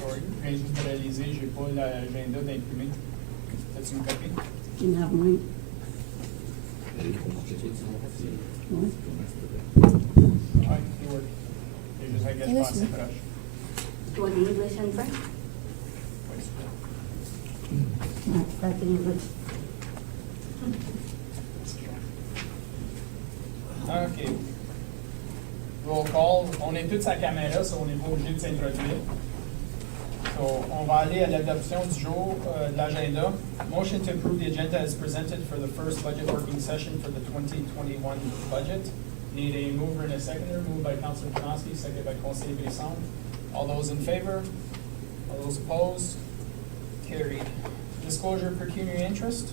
Sorry, je viens juste de réaliser, j'ai pas l'agenda d'imprimé. As-tu une copie? You can have mine. Ouais, it work. C'est juste à que je passe Yes, proche. Do you want English and French? No, back in English. OK. Roll call. On est tous à la caméra, so on n'est pas obligé de s'introduire. So, on va aller à l'adoption du jour de l'agenda. Motion to approve the agenda as presented for the first budget working session for the 2021 budget. Need a mover and a seconder. Moved by Councilor Konoski, seconded by Conseiller Brisson. All those in favor? All those opposed? Carried. Disclosure of pecuniary interest?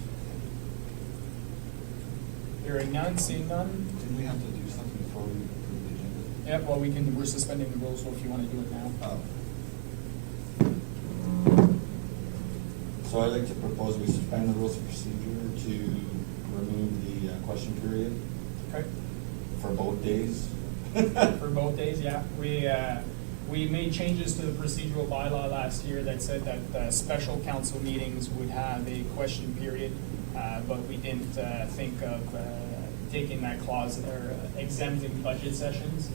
Hearing none, seeing none. Didn't we have to do something before we approve the agenda? Yep, well, we're suspending the rules, so if you want to do it now. So I'd like to propose we suspend the rules of procedure to remove the question period Okay. for both days. For both days, yeah. We made changes to the procedural bylaw last year that said that special council meetings would have a question period, but we didn't think of taking that clause or exempting budget sessions.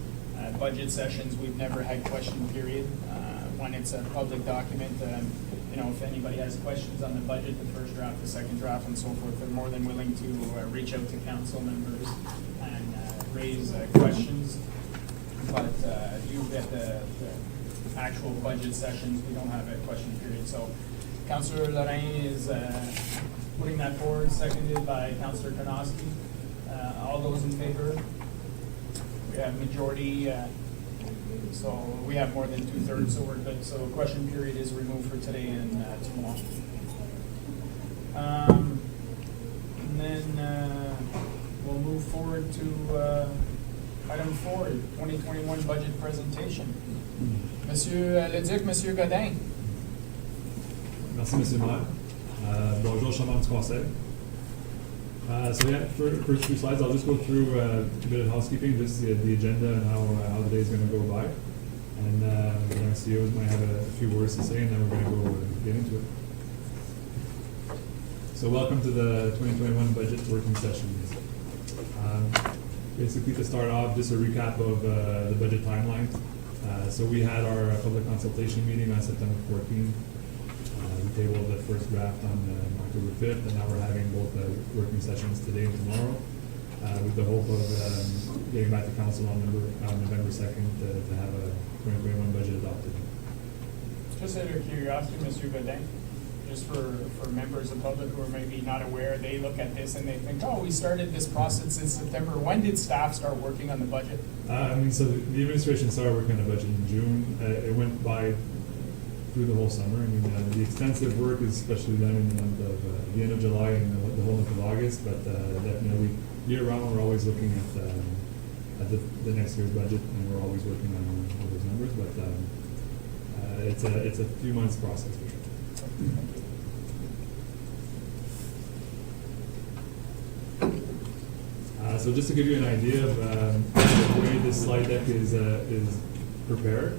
Budget sessions, we've never had question period. When it's a public document, you know, if anybody has questions on the budget, the first draft, the second draft, and so forth, they're more than willing to reach out to council members and raise questions. But you get the actual budget sessions, we don't have a question period. So Councillor Lorraine is putting that forward, seconded by Councillor Karnowski. All those in favor? We have majority, so we have more than 2/3, so we're good. So question period is removed for today and tomorrow. And then we'll move forward to item 4, 2021 budget presentation. Monsieur Leduc, Monsieur Godin. Merci, Monsieur le Maire. Bonjour, chers membres du Conseil. So yeah, first few slides, I'll just go through a bit of housekeeping, just the agenda and how the day is going to go by. And our CEOs might have a few words to say, and then we're going to go get into it. So welcome to the 2021 budget working session. Basically, to start off, just a recap of the budget timeline. So we had our public consultation meeting on September 14th. We tabled the first draft on October 5th, and now we're having both working sessions today and tomorrow, with the hope of getting back to council on November 2nd to have a 2021 budget adopted. Just out of curiosity, Monsieur Godin, just for members of the public who are maybe not aware, they look at this and they think, oh, we started this process in September. When did staff start working on the budget? So the administration started working on the budget in June. It went by through the whole summer. I mean, the extensive work is especially done in the month of the end of July and the whole month of August. But definitely year round, we're always looking at the next year's budget, and we're always working on all those numbers. But it's a few months process for sure. So just to give you an idea of the way this slide deck is prepared.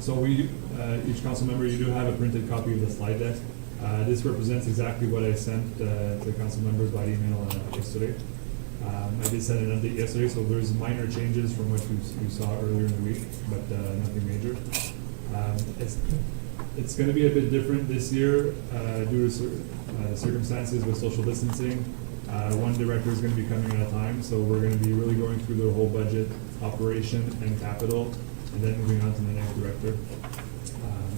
So each council member, you do have a printed copy of the slide deck. This represents exactly what I sent to council members by email yesterday. I did send an update yesterday, so there's minor changes from what you saw earlier in the week, but nothing major. It's going to be a bit different this year due to circumstances with social distancing. One director is going to be coming at a time, so we're going to be really going through the whole budget, operation, and capital, and then moving on to the next director.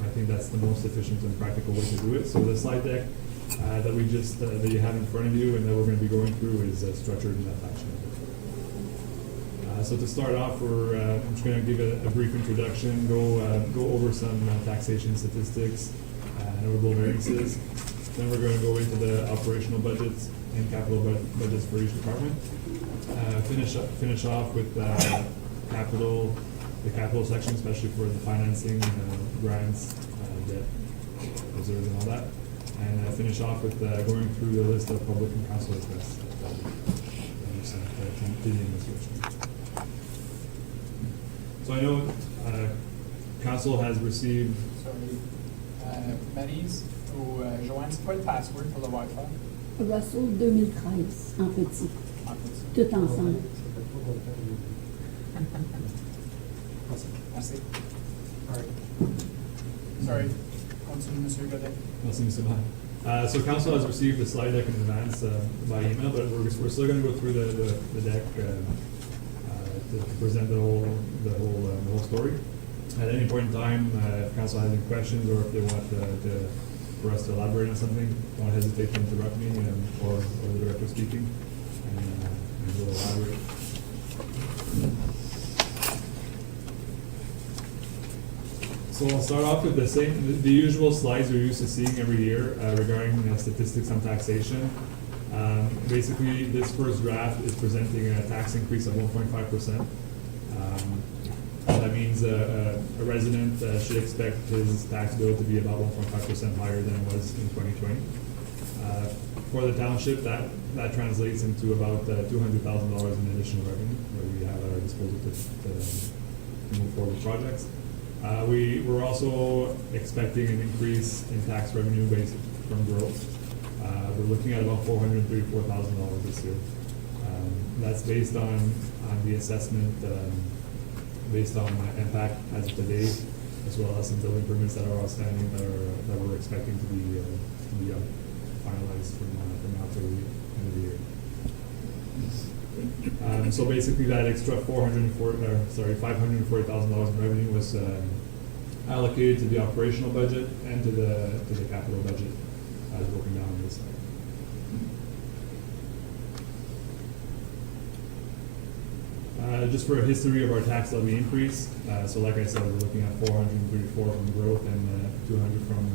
I think that's the most efficient and practical way to do it. So the slide deck that you have in front of you and that we're going to be going through is structured in that fashion. So to start off, I'm just going to give a brief introduction, go over some taxation statistics, notable variances. Then we're going to go into the operational budgets and capital budgets for each department. Finish off with the capital section, especially for the financing, grants, debt, reserves, and all that. And finish off with going through the list of public and council requests that you sent to the administration. So I know council has received, Sorry. Maryse ou Joanne, c'est quoi le password pour le Wi-Fi? Russell 2013, en petit, En petit. tout ensemble. Merci. Sorry. Continue, Monsieur Godet. merci, Mr. Mayor. So council has received the slide deck in advance by email, but we're still gonna go through the deck to present the whole story. At any point in time, if council has any questions or if they want for us to elaborate on something, don't hesitate to interrupt me or the director speaking, and we'll elaborate. So I'll start off with the usual slides you're used to seeing every year regarding statistics on taxation. Basically, this first draft is presenting a tax increase of 1.5%. That means a resident should expect his tax bill to be about 1.5% higher than it was in 2020. For the township, that translates into about $200,000 in additional revenue that we have at our disposal to move forward with projects. We're also expecting an increase in tax revenue based from growth. We're looking at about $434,000 this year. That's based on the assessment, based on impact as of today, as well as some building permits that are outstanding that we're expecting to be finalized from now to the end of the year. So basically, that extra $540,000 in revenue was allocated to the operational budget and to the capital budget, as broken down on this side. Just for a history of our tax levy increase, so like I said, we're looking at 434 from growth and 200 from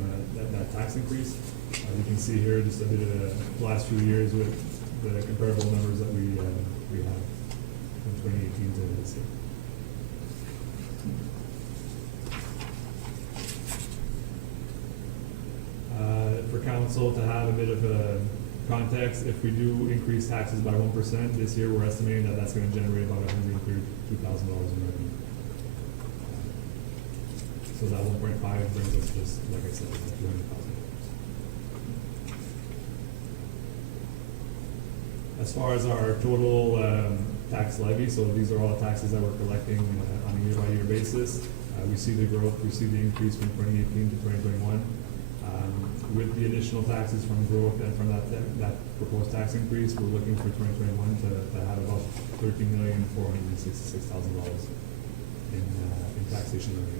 that tax increase. You can see here just a bit of the last few years with the comparable numbers that we have from 2018 to this year. For council to have a bit of a context, if we do increase taxes by 1% this year, we're estimating that that's going to generate about $132,000 in revenue. So that 1.5 brings us just, like I said, $200,000. As far as our total tax levy, so these are all the taxes that we're collecting on a year-by-year basis. We see the growth, we see the increase from 2018 to 2021. With the additional taxes from growth and from that proposed tax increase, we're looking for 2021 to have about $13,466,000 in taxation revenue.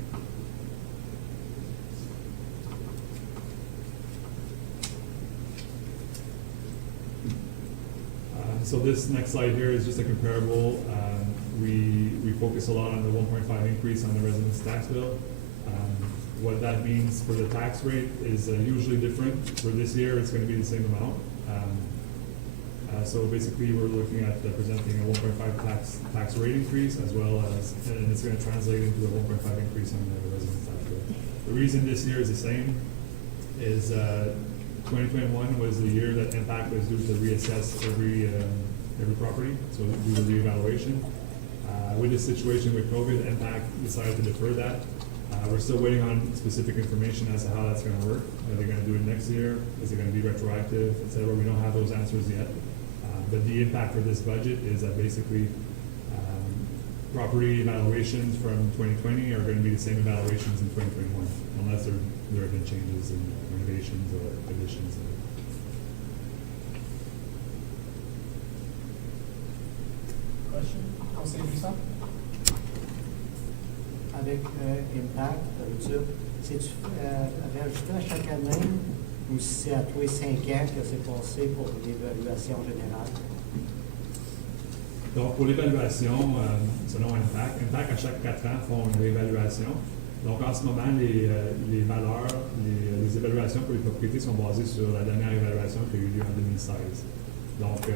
So this next slide here is just a comparable. We focus a lot on the 1.5 increase on the residence tax bill. What that means for the tax rate is usually different. For this year, it's going to be the same amount. So basically, we're looking at presenting a 1.5 tax rate increase, as well as, and it's going to translate into a 1.5 increase on the residence tax bill. The reason this year is the same is 2021 was the year that impact was due to reassess every property, so do the reevaluation. With this situation with COVID, impact decided to defer that. We're still waiting on specific information as to how that's going to work. Are they going to do it next year? Is it going to be retroactive, et cetera? We don't have those answers yet. But the impact for this budget is that basically property evaluations from 2020 are going to be the same evaluations in 2021, unless there have been changes in renovations or additions. Question? Conseiller Buisson? Avec Impact, d'habitude, c'est-tu rajouté à chaque année ou si c'est à tous les 5 ans que c'est passé pour l'évaluation générale? Donc, pour l'évaluation, selon Impact, à chaque 4 ans, font une réévaluation. Donc, en ce moment, les valeurs, les évaluations pour les propriétés sont basées sur la dernière évaluation qui a eu lieu en 2016. Donc,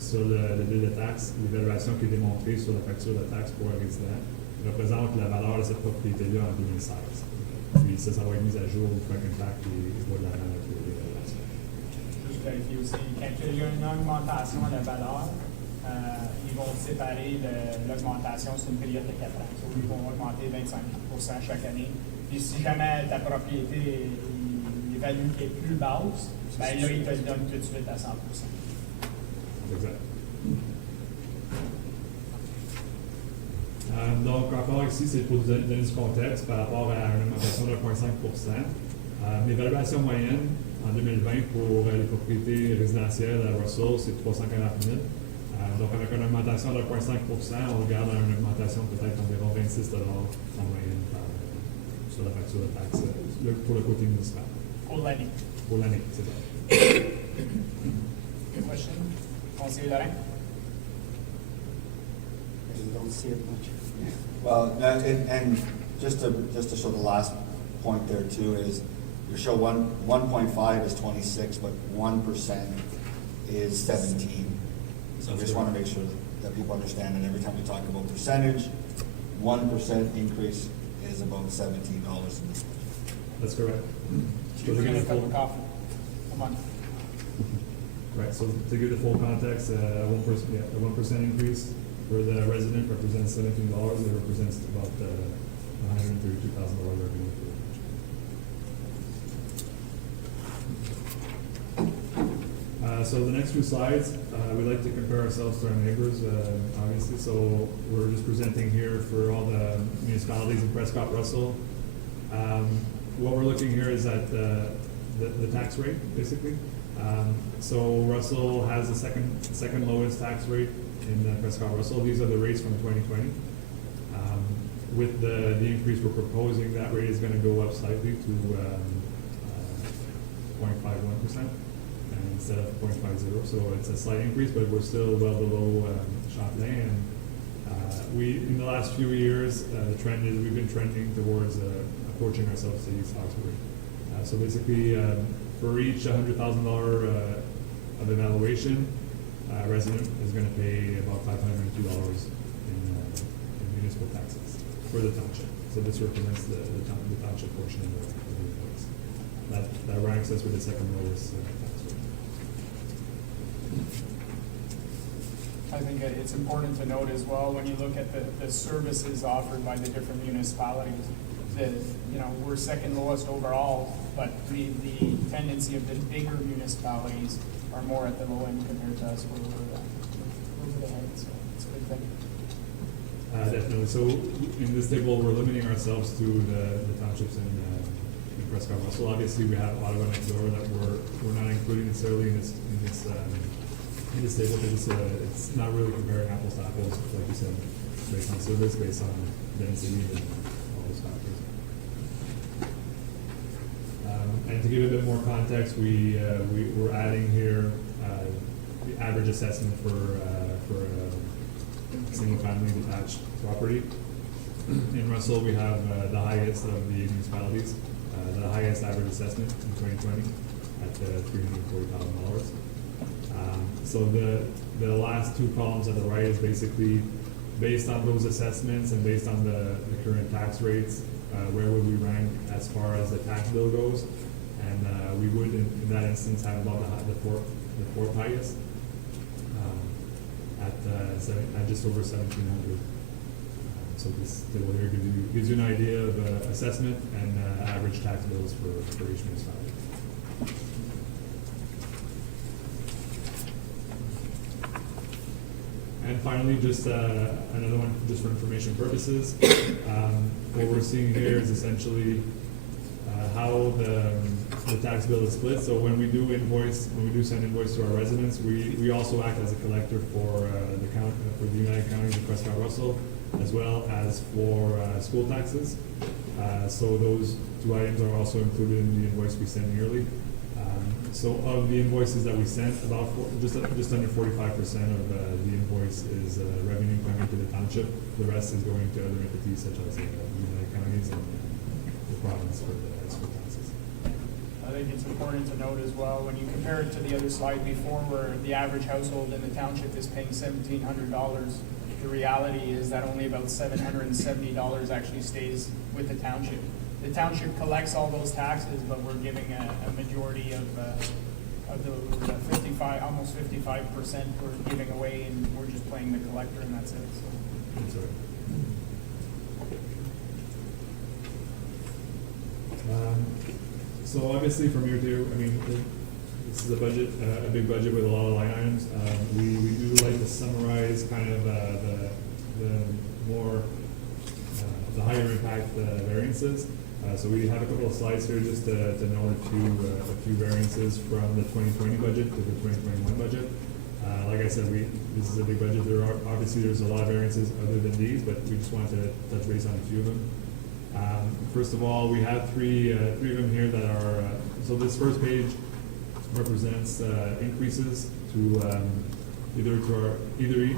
sur le bill de taxe, l'évaluation qui est démontrée sur la facture de taxe pour un résident représente la valeur de cette propriété-là en 2016. Puis ça va être mis à jour une fois qu'Impact voit de l'avant avec l'évaluation. Juste vérifier aussi, quand il y a une augmentation de la valeur, ils vont séparer l'augmentation sur une période de 4 ans. Donc, ils vont augmenter 25% chaque année. Puis si jamais ta propriété il évalue qu'elle est plus basse, ben là, il te le donne tout de suite à 100%. Exact. Donc, encore ici, c'est pour vous donner du contexte par rapport à une augmentation de 1,5%. L'évaluation moyenne en 2020 pour les propriétés résidentielles à Russell, c'est 340 000. Donc, avec une augmentation de 1,5%, on regarde une augmentation peut-être environ 26 en moyenne sur la facture de taxe pour le côté municipal. Pour l'année. Pour l'année, c'est ça. Question? Conseiller Laurent? You don't see it much. Well, and just to show the last point there too is, you show 1.5 is 26, but 1% is 17. So we just want to make sure that people understand that every time we talk about percentage, 1% increase is about $17 in this. That's correct. So we're gonna cut the coffee a month. Right, so to give the full context, a 1% increase for the resident represents $17. It represents about $132,000 revenue for the township. So the next few slides, we like to compare ourselves to our neighbors, obviously. So we're just presenting here for all the municipalities in Prescott, Russell. What we're looking here is at the tax rate, basically. So Russell has the second lowest tax rate in Prescott Russell. These are the rates from 2020. With the increase we're proposing, that rate is going to go up slightly to 0.51% instead of 0.50. So it's a slight increase, but we're still well below Champlain. And in the last few years, the trend is we've been trending towards approaching ourselves to East Oxford. So basically, for each $100,000 of evaluation, a resident is going to pay about $502 in municipal taxes for the township. So this represents the township portion of the invoice. That ranks us with the second lowest tax rate. I think it's important to note as well, when you look at the services offered by the different municipalities, that, you know, we're second lowest overall, but the tendency of the bigger municipalities are more at the low end compared to us, where we're over the head, so it's a good thing. Definitely. So in this table, we're limiting ourselves to the townships in Prescott Russell. Obviously, we have Ottawa next door that we're not including necessarily in this table, because it's not really comparing apples to apples, like you said, based on service, based on density, and all those factors. And to give a bit more context, we're adding here the average assessment for a single-family detached property. In Russell, we have the highest of the municipalities, the highest average assessment in 2020 at $340,000. So the last two columns at the right is basically based on those assessments and based on the current tax rates, where would we rank as far as the tax bill goes? And we would, in that instance, have about the fourth highest at just over 1,700. So this table here gives you an idea of assessment and average tax bills for each municipality. And finally, just another one, just for information purposes. What we're seeing here is essentially how the tax bill is split. So when we do send invoice to our residents, we also act as a collector for the United Counties of Prescott Russell, as well as for school taxes. So those two items are also included in the invoice we send yearly. So of the invoices that we sent, about just under 45% of the invoice is revenue coming to the township. The rest is going to other entities such as the United Counties and the province for the school taxes. I think it's important to note as well, when you compare it to the other slide before, where the average household in the township is paying $1,700, the reality is that only about $770 actually stays with the township. The township collects all those taxes, but we're giving a majority of the 55, almost 55% we're giving away, and we're just playing the collector, and that's it. So. I'm sorry. So obviously from year to year, I mean, this is a budget, a big budget with a lot of line items. We do like to summarize kind of the more, the higher impact variances. So we have a couple of slides here just to note a few variances from the 2020 budget to the 2021 budget. Like I said, this is a big budget. There's a lot of variances other than these, but we just wanted to touch base on a few of them. First of all, we have three of them here that are, so this first page represents increases to either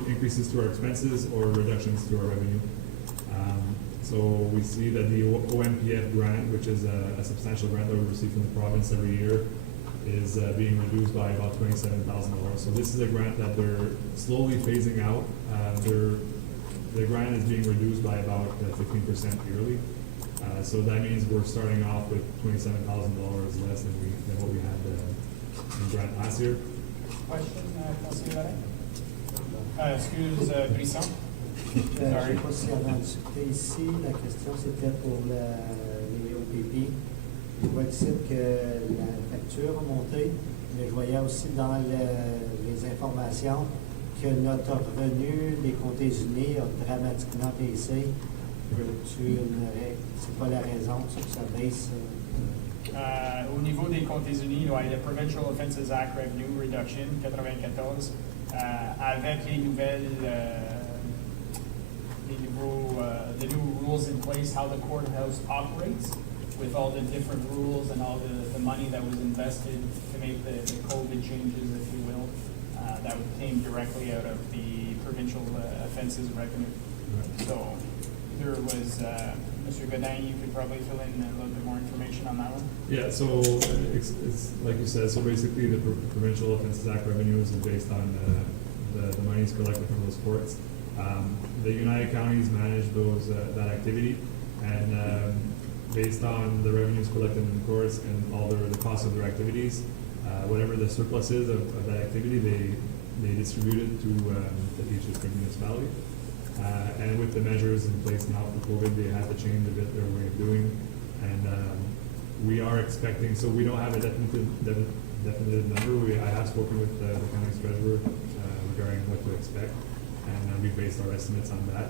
increases to our expenses or reductions to our revenue. So we see that the OMPF grant, which is a substantial grant that we receive from the province every year, is being reduced by about $27,000. So this is a grant that they're slowly phasing out. The grant is being reduced by about 15% yearly. So that means we're starting off with $27,000 less than what we had in grant last year. Question, Councilor Varin? Excuse, Brisson? Je ne sais pas si avant de discuter ici, la question c'était pour les OPP. Je vois ici que la facture a monté, mais je voyais aussi dans les informations que notre revenu des comtés unis a dramatiquement baissé. C'est quoi la raison que ça baisse? Au niveau des comtés unis, il y a le Provincial Offenses Act Revenue Reduction 94, avec les nouvelles the new rules in place, how the courthouse operates, with all the different rules and all the money that was invested to make the COVID changes, if you will, that came directly out of the provincial offenses revenue. So there was, Mr. Godin, you could probably fill in a little bit more information on that one. Yeah, so it's like you said, so basically the Provincial Offenses Act revenues is based on the monies collected from those courts. The United Counties manage that activity, and based on the revenues collected in the courts and all the costs of their activities, whatever the surplus is of that activity, they distribute it to each different municipality. And with the measures in place now for COVID, they had to change a bit their way of doing. And we are expecting, so we don't have a definitive number. I have spoken with the county's treasurer regarding what to expect, and we based our estimates on that.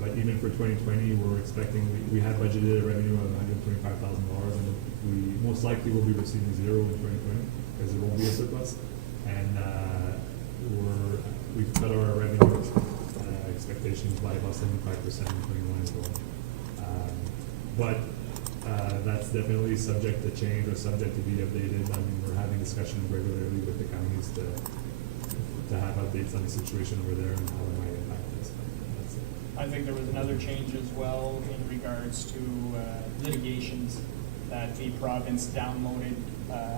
But even for 2020, we're expecting, we had budgeted a revenue of $125,000, and we most likely will be receiving zero in 2020 because there won't be a surplus. And we've cut our revenue expectations by about 75% in 21 as well. But that's definitely subject to change or subject to be updated. I mean, we're having discussions regularly with the counties to have updates on the situation over there and how it might impact us. That's it. I think there was another change as well in regards to litigations, that the province downloaded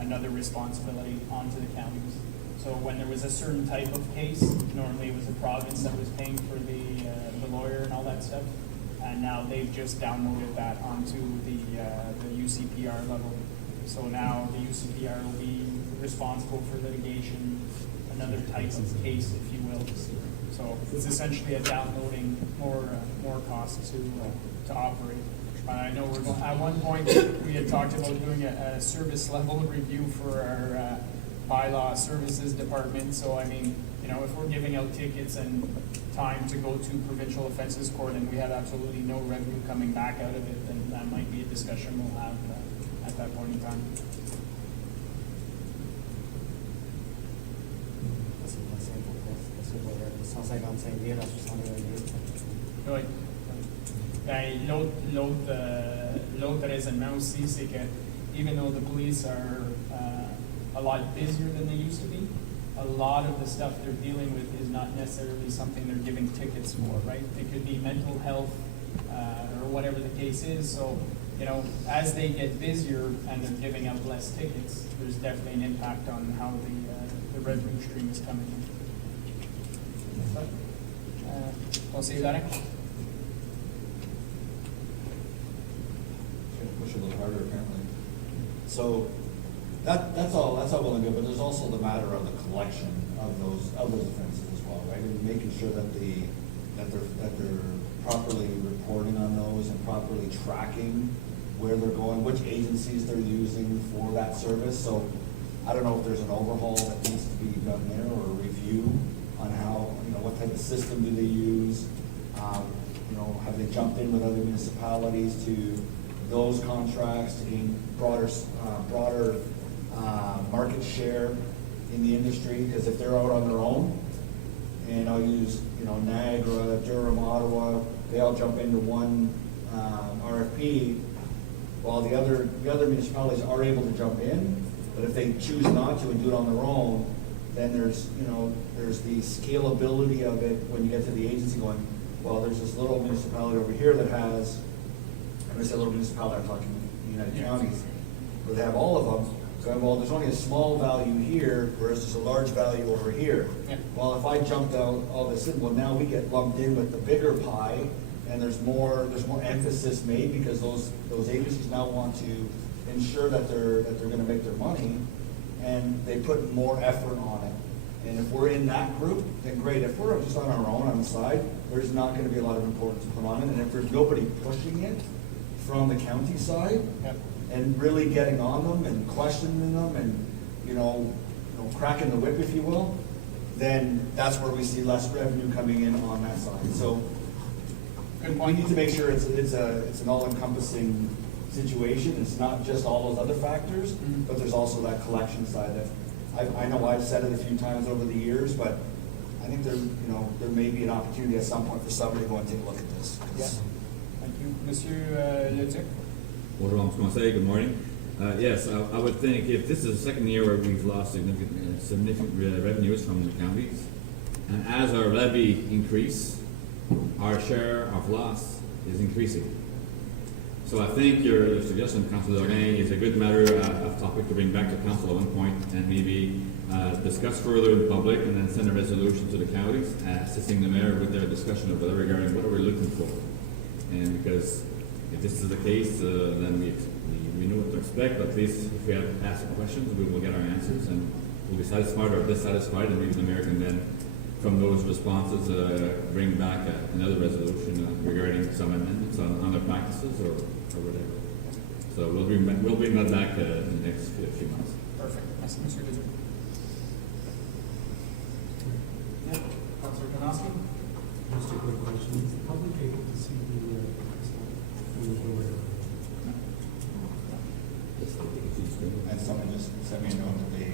another responsibility onto the counties. So when there was a certain type of case, normally it was the province that was paying for the lawyer and all that stuff. And now they've just downloaded that onto the UCPR level. So now the UCPR will be responsible for litigation, another type of case, if you will. So it's essentially a downloading more costs to operate. I know we're going, at one point we had talked about doing a service level review for our bylaw services department. So I mean, you know, if we're giving out tickets and time to go to provincial offenses court and we have absolutely no revenue coming back out of it, then that might be a discussion we'll have at that point in time. C'est assez important, parce que je voyais 155 000 à 61 000. Oui. Ben, l'autre raisonnement aussi, c'est que even though the police are a lot busier than they used to be, a lot of the stuff they're dealing with is not necessarily something they're giving tickets for, right? It could be mental health or whatever the case is. So, you know, as they get busier and they're giving out less tickets, there's definitely an impact on how the revenue stream is coming in. Conseiller Varin? Push a little harder apparently. So that's all well and good, but there's also the matter of the collection of those offenses as well, right? And making sure that they're properly reporting on those and properly tracking where they're going, which agencies they're using for that service. So I don't know if there's an overhaul that needs to be done there or a review on how, what type of system do they use? Have they jumped in with other municipalities to those contracts to gain broader market share in the industry? Because if they're out on their own, and I'll use, Niagara, Durham, Ottawa, they all jump into one RFP, while the other municipalities are able to jump in, but if they choose not to and do it on their own, then there's the scalability of it when you get to the agency going, well, there's this little municipality over here that has, when I say little municipality, I'm talking United Counties, where they have all of them, going, well, there's only a small value here, whereas there's a large value over here. Yeah. Well, if I jumped out all this in, well, now we get lumped in with the bigger pie, and there's more emphasis made because those agencies now want to ensure that they're gonna make their money, and they put more effort on it. And if we're in that group, then great. If we're just on our own on the side, there's not gonna be a lot of importance put on it, and if there's nobody pushing it from the county side, Yep. and really getting on them and questioning them and, cracking the whip, if you will, then that's where we see less revenue coming in on that side. So Good we point. need to make sure it's an all-encompassing situation. It's not just all those other factors, Mhm. but there's also that collection side that, I know I've said it a few times over the years, but I think there may be an opportunity at some point for somebody to go and take a look at this. Yeah. Thank you. Monsieur Leduc? Bonjour, Mr. Conseil, good morning. Yes, I would think if this is the second year where we've lost significant revenues from the counties, and as our levy increase, our share of loss is increasing. So I think your suggestion, Councillor Doreen, is a good matter of topic to bring back to council at one point and maybe discuss further in public and then send a resolution to the counties, assisting the mayor with their discussion of whether regarding what are we looking for. And because if this is the case, then we know what to expect, but at least if we have asked questions, we will get our answers and we'll be satisfied or dissatisfied, and maybe the mayor can then, from those responses, bring back another resolution regarding some amendments on their practices or whatever. So we'll bring that back in the next few months. Perfect. Merci, Monsieur Leduc. Yeah. Councillor Kanowski? Just a quick question. Is the public able to see the And someone just sent me a note that they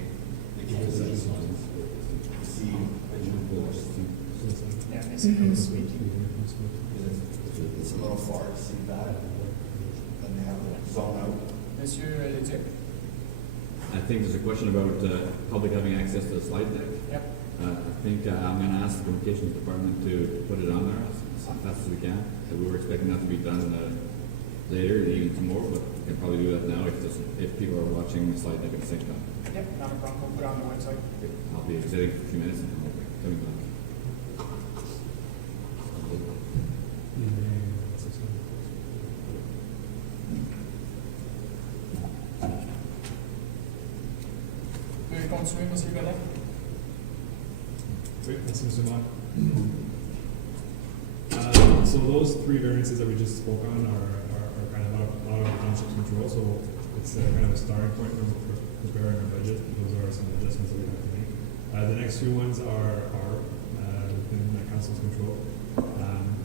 can't see which Yeah, it's sweet. it's a little far to see that. Then they have it zone out. Monsieur Leduc? I think there's a question about public having access to the slide deck. Yep. I think I'm going to ask the communications department to put it on there as fast as we can. We were expecting that to be done later, even tomorrow, but we can probably do that now if people are watching the slide deck at the same time. Yep, not a problem. We'll put it on the website. I'll be exiting for a few minutes and coming back. Vous pouvez continuer, Monsieur Bellet? Great, merci, Mr. Mott. So those three variances that we just spoke on are kind of out of the township's control, so it's kind of a starting point for preparing our budget. Those are some adjustments that we have to make. The next few ones are within the council's control.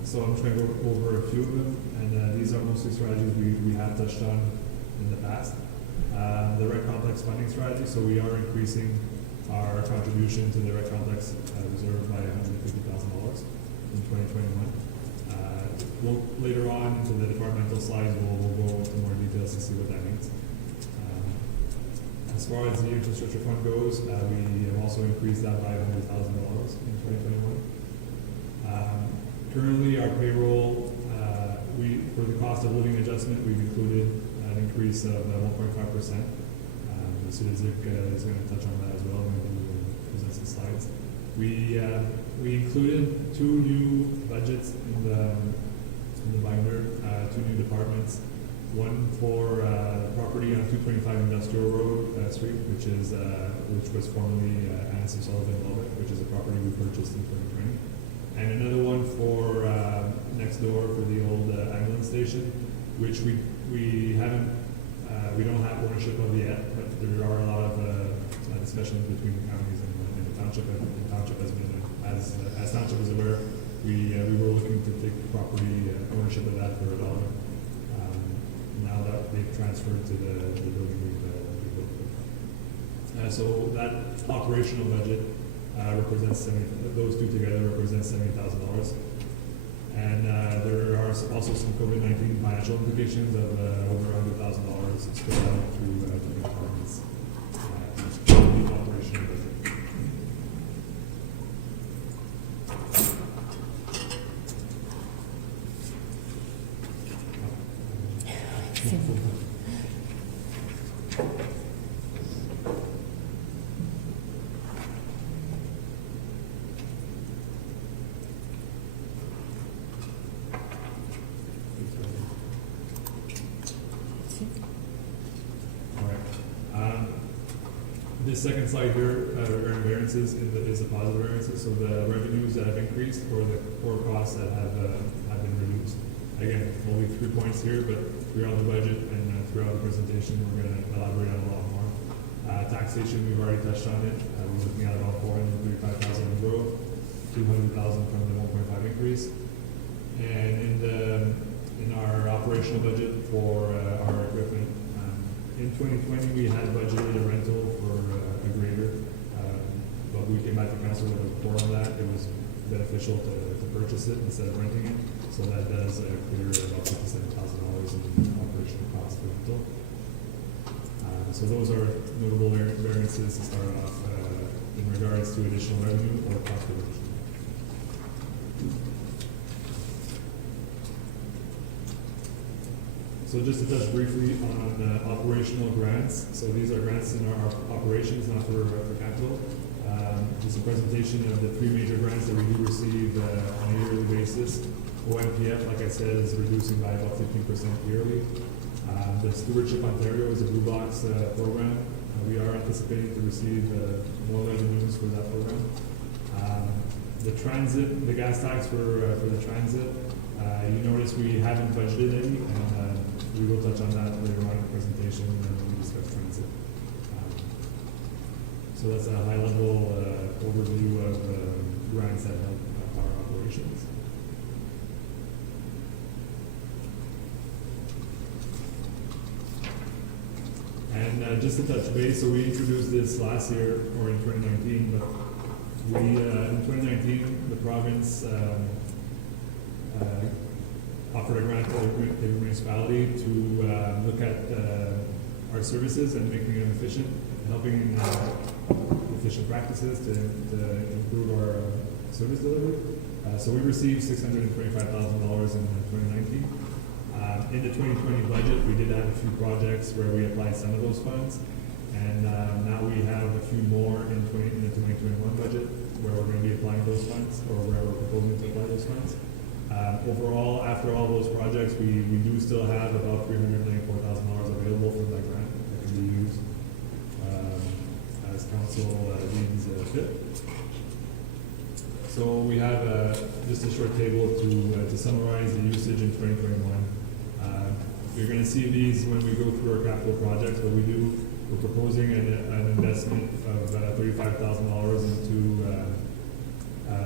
So I'm just going to go over a few of them, and these are mostly strategies we have touched on in the past. The Red Complex funding strategy, so we are increasing our contribution to the Red Complex reserve by $150,000 in 2021. Later on into the departmental slides, we'll go into more details to see what that means. As far as the infrastructure fund goes, we have also increased that by $100,000 in 2021. Currently, our payroll, for the cost of living adjustment, we've included an increase of 1.5%. Mr. Dizik is going to touch on that as well when we present some slides. We included two new budgets in the binder, two new departments. One for property on 225 Industrial Road Street, which was formerly Anson Sullivan Lubbock, which is a property we purchased in 2020, and another one for next door for the old ambulance station, which we we haven't, we don't have ownership of it yet, but there are a lot of discussions between the counties and the township. And the township has been, as township is aware, we were looking to take property ownership of that for $1. Now that they've transferred to the building we built. So that operational budget represents those two together represent $70,000. And there are also some COVID-19 financial implications of over $100,000 spread out through different departments. The operational budget. This second slide here, earned variances is the positive variances, so the revenues that have increased or the core costs that have been reduced. Again, only 3 points here, but throughout the budget and throughout the presentation, we're going to elaborate on a lot more. Taxation, we've already touched on it. We're looking at about $435,000 in growth, $200,000 from the 1.5 increase. And in our operational budget for our equipment, in 2020, we had budgeted a rental for a grader, but we came back to council with a report on that. It was beneficial to purchase it instead of renting it, so that does clear about $57,000 in operational cost for rental. So those are notable variances to start off in regards to additional revenue or cost reduction. So just to touch briefly on operational grants. So these are grants in our operations, not for capital. Just a presentation of the 3 major grants that we do receive on a yearly basis. OMPF, like I said, is reducing by about 15% yearly. The Stewardship Ontario is a blue box program. We are anticipating to receive more revenues for that program. The transit, the gas tax for the transit, you notice we haven't budgeted any, and we will touch on that later on in the presentation when we discuss transit. So that's a high-level overview of grants that help our operations. And just to touch base, so we introduced this last year, or in 2019, but we, in 2019, the province offered a grant to the municipality to look at our services and making them efficient, helping efficient practices to improve our service delivery. So we received $625,000 in 2019. In the 2020 budget, we did have a few projects where we applied some of those funds, and now we have a few more in the 2021 budget where we're going to be applying those funds, or where we're proposing to apply those funds. Overall, after all those projects, we do still have about $394,000 available from that grant that can be used as council deems fit. So we have just a short table to summarize the usage in 2021. You're going to see these when we go through our capital projects, but we're proposing an investment of $35,000 into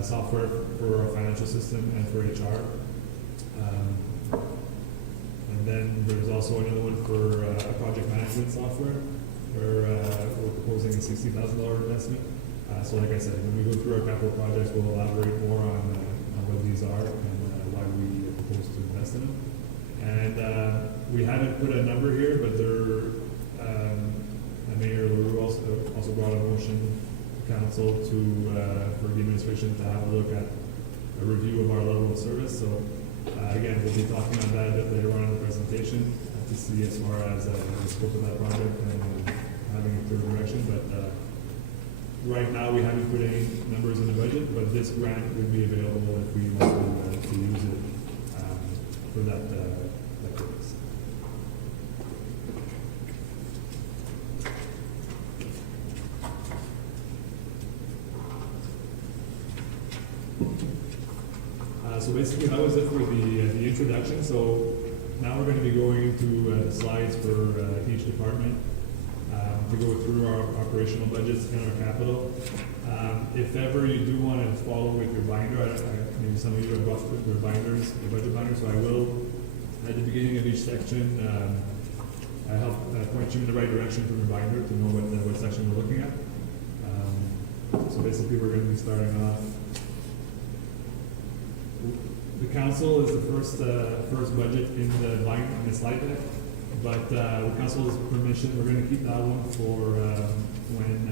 software for our financial system and for HR. And then there's also another one for a project management software where we're proposing a $60,000 investment. So like I said, when we go through our capital projects, we'll elaborate more on what these are and why we propose to invest in them. And we haven't put a number here, but Mayor Leroux also brought a motion to council for the administration to have a look at a review of our level of service. So again, we'll be talking on that a bit later on in the presentation to see as far as the scope of that project and having a clear direction. But right now, we haven't put any numbers in the budget, but this grant would be available if we want to use it for that purpose. So basically, that was it for the introduction. So now we're gonna be going into slides for each department to go through our operational budgets and our capital. If ever you do want to follow with your binder, maybe some of you have got your binders, your budget binders, so I will, at the beginning of each section, I help point you in the right direction from your binder to know what section we're looking at. So basically, we're going to be starting off. The council is the first budget in the slide deck, but with council's permission, we're going to keep that one for when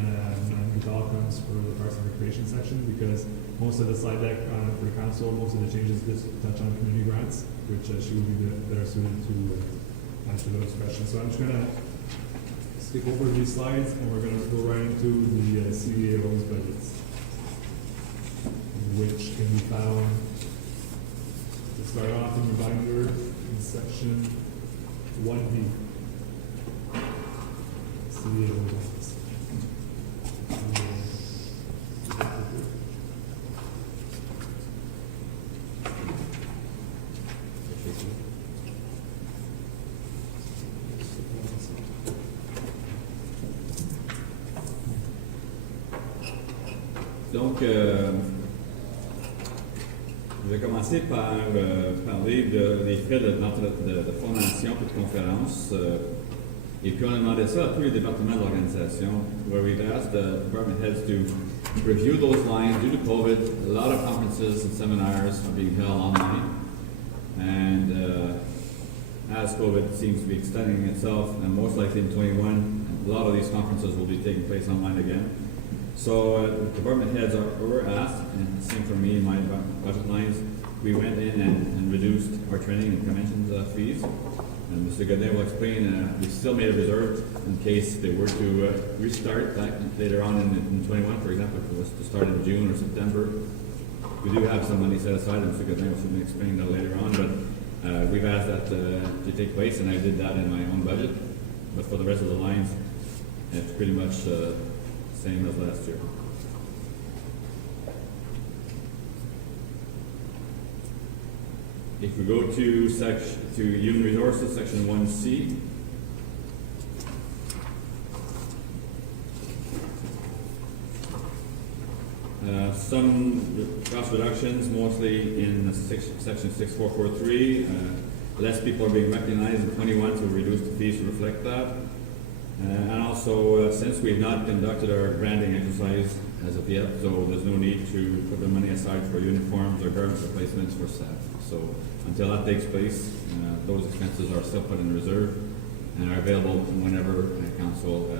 Vital comes for the Parks and Recreation section, because most of the slide deck for the council, most of the changes just touch on community grants, which she will be better suited to answer those questions. So I'm just going to skip over these slides, and we're going to go right into the CEO's budgets, which can be found to start off in the binder in section 1B. CEO budgets. Donc, je vais commencer par parler des frais de formation et de conférence. Et puis on a demandé ça à tous les départements de l'organisation, where we've asked the department heads to review those lines. Due to COVID, a lot of conferences and seminars are being held online. And as COVID seems to be extending itself, and most likely in 21, a lot of these conferences will be taking place online again. So department heads were asked, and same for me in my budget lines, we went in and reduced our training and conventions fees. And Mr. Godin will explain, we still made a reserve in case they were to restart back later on in 21, for example, if it was to start in June or September. We do have some money set aside, and Mr. Godin will explain that later on, but we've asked that to take place, and I did that in my own budget. But for the rest of the lines, it's pretty much same as last year. If we go to human resources, section 1C, some cost reductions, mostly in section 6443. Less people are being recognized in 21, so we reduced the fees to reflect that. And also, since we've not conducted our branding exercise as of yet, so there's no need to put the money aside for uniforms or garment replacements for staff. So until that takes place, those expenses are still put in reserve and are available whenever council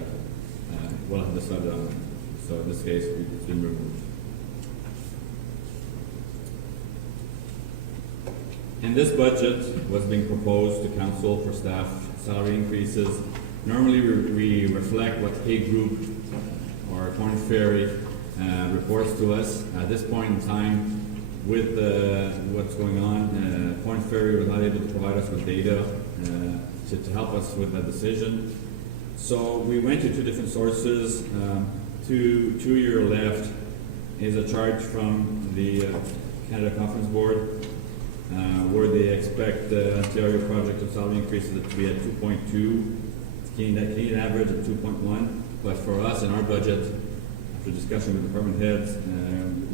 will have decided on them. So in this case, it's been removed. And this budget was being proposed to council for staff salary increases. Normally, we reflect what Hay Group or Corn Ferry reports to us. At this point in time, with what's going on, Corn Ferry was not able to provide us with data to help us with that decision. So we went to two different sources. To your left is a chart from the Canada Conference Board, where they expect the Ontario project of salary increases to be at 2.2. Canadian average of 2.1, but for us in our budget, after discussion with department heads,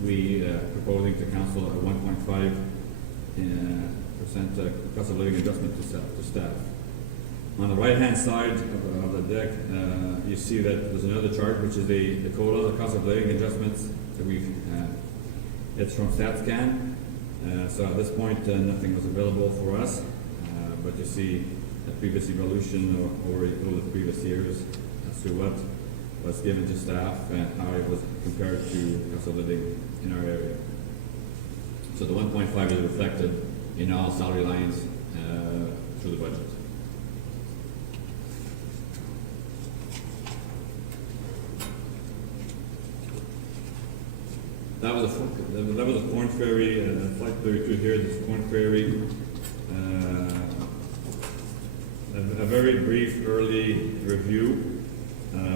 we proposing to council a 1.5% cost of living adjustment to staff. On the right-hand side of the deck, you see that there's another chart, which is the COLA, the cost of living adjustments that we've. It's from StatScan. So at this point, nothing was available for us, but you see the previous evolution over the previous years as to what was given to staff and how it was compared to cost of living in our area. So the 1.5 is reflected in all salary lines through the budget. That was a Corn Ferry, flight 32 here, this Corn Ferry. A very brief early review.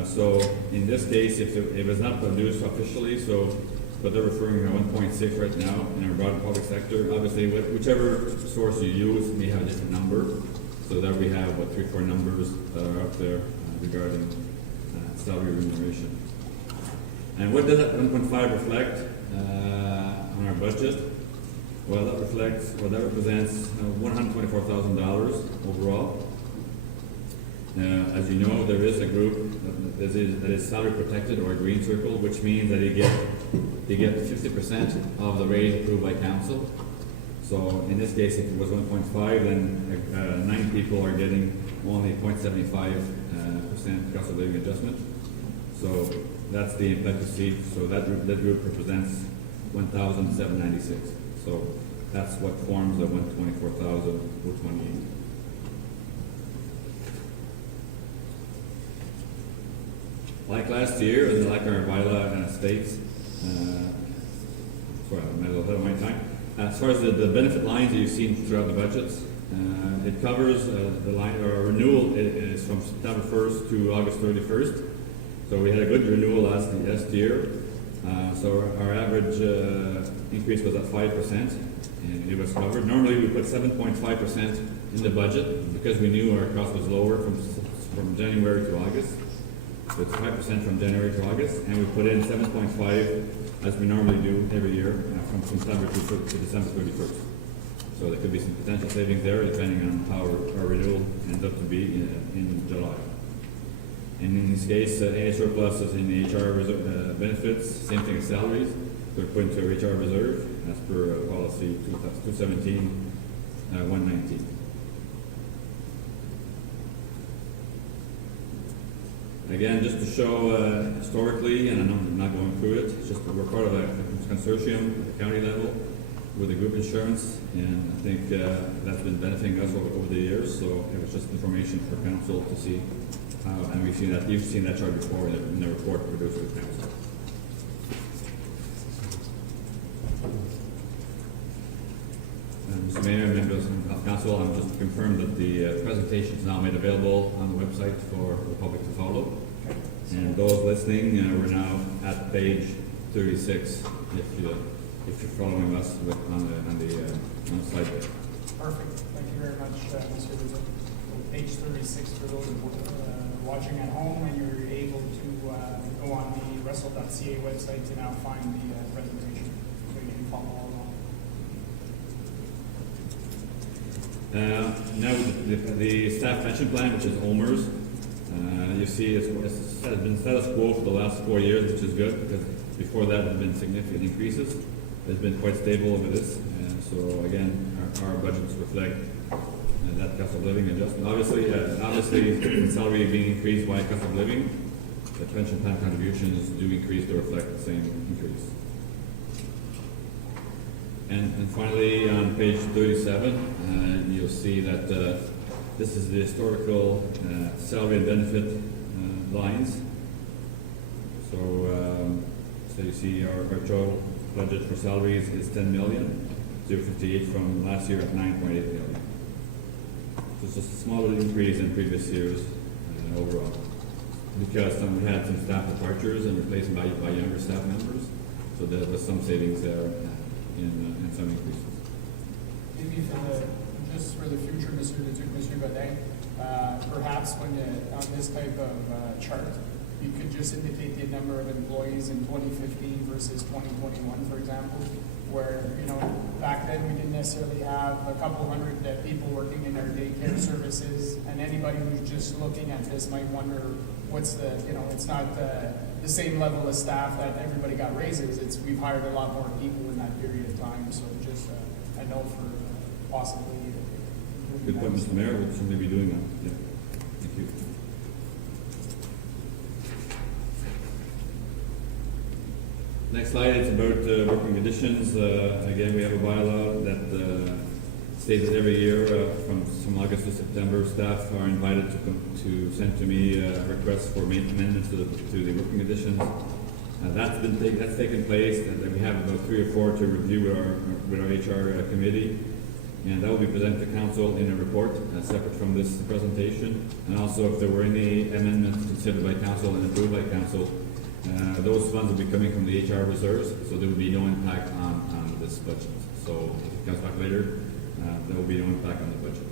So in this case, if it was not produced officially, but they're referring to 1.6 right now in our broad public sector. Obviously, whichever source you use may have a different number. So there we have, what, 3 or 4 numbers that are up there regarding salary remuneration. And what does that 1.5 reflect on our budget? Well, that represents $124,000 overall. As you know, there is a group that is salary protected, or a green circle, which means that they get 50% of the raise approved by council. So in this case, if it was 1.5, then 9 people are getting only 0.75% cost of living adjustment. So that's the impact received. So that group represents 1,796. So that's what forms the 124,428. Like last year, and like our bylaw states, sorry, I might as well hit on my time. As far as the benefit lines that you've seen throughout the budgets, it covers the line, or renewal is from September 1st to August 31st. So we had a good renewal last year. So our average increase was at 5%, and it was covered. Normally we put 7.5% in the budget because we knew our cost was lower from January to August. So it's 5% from January to August, and we put in 7.5 as we normally do every year from September to December 31st. So there could be some potential savings there depending on how our renewal ends up to be in July. And in this case, any surpluses in the HR benefits, same thing as salaries, they're put into our HR reserve as per policy 217-119. Again, just to show historically, and I'm not going through it, it's just that we're part of a consortium at the county level with the group insurance, and I think that's been benefiting us over the years, so it was just information for council to see. And you've seen that chart before in the report produced with council. Mr. Mayor, members of council, I'm just to confirm that the presentation is now made available on the website for the public to follow. And those listening, we're now at page 36, if you're following us on the slide there. Perfect. Thank you very much, Mr. Rizzo. Page 36 for those watching at home, and you're able to go on the russell.ca website to now find the presentation, so you can follow along. Now the staff pension plan, which is OMERS, you see it's been status quo for the last 4 years, which is good, because before that there have been significant increases. It's been quite stable over this, and so again, our budgets reflect that cost of living adjustment. Obviously, the salary being increased by cost of living, the pension plan contributions do increase to reflect the same increase. And finally, on page 37, you'll see that this is the historical salary and benefit lines. So you see our total budget for salaries is 10 million, 058 from last year at 9.8 million. So it's just a smaller increase than previous years overall, because we had some staff departures and replaced by younger staff members. So there was some savings there in some increases. Maybe just for the future, Mr. Godin, perhaps when on this type of chart, you could just indicate the number of employees in 2015 versus 2021, for example, where, back then we didn't necessarily have a couple hundred people working in our daycare services, and anybody who's just looking at this might wonder what's it's not the same level of staff that everybody got raises. We've hired a lot more people in that period of time, so just a note for possibly. Good point, Mr. Mayor. We'll certainly be doing that. Yeah. Thank you. Next slide, it's about working conditions. Again, we have a bylaw that states that every year from August to September, staff are invited to send to me requests for amendments to the working conditions. That's taken place, and we have about 3 or 4 to review with our HR committee. And that will be presented to council in a report separate from this presentation. And also, if there were any amendments considered by council and approved by council, those funds will be coming from the HR reserves, so there will be no impact on this budget. So if it comes back later, there will be no impact on the budget.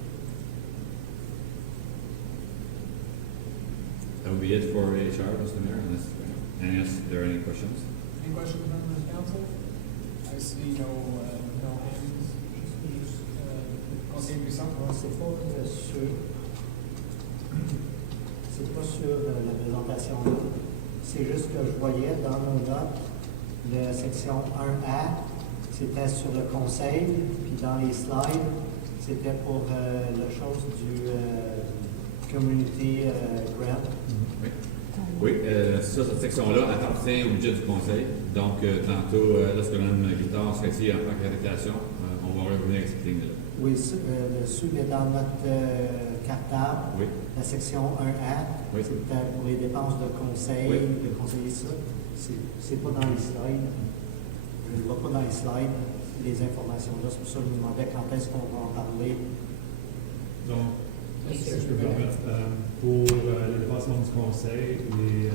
That would be it for HR, Mr. Mayor, unless there are any questions. Any questions, members of council? I see no hands. Conseiller Buisson? Non, c'est pas sur la présentation là. C'est juste que je voyais dans nos notes, la section 1A, c'était sur le conseil, puis dans les slides, c'était pour la chose du community grant. Oui. Oui, ça, cette section-là appartient au budget du conseil. Donc, tantôt, lorsque Mme Guitard sera ici en tant que récréation, on va revenir avec cette ligne-là. Oui, dessus, mais dans notre cartable, Oui. la section 1A, Oui. c'était pour les dépenses de conseil, Oui. de conseiller ça. C'est pas dans les slides. Je ne vois pas dans les slides les informations-là. C'est pour ça que je me demandais quand est-ce qu'on va en parler. Donc, si je peux me permettre, pour le dépassement du conseil,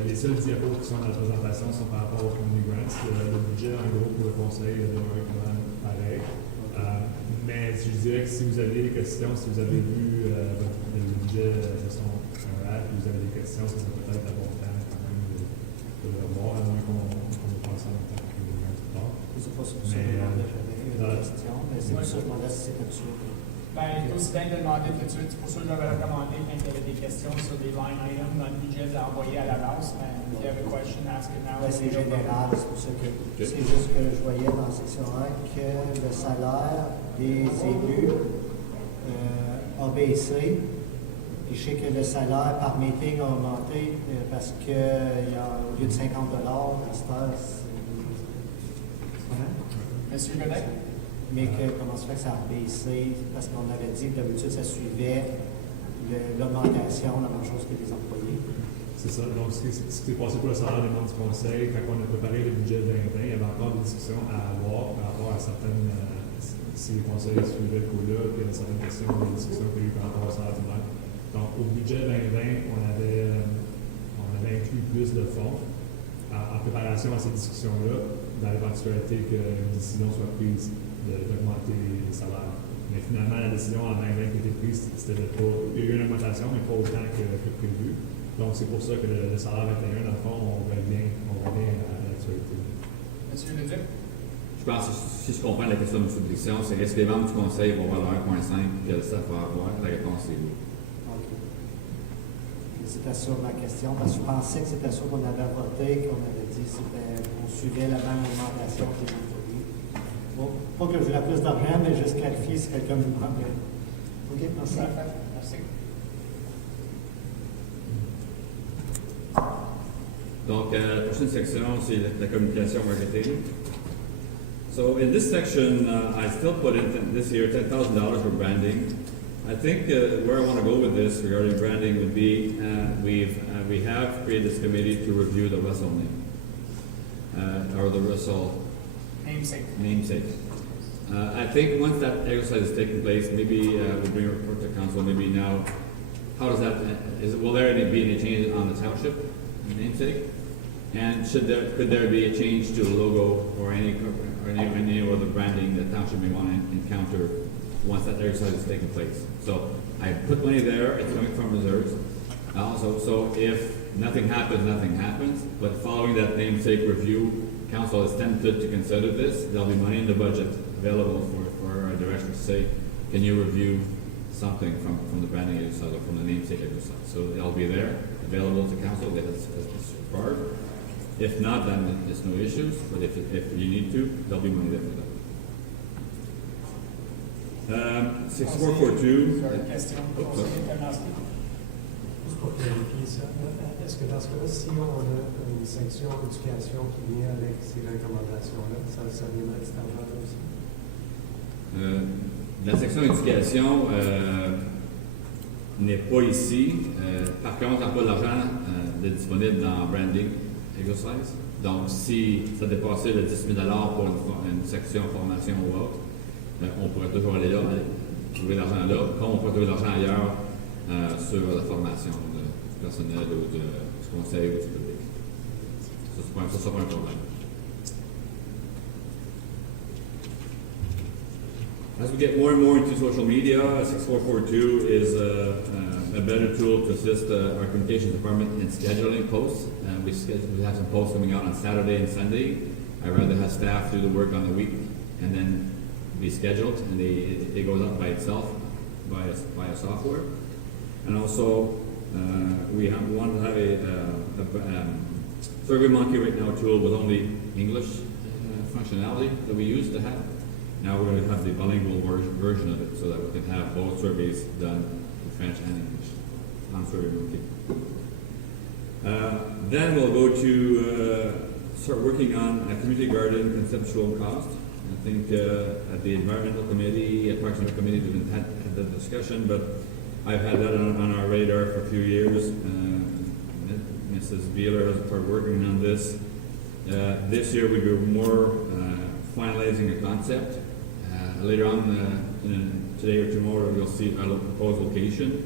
les seuls diapos qui sont dans la présentation sont par rapport au community grants. Le budget, en gros, pour le conseil demeure quand même pareil. Mais je dirais que si vous avez des questions, si vous avez vu le budget de gestion RAD, vous avez des questions, ça serait peut-être important quand même de le revoir, à moins qu'on le passe en même temps que le grants plus tard. C'est pas ça que je demandais, j'avais une question, mais c'est pour ça que je demandais si c'était dessus. Ben, il est aussi bien de demander tout de suite. C'est pour ça que j'avais recommandé quand il y avait des questions sur des line items dans le budget d'envoyer à l'avance. Ben, if you have a question, ask it now. Ouais, c'est général, c'est pour ça que c'est juste que je voyais dans la section 1 que le salaire des élus a baissé. Puis je sais que le salaire par meeting a augmenté parce que au lieu de 50 à cette heure, c'est... Monsieur Godet? Mais comment se fait que ça a baissé? Parce qu'on avait dit que d'habitude, ça suivait l'augmentation, la même chose que les employés. C'est ça. Donc, ce qui s'est passé pour le salaire des membres du conseil, quand on a préparé le budget 2020, il y avait encore des discussions à avoir par rapport à certaines, si les conseils suivaient le coup-là, puis il y avait certaines questions, des discussions qu'il y a eu par rapport au salaire du maire. Donc, au budget 2020, on avait inclus plus de fonds en préparation à ces discussions-là, dans l'éventualité qu'une décision soit prise d'augmenter les salaires. Mais finalement, la décision en 2020 qui a été prise, c'était de pas. Il y a eu une augmentation, mais pas autant que prévu. Donc, c'est pour ça que le salaire 21, dans le fond, on revient à l'actualité. Monsieur Leduc? Je pense que si je comprends la question de M. Brixon, c'est est-ce que les membres du conseil vont avoir leur 1,5 et que le staff va avoir? La réponse est oui. OK. C'était ça ma question, parce que je pensais que c'était ça qu'on avait voté, qu'on avait dit qu'on suivait la même augmentation que les employés. Bon, pas que je voulais plus d'argent, mais juste clarifier si quelqu'un me demandait. OK, merci. Parfait. Merci. Donc, la prochaine section, c'est la communication marketing. So, in this section, I still put in this year $10,000 for branding. I think where I want to go with this regarding branding would be we have created this committee to review the Russell name, or the Russell namesake. I think once that exercise is taking place, maybe we'll bring a report to council. Maybe now, how does that? Will there be any change on the township namesake? And could there be a change to the logo or any other branding that township may want to encounter once that exercise is taking place? So I put money there. It's coming from reserves. Also, so if nothing happens. But following that namesake review, council is tempted to consider this. There'll be money in the budget available for our director to say, can you review something from the branding exercise or from the namesake exercise? So it'll be there, available to council that is required. If not, then there's no issues. But if you need to, there'll be money there for that. 6442. Sorry, question. Conseiller Tarnowski? Juste pour clarifier ça, est-ce que dans ce cas-là, si on a une section éducation qui vient avec ces recommandations-là, ça viendrait de cet argent-là aussi? La section éducation n'est pas ici. Par contre, on n'a pas de l'argent disponible dans branding exercise. Donc, si ça dépassait le 10 000 pour une section formation ou autre, on pourrait toujours aller là, trouver l'argent là, comme on pourrait trouver l'argent ailleurs sur la formation du personnel ou du conseil ou du public. Ça sera pas un problème. As we get more and more into social media, 6442 is a better tool to assist our communications department in scheduling posts. We have some posts coming out on Saturday and Sunday. I rather have staff do the work on the week and then be scheduled, and it goes up by itself by a software. And also, we want to have a SurveyMonkey right now tool with only English functionality that we used to have. Now we're going to have the bilingual version of it so that we can have both surveys done in French and English on SurveyMonkey. Then we'll go to start working on a community garden conceptual cost. I think at the environmental committee, Parks and Rec committee, we've had the discussion, but I've had that on our radar for a few years. Mrs. Beeler has started working on this. This year we were more finalizing a concept. Later on today or tomorrow you'll see our proposed location,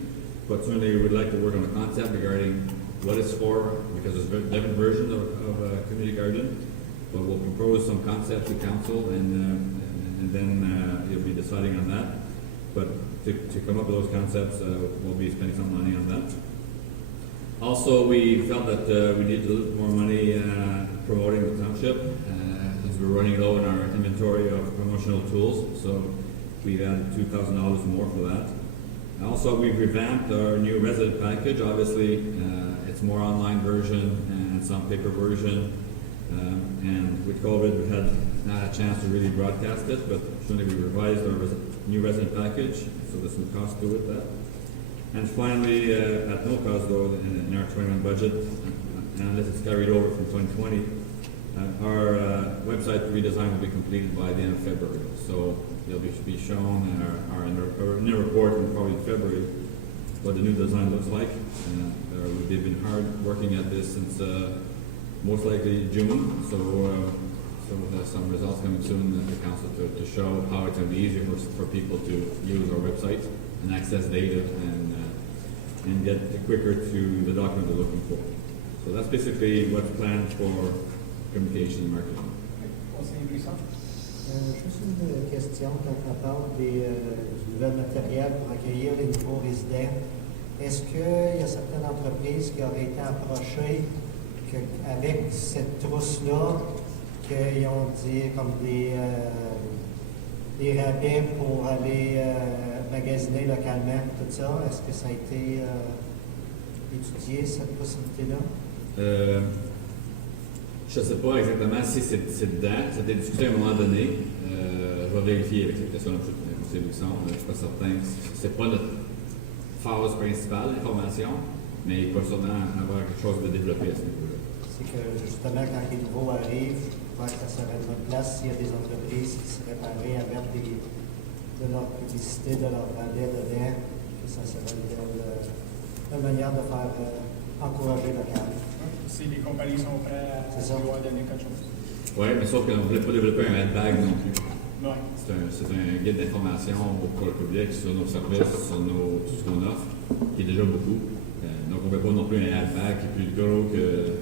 but certainly we would like to work on a concept regarding what it's for, because there's different versions of a community garden, but we'll propose some concepts to council and then you'll be deciding on that. But to come up with those concepts, we'll be spending some money on that. Also, we felt that we needed a little more money promoting the township, as we're running low in our inventory of promotional tools, so we added $2,000 more for that. Also, we've revamped our new resident package. Obviously, it's more online version and some paper version. And with COVID, we had not a chance to really broadcast it, but certainly we revised our new resident package, so there's some cost to it. That. And finally, at no cost though, in our 21 budget, unless it's carried over from 2020, our website redesign will be completed by the end of February. So it'll be shown in the report probably in February what the new design looks like. We've been hard working at this since most likely June. So there's some results coming soon at the council to show how it's going to be easier for people to use our website and access data and get quicker to the document they're looking for. So that's basically what's planned for communication and marketing. Juste une question, quand on parle du nouvel matériel pour accueillir les nouveaux résidents, est-ce qu'il y a certaines entreprises qui auraient été approchées avec cette trousse-là, qu'ils ont dit comme des rabais pour aller magasiner localement, tout ça? Est-ce que ça a été étudié, cette possibilité-là? Je ne sais pas exactement si c'est dedans. Ça a été discuté à un moment donné. Je vais vérifier avec cette question-là, M. Luxon. Je ne suis pas certain. Ce n'est pas notre phase principale, l'information, mais il peut sûrement avoir quelque chose de développé à ce niveau-là. C'est que justement, quand les nouveaux arrivent, je crois que ça serait une bonne place s'il y a des entreprises qui seraient prêtes à mettre de leur publicité, de leur rabais dedans, que ça serait une manière de faire encourager le local. Si les compagnies sont prêtes à vouloir donner quelque chose. Oui, mais sauf qu'on ne voulait pas développer un headbag non plus. Ouais. C'est un guide d'information pour le public sur nos services, sur tout ce qu'on offre, qui est déjà beaucoup. Donc on ne veut pas non plus un headbag qui est plus gros que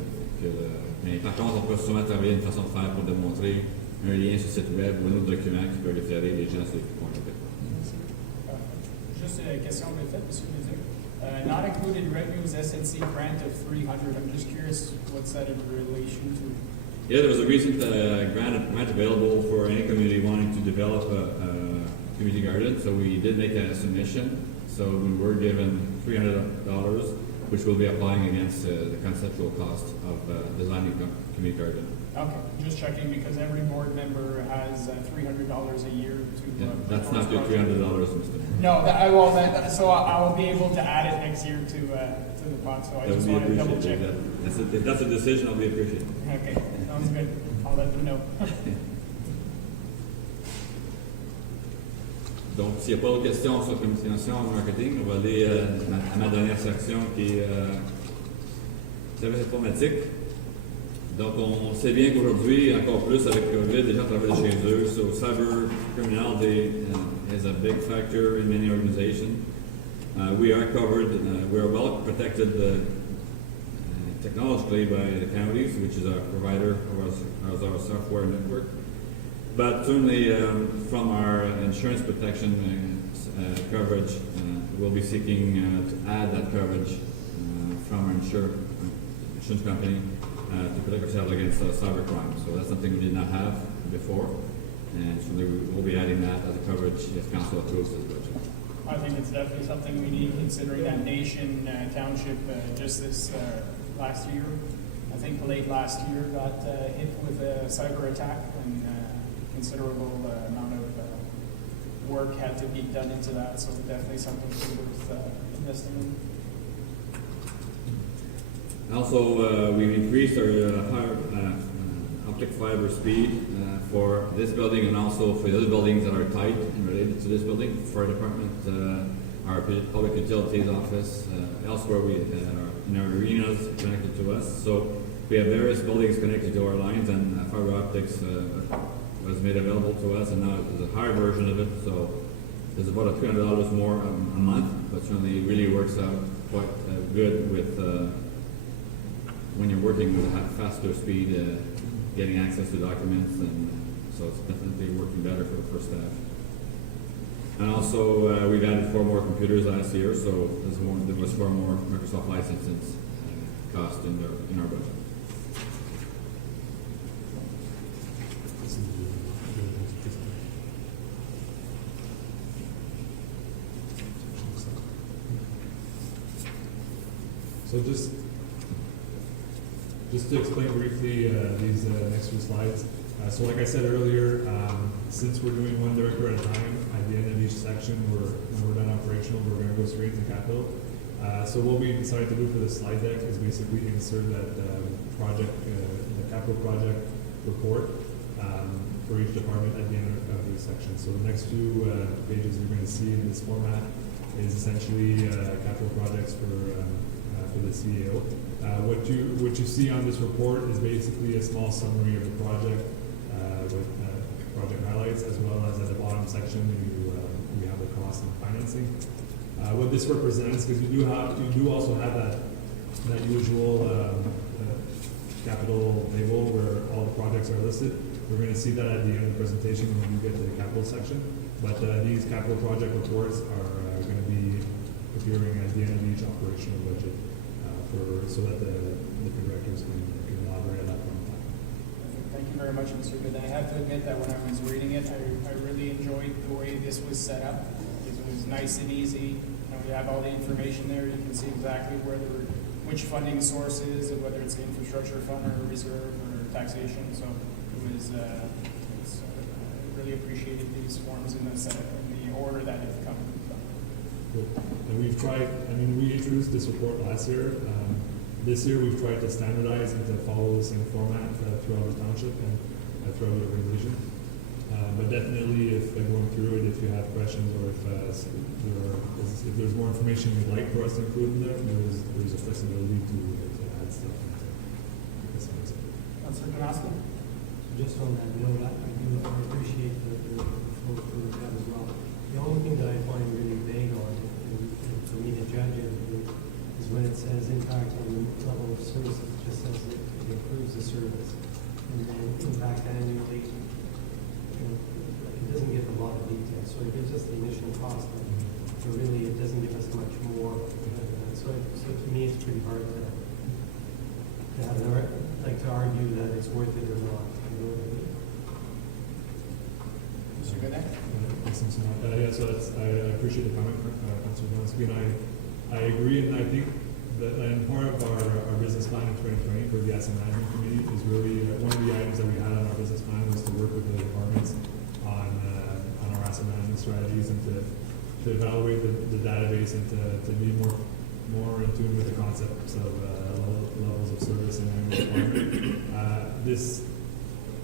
mais par contre, on peut sûrement travailler une façon de faire pour démontrer un lien sur le site web ou un autre document qui peut référer les gens sur les points de vue. Just a question vite fait, M. Lézé. Not included revenues SNC grant of 300. I'm just curious what's that in relation to? Yeah, there was a recent grant available for any community wanting to develop a community garden, so we did make a submission. So we were given $300, which we'll be applying against the conceptual cost of designing a community garden. Okay, just checking because every board member has $300 a year to. That's not your $300, Mr. No, so I'll be able to add it next year to the pot. So I just want to double check. If that's a decision, I'll be appreciative. Okay, sounds good. I'll let them know. Donc, s'il n'y a pas d'autres questions sur la communication et marketing, on va aller à ma dernière section qui est service informatique. Donc, on sait bien qu'aujourd'hui, encore plus avec COVID, les gens travaillent chez eux. So, cyber criminality is a big factor in many organizations. We are covered, we are well protected technologically by the counties, which is our provider of our software network. But certainly, from our insurance protection coverage, we'll be seeking to add that coverage from our insurance company to protect ourselves against cybercrime. So that's something we did not have before, and so we'll be adding that as a coverage if council approves this budget. I think it's definitely something we need, considering that Nation Township just this last year, I think late last year, got hit with a cyber attack, and considerable amount of work had to be done into that, so definitely something worth investing in. Also, we've increased our higher optic fiber speed for this building and also for the other buildings that are tight and related to this building. Fire department, our public utilities office, elsewhere we in our arenas connected to us. So we have various buildings connected to our lines, and fiber optics was made available to us, and now there's a higher version of it. So there's about $300 more a month, but certainly it really works out quite good with when you're working with a faster speed, getting access to documents, and so it's definitely working better for staff. And also, we've added 4 more computers last year, so there was 4 more Microsoft licenses cost in our budget. So just to explain briefly these next few slides. So like I said earlier, since we're doing one director at a time, at the end of each section, when we're done operational, we're going to go straight to capital. So what we decided to do for the slide deck is basically insert that the capital project report for each department at the end of each section. So the next few pages you're going to see in this format is essentially capital projects for the CEO. What you see on this report is basically a small summary of the project with project highlights, as well as at the bottom section we have the cost and financing. What this represents, because you do also have that usual capital table where all the projects are listed. We're going to see that at the end of the presentation when we get to the capital section. But these capital project reports are going to be appearing at the end of each operational budget. So that the directors can elaborate on that point in time. Thank you very much, Mr. Good. I have to admit that when I was reading it, I really enjoyed the way this was set up. It was nice and easy. You have all the information there. You can see exactly which funding sources, whether it's the infrastructure fund or reserve or taxation. So it was I really appreciated these forms in the order that it come. Cool. And we introduced this report last year. This year we've tried to standardize and to follow the same format throughout the township and throughout the organization. But definitely, if going through it, if you have questions or if there's more information you'd like for us to include in there, there's a flexibility to add stuff. Councilor Canasco? Just on that note, I appreciate the flow through that as well. The only thing that I find really vague on it, and for me to judge it, is when it says impact on the level of services, it just says it improves the service. And then impact annually, it doesn't give a lot of detail. So it gives us the initial cost, but really it doesn't give us much more. So to me, it's pretty hard to argue that it's worth it or not. You know what I mean? Mr. Good. I appreciate the comment, Councilor Johnson, and I agree, and I think that part of our business plan in 2020 for the asset management committee is really one of the items that we had on our business plan was to work with the departments on our asset management strategies and to evaluate the database and to be more in tune with the concepts of levels of service and requirement.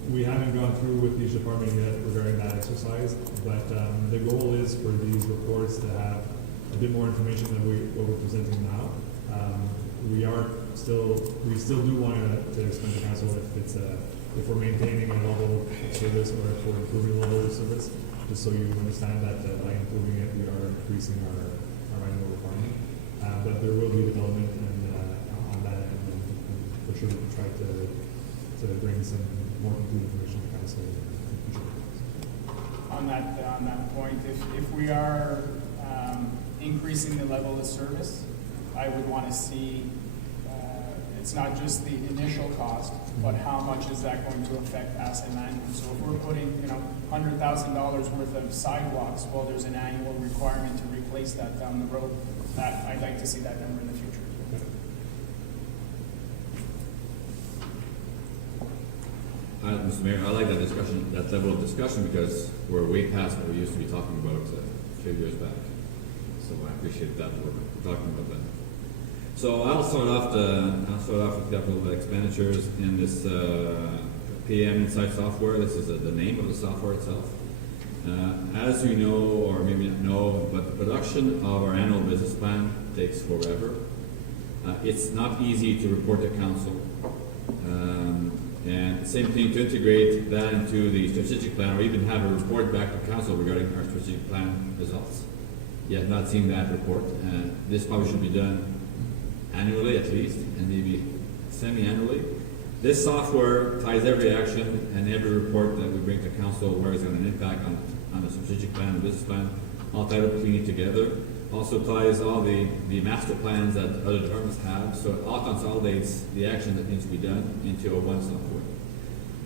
We haven't gone through with each department yet regarding that exercise, but the goal is for these reports to have a bit more information than what we're presenting now. We still do want to explain to council if we're maintaining a level of service or if we're improving the level of service, just so you understand that by improving it, we are increasing our annual requirement. But there will be development on that end, and for sure we'll try to bring some more complete information to council in the future. on that point. If we are increasing the level of service, I would want to see, it's not just the initial cost, but how much is that going to affect asset management? So if we're putting, $100,000 worth of sidewalks, well, there's an annual requirement to replace that down the road. I'd like to see that number in the future. Mr. Mayor, I like that discussion, that level of discussion, because we're way past what we used to be talking about a few years back. So I appreciate that we're talking about that. So I'll start off with capital expenditures in this PM Insight software. This is the name of the software itself. As you know, or maybe not know, but the production of our annual business plan takes forever. It's not easy to report to council. And same thing to integrate that into the strategic plan, or even have a report back to council regarding our strategic plan results. You have not seen that report. This probably should be done annually at least, and maybe semi-annually. This software ties every action and every report that we bring to council where it's going to impact on the strategic plan and business plan, all tied up cleanly together. Also ties all the master plans that other departments have, so it all consolidates the action that needs to be done into a one software.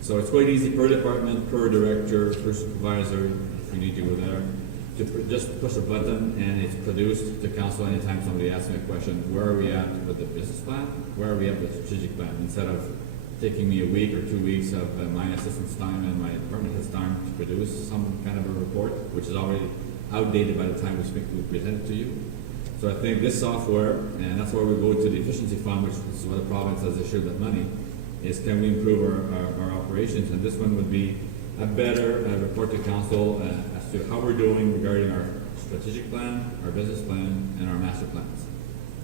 So it's quite easy per department, per director, per supervisor, if we need to go there, to just push a button and it's produced to council anytime somebody asks me a question. Where are we at with the business plan? Where are we at with the strategic plan? Instead of taking me a week or 2 weeks of my assistant's time and my department head's time to produce some kind of a report, which is already outdated by the time we present it to you. So I think this software, and that's why we go to the efficiency fund, which is where the province has issued that money, is can we improve our operations? And this one would be a better report to council as to how we're doing regarding our strategic plan, our business plan, and our master plans.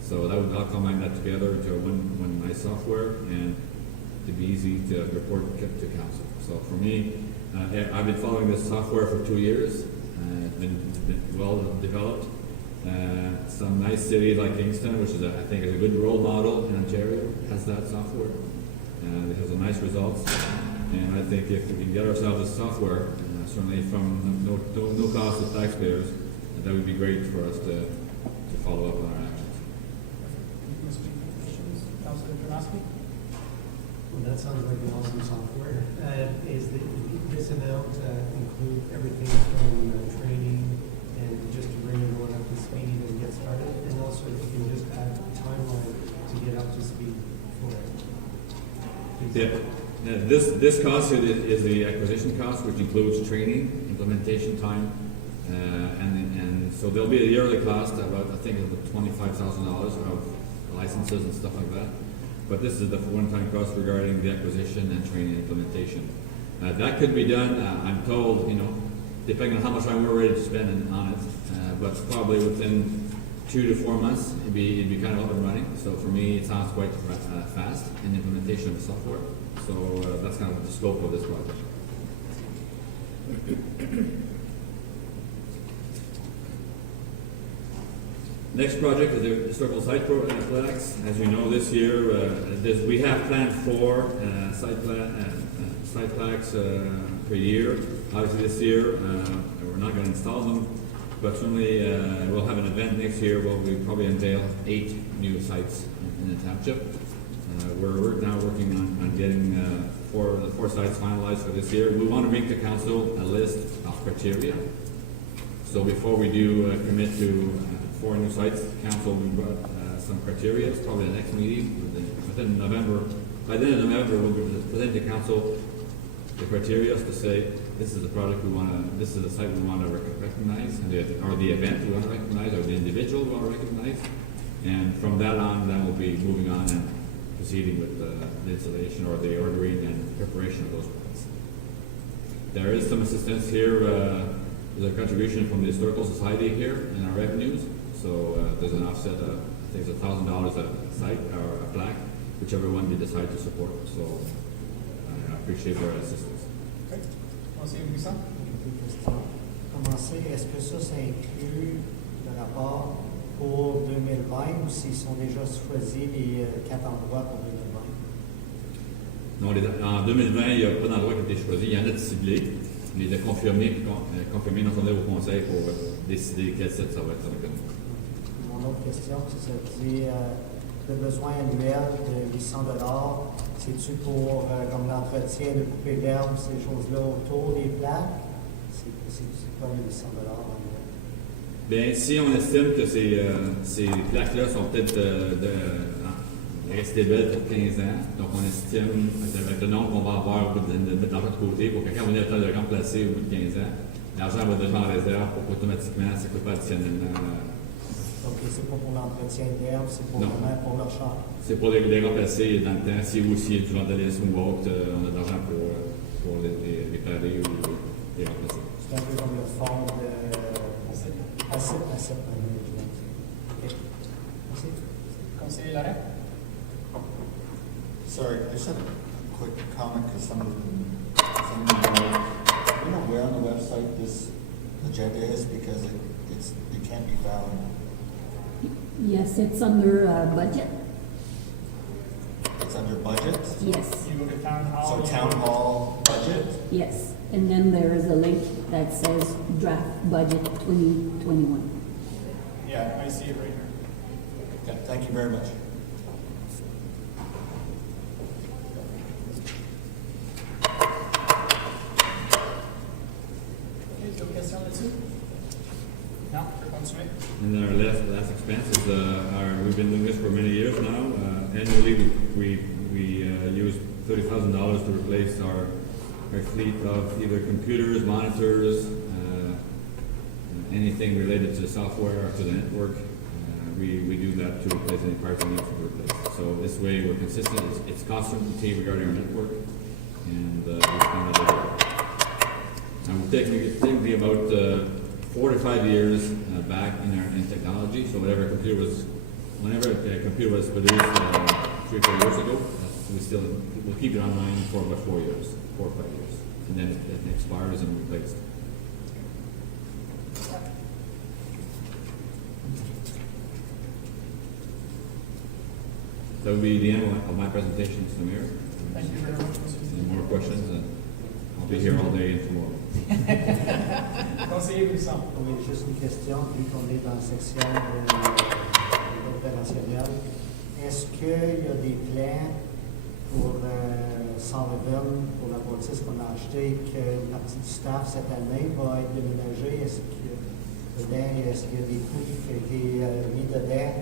So that would, I'll combine that together into one nice software, and to be easy to report to council. So for me, I've been following this software for 2 years. It's been well developed. Some nice cities like Kingston, which is I think is a good role model in Ontario, has that software. It has a nice results, and I think if we can get ourselves a software, certainly from no cost to taxpayers, that would be great for us to follow up on our actions. Councilor Janoski? Well, that sounds like an awesome software. Is this amount include everything from training and just to bring everyone up to speed and get started? And also if you can just add a timeline to get up to speed for it. Yeah. This cost is the acquisition cost, which includes training, implementation time, and so there'll be a yearly cost about, I think, about $25,000 of licenses and stuff like that. But this is the one-time cost regarding the acquisition and training implementation. That could be done, I'm told, depending on how much time we're ready to spend on it, but probably within 2 to 4 months, it'd be kind of up and running. So for me, it sounds quite fast in implementation of the software. So that's kind of the scope of this project. Next project is the historical site plaques. As you know, this year we have planned 4 site plaques per year. Obviously, this year we're not going to install them, but certainly we'll have an event next year where we probably unveil 8 new sites in the township. We're now working on getting the 4 sites finalized for this year. We want to bring to council a list of criteria. So before we do commit to 4 new sites, council will bring some criteria. It's probably the next meeting within November. By the end of November, we'll be presenting to council the criteria to say this is the project we want to, this is the site we want to recognize, or the event we want to recognize, or the individual we want to recognize. And from that on, then we'll be moving on and proceeding with the installation or the ordering and preparation of those plans. There is some assistance here. There's a contribution from the Historical Society here in our revenues. So there's an offset, I think it's $1,000 a site or a plaque, whichever one they decide to support. So I appreciate their assistance. Okay. Monsieur Buisson? Commencer, est-ce que ça inclut le rapport pour 2020 ou s'ils sont déjà choisis les 4 endroits pour 2020? Non, en 2020, il n'y a pas d'endroit qui a été choisi. Il y en a de ciblés. mais de confirmer, puis confirmer notre au conseil pour décider quel site ça va être avec nous. Mon autre question, ça dit le besoin annuel de 800 $, c'est-tu pour comme l'entretien de couper l'herbe, ces choses-là autour des plaques? C'est quoi les 800 $ annuels? Bien, si on estime que ces plaques-là sont peut-être restées belles pour 15 ans, donc on estime, avec le nombre qu'on va avoir de mettre l'argent de côté, pour que quand on ait le temps de le remplacer au bout de 15 ans, l'argent va déjà en réserve pour qu'automatiquement, ça ne coûte pas additionnellement. Donc, c'est pas pour l'entretien d'herbe, c'est pour Non. vraiment pour leur char. C'est pour les remplacer dans le temps. Si aussi il y a du vandalisme ou autre, on a de l'argent pour les parer ou les remplacer. C'est un peu comme le fond de asset management. OK. Merci. Conseiller Larrey? Sorry, I just have a quick comment because somebody you know where on the website this agenda is because it can't be found. Yes, it's under budget. It's under budget. Yes, You go to town hall. So town hall budget. yes. And then there is a link that says draft budget 2021. Yeah, I see it right here. Okay, thank you very much. Okay, d'autres questions là-dessus? Non, je peux continuer. And our last expense is we've been doing this for many years now. Annually, we use $30,000 to replace our fleet of either computers, monitors, anything related to software or to the network. We do that to replace any parts that need to be replaced. So this way, we're consistent. It's cost certainty regarding our network, and we spend that every year. Now, we've taken about 4 to 5 years back in technology. So whenever a computer was produced 3 or 4 years ago, we'll keep it online for about 4 years, 4 or 5 years, and then it expires and replaced. That would be the end of my presentation, Mr. Mayor. Thank you very much, Any Monsieur. more questions? I'll be here all day and tomorrow. Conseiller Buisson. Oui, juste une question, vu qu'on est dans la section opérationnelle. Est-ce qu'il y a des plans pour Centre-Ville, pour la bâtisse qu'on a acheté, qu'une partie du staff cette année va être déménagée? Est-ce qu'il y a des coûts qui ont été mis dedans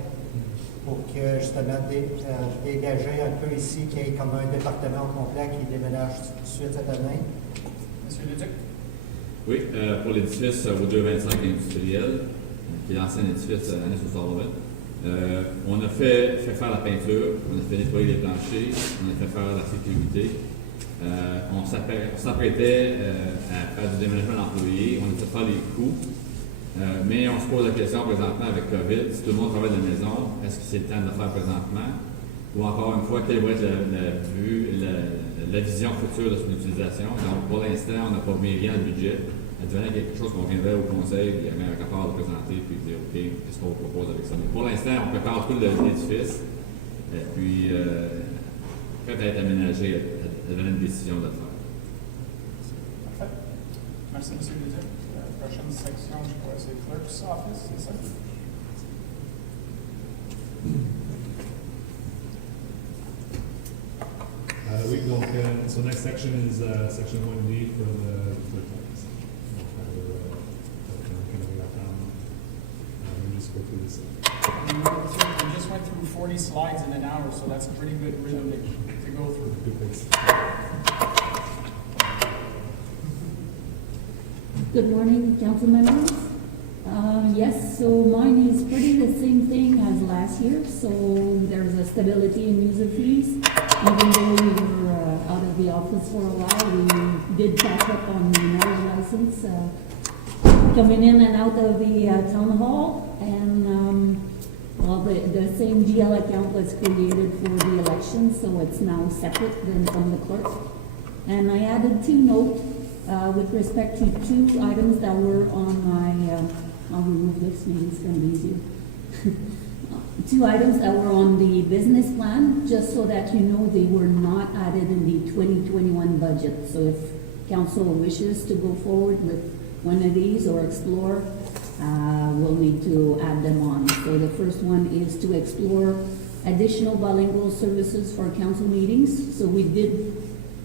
pour que justement dégager un peu ici, qu'il y ait comme un département au complet qui déménage tout de suite cette année? Monsieur Leduc? Oui, pour l'édifice au 225 industriel, qui est l'ancien édifice Anne Sullivan, on a fait faire la peinture, on a fait nettoyer les planchers, on a fait faire la sécurité. On s'apprêtait à faire du déménagement d'employés, on a fait faire les coûts. Mais on se pose la question présentement avec COVID, si tout le monde travaille de la maison, est-ce que c'est le temps de le faire présentement? Ou encore une fois, quelle va être la vision future de son utilisation? Donc, pour l'instant, on n'a pas mis rien dans le budget. Advenant quelque chose qu'on viendrait au conseil, il y avait un rapport de présenter, puis dire, OK, qu'est-ce qu'on vous propose avec ça? Mais pour l'instant, on prépare tout l'édifice, et puis, prêt à être aménagé, à donner une décision de le faire. Parfait. Merci, Monsieur Leduc. Prochaine section, je crois, c'est Clerk's Office, c'est ça? Oui, donc, so next section is section 1D for the clerk office. Let me just go through this. We just went through 40 slides in an hour, so that's a pretty good rhythm to go through. Good place. Good morning, council members. Yes, so mine is pretty the same thing as last year. So there's a stability in user fees. Even though we were out of the office for a while, we did catch up on the marriage license coming in and out of the town hall. And well, the same GL account was created for the election, so it's now separate than from the clerk. And I added 2 notes with respect to 2 items that were on my, I'll remove this, maybe it's going to be easier. 2 items that were on the business plan, just so that you know they were not added in the 2021 budget. So if council wishes to go forward with one of these or explore, we'll need to add them on. So the first one is to explore additional bilingual services for council meetings. So we did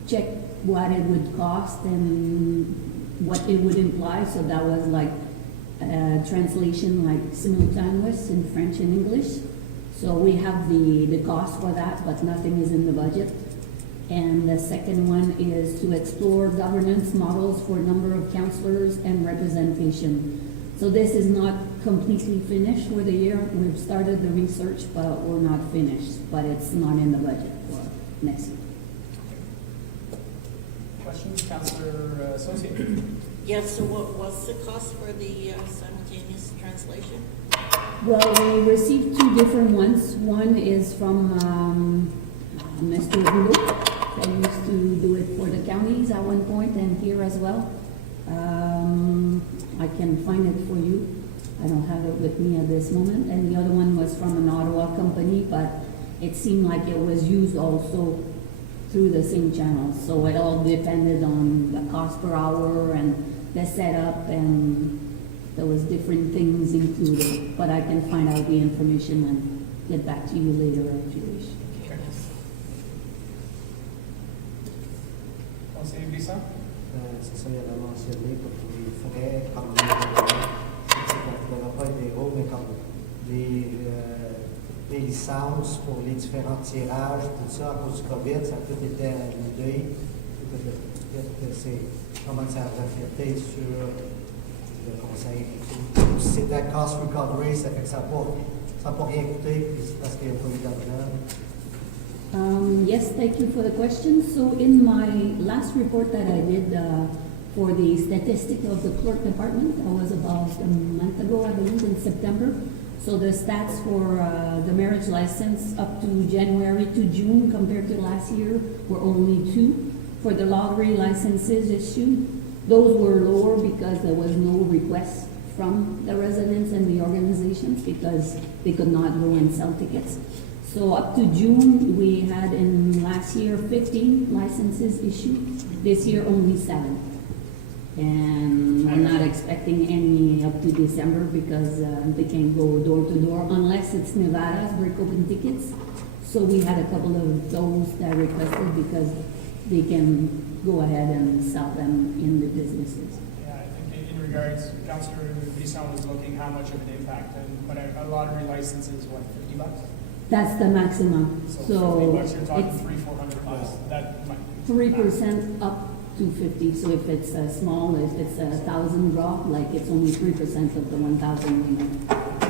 check what it would cost and what it would imply. So that was like translation, like simultaneous in French and English. So we have the cost for that, but nothing is in the budget. And the second one is to explore governance models for number of councillors and representation. So this is not completely finished for the year. We've started the research, but we're not finished, but it's not in the budget for next year. Questions, Councillor Associate? Yes, so what's the cost for the simultaneous translation? Well, we received two different ones. One is from Mr. Hulot, that used to do it for the counties at one point and here as well. I can find it for you. I don't have it with me at this moment. And the other one was from an Ottawa company, but it seemed like it was used also through the same channels. So it all depended on the cost per hour and the setup, and there was different things included. But I can find out the information and get back to you later if you wish. Conseiller Bisson? C'est ça, il avait mentionné pour les frais, comme on ne devrait pas être des gros, mais comme des licences pour les différents tirages, tout ça, à cause du COVID, ça a tout été annulé. Comment ça a reflété sur le conseil. C'était cost recovery, ça fait que ça n'a pas rien coûté, puis c'est parce qu'il n'y a pas eu d'argent. Yes, thank you for the question. So in my last report that I did for the statistic of the clerk department, that was about a month ago, I believe, in September. So the stats for the marriage license up to January to June compared to last year were only 2. For the lottery licenses issued, those were lower because there was no request from the residents and the organizations because they could not go and sell tickets. So up to June, we had in last year 15 licenses issued. This year only 7. And we're not expecting any up to December because they can't go door to door unless it's Nevada's break open tickets. So we had a couple of those that requested because they can go ahead and sell them in the businesses. Yeah, I think in regards, Councillor Bisson was looking how much of an impact, but a lottery license is what, $50? That's the maximum. So $50, you're talking it's $300-400. That might 3% up to 50. So if it's small, if it's 1,000 drop, like it's only 3% of the 1,000.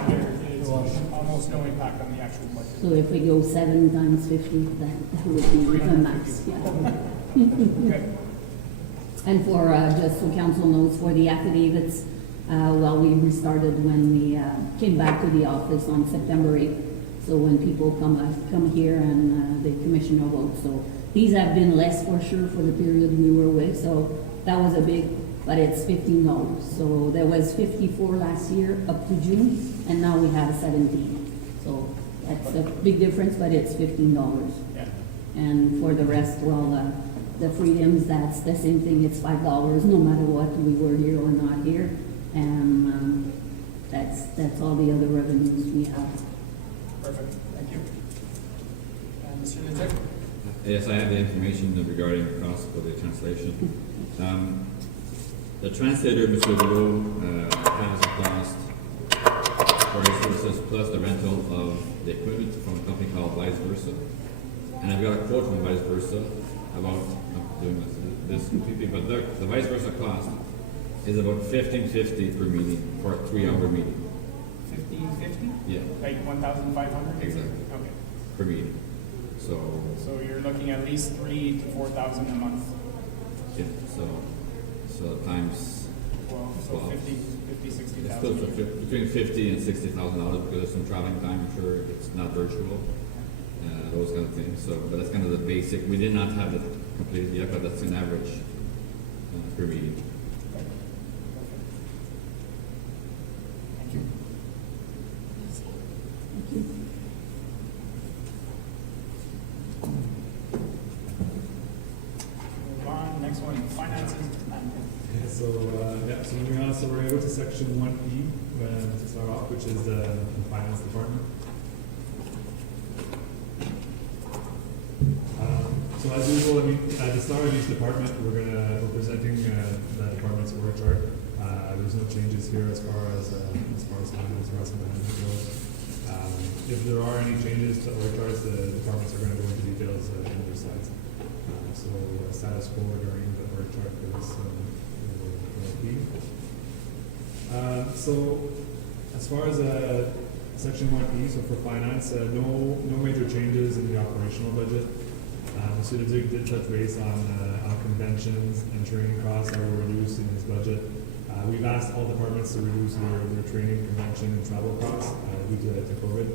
There is almost no impact on the actual budget. So if we go 7 times 50, that would be the max. Yeah. Okay. And for just so council knows, for the affidavits, well, we restarted when we came back to the office on September 8th. So when people come here and the commissioner votes, so these have been less for sure for the period we were with. So that was a big, but it's $15. So there was 54 last year up to June, and now we have 17. So that's a big difference, but it's $15. Yeah. And for the rest, well, the freedoms, that's the same thing. It's $5 no matter what we were here or not here, and that's all the other revenues we have. Perfect, thank you. Mr. Lindsay? Yes, I have the information regarding the cost for the translation. The translator, Mr. Legault, has a cost for his services plus the rental of the equipment from a company called Vice Versa. And I've got a quote from Vice Versa about, I'm doing this completely, but the Vice Versa cost is about $15.50 per meeting for a 3-hour meeting. $15.50? Yeah. Like 1,500? Exactly. Okay. Per meeting. So you're looking at least 3,000 to 4,000 a month. yeah, so times Well, so 12. 50, 60,000. It's close to between $50,000 and $60,000 because of some traveling time. I'm sure it's not virtual, those kind of things. So, but that's kind of the basic. We did not have it completed yet, but that's an average per meeting. Thank you. Thank you. Move on, next one, finances. Yeah, so moving on, so we're gonna go to section 1E, to start off, which is the finance department. So as usual, I mean, at the start of each department, we're presenting the department's org chart. There's no changes here as far as finance or asset management goes. If there are any changes to org charts, the departments are gonna go into details in their slides. So status quo during the org chart for this so as far as section 1E, so for finance, no major changes in the operational budget. Mr. Duduc did touch base on conventions and training costs that were reduced in his budget. We've asked all departments to reduce their training, convention, and travel costs due to COVID.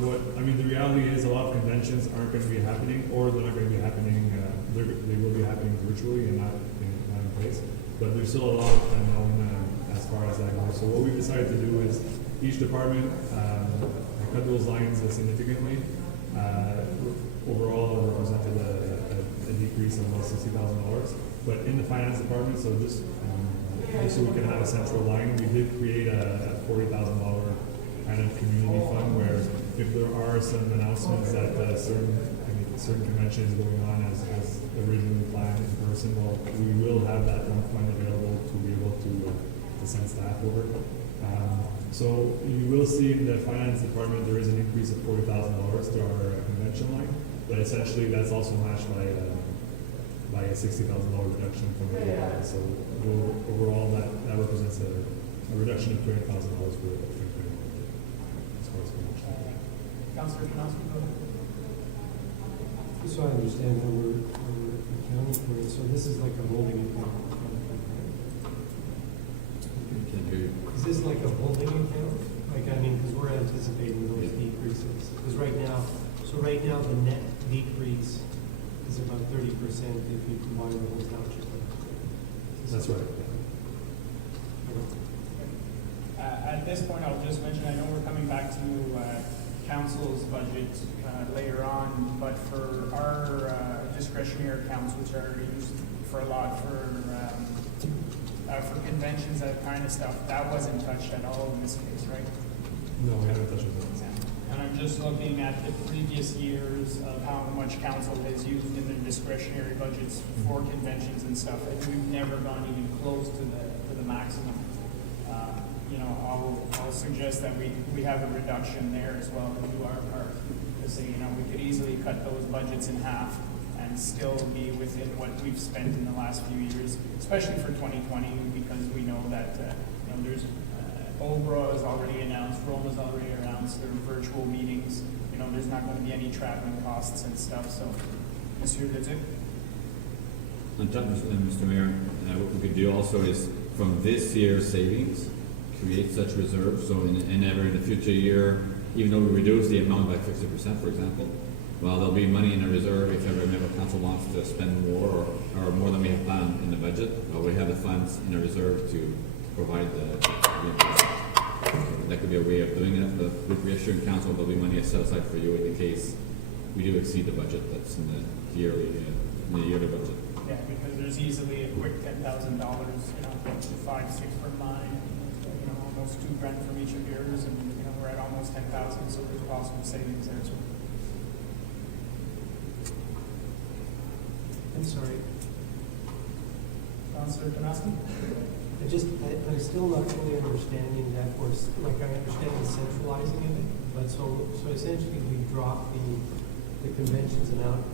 The reality is a lot of conventions aren't going to be happening, or they're not going to be happening. They will be happening virtually and not in place. But there's still a lot unknown as far as that goes. So what we've decided to do is each department cut those lines significantly. Overall, it represented a decrease of about $60,000. But in the finance department, so just so we can have a central line, we did create a $40,000 kind of community fund where if there are some announcements that certain conventions going on as originally planned in person, well, we will have that one fund available to be able to send staff over. So you will see in the finance department there is an increase of $40,000 to our convention line, but essentially that's also matched by a $60,000 reduction from the so overall that represents a reduction of $20,000 for the as far as convention. Councillor Kanowski, go ahead. Just so I understand how we're accounting for it, so this is like a holding account. Is this like a holding account? Because we're anticipating those decreases. Because right now the net decrease is about 30% if you combine the whole township. That's right. At this point, I'll just mention, I know we're coming back to council's budget later on, but for our discretionary accounts, which are used for a lot for conventions, that kind of stuff, that wasn't touched at all in this case, right? No, we haven't touched it. And I'm just looking at the previous years of how much council has used in their discretionary budgets for conventions and stuff, and we've never gone even close to the maximum. I'll suggest that we have a reduction there as well and do our part. Because we could easily cut those budgets in half and still be within what we've spent in the last few years, especially for 2020, because we know that there's Obra is already announced, Rome is already announced, there are virtual meetings. There's not going to be any traveling costs and stuff. So, Mr. Duduc? On top of Mr. Mayor, what we could do also is from this year's savings, create such reserves. So in the future year, even though we reduce the amount by 50%, for example, well, there'll be money in a reserve if ever a member of council wants to spend more or more than we have planned in the budget. Well, we have the funds in a reserve to provide the that could be a way of doing it. But with reassuring council, there'll be money set aside for you in the case we do exceed the budget that's in the yearly budget. Yeah, because there's easily a quick $10,000, 5, 6 per line, almost $2,000 from each of yours, and we're at almost 10,000, so there's possible savings there as well. I'm sorry. Councillor Kanowski? I'm still not fully understanding that I understand the centralizing of it, but so essentially we dropped the conventions amount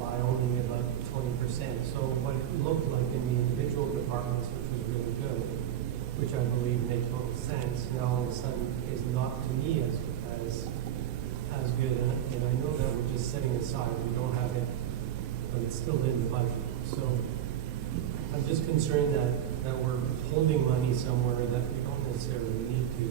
by only about 20%. So what it looked like in the individual departments, which was really good, which I believe made total sense, now all of a sudden is not to me as good. And I know that we're just setting aside, we don't have it, but it's still in the budget. So I'm just concerned that we're holding money somewhere that we don't necessarily need to.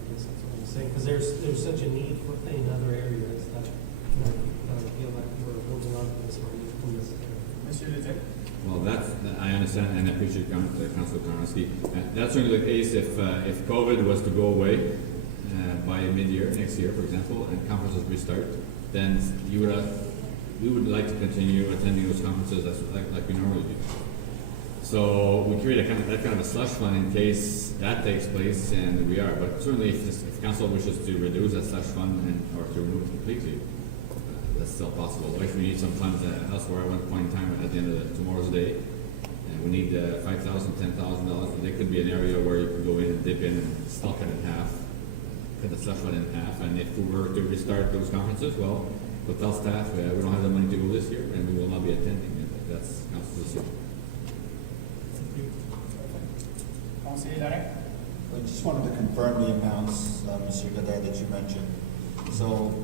I guess that's what I'm saying, because there's such a need in other areas that I feel like we're holding on to this money in this area. Mr. Duduc? Well, I understand and I appreciate Councilor Karnowski. That's certainly the case if COVID was to go away by mid-year, next year, for example, and conferences restart, then you would have we would like to continue attending those conferences like we normally do. So we create that kind of a slush fund in case that takes place, and we are. But certainly, if council wishes to reduce that slush fund or to remove it completely, that's still possible. If we need some funds elsewhere at one point in time at the end of tomorrow's day, and we need $5,000, $10,000, there could be an area where you could go in and dip in and still cut it in half, cut the slush fund in half. And if we were to restart those conferences, well, we'll tell staff we don't have the money to go this year, and we will not be attending. That's council's decision. Conseiller Lorrain? I just wanted to confirm the amounts, Mr. Godet, that you mentioned. So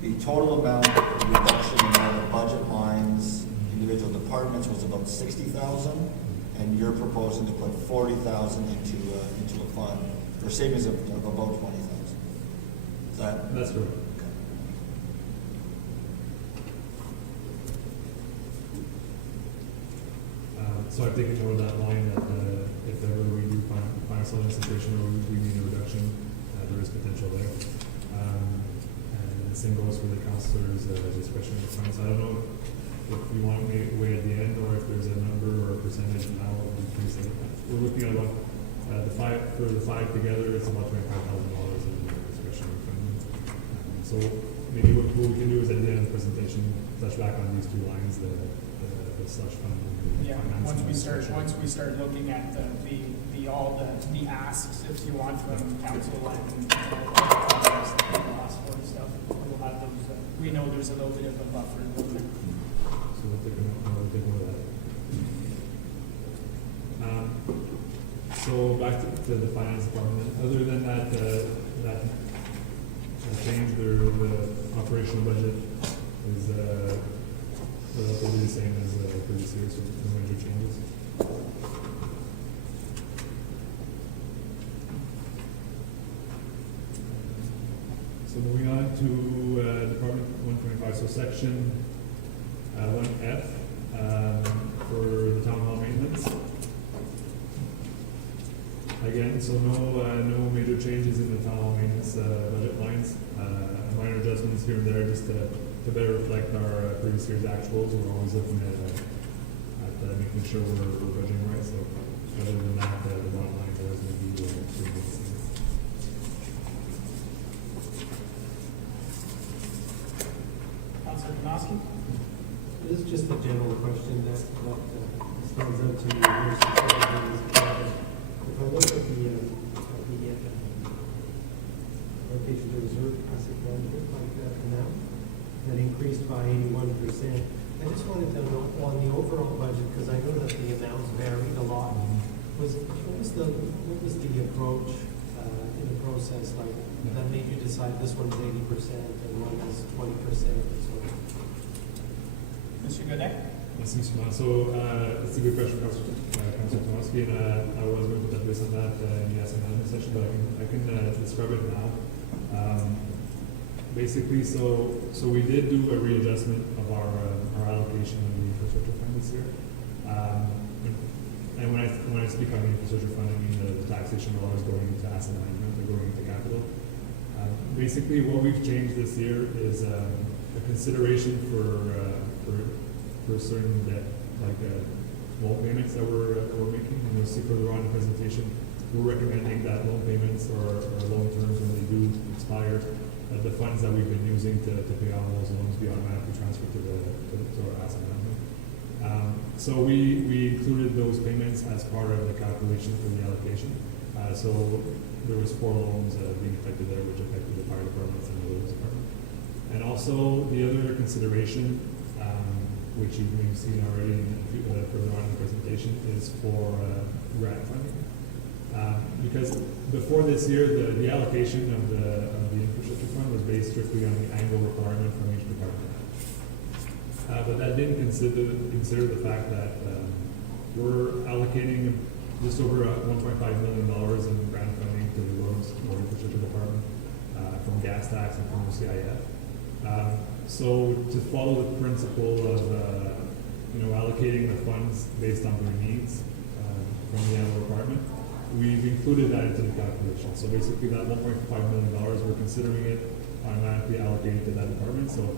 the total amount reduction in all the budget lines, individual departments was about 60,000, and you're proposing to put 40,000 into a fund for savings of about 20,000. Is that? That's correct. So I've taken note of that line that if ever we do find ourselves in a situation where we need a reduction, there is potential there. And the same goes for the councillors' discretionary funds. I don't know if you want me to wait at the end or if there's a number or a percentage now of the increase. We're looking at about for the five together, it's about $25,000 in discretionary funds. So maybe what we can do is at the end of the presentation, touch back on these two lines, the slush fund. Yeah, once we start looking at all the asks, if you want, from council and cost for stuff, we'll have those, we know there's a little bit of a buffer in there. So we'll take note of that. So back to the finance department, other than that change, the operational budget is relatively the same as previous years, so no major changes. So moving on to Department 125, so Section 1F for the town hall maintenance. Again, so no major changes in the town hall maintenance budget lines. Minor adjustments here and there just to better reflect our previous year's actuals. We're always looking at making sure we're budgeting right. So other than that, the bottom line does maybe pretty good. Councilor Donosky? This is just a general question that stands out to me here specifically is if I look at the allocation to reserve asset management, like that amount, that increased by 81%. I just wanted to know on the overall budget, because I know that the amounts varied a lot. What was the approach in the process like that made you decide this one's 80% and one is 20% and so on? Mr. Godet? Yes, Mr. Ma. So it's a good question, Councilor Tomasky, and I was going to touch base on that in the asset management session, but I can describe it now. Basically, so we did do a readjustment of our allocation of the infrastructure fund this year. And when I speak on the infrastructure fund, I mean the taxation dollars going into asset management or going into capital. Basically, what we've changed this year is a consideration for certain debt, like loan payments that we're making. And you'll see further on in the presentation, we're recommending that loan payments or loan terms, when they do expire, the funds that we've been using to pay off those loans be automatically transferred to our asset management. So we included those payments as part of the calculation for the allocation. So there was 4 loans being affected there, which affected the fire departments and the roads department. And also the other consideration, which you've maybe seen already further on in the presentation, is for grant funding. Because before this year, the allocation of the infrastructure fund was based strictly on the annual requirement from each department. But that didn't consider the fact that we're allocating just over $1.5 million in grant funding to the roads or infrastructure department from gas tax and from CIF. So to follow the principle of allocating the funds based on their needs from the annual requirement, we've included that into the calculation. So basically that $1.5 million, we're considering it automatically allocated to that department. So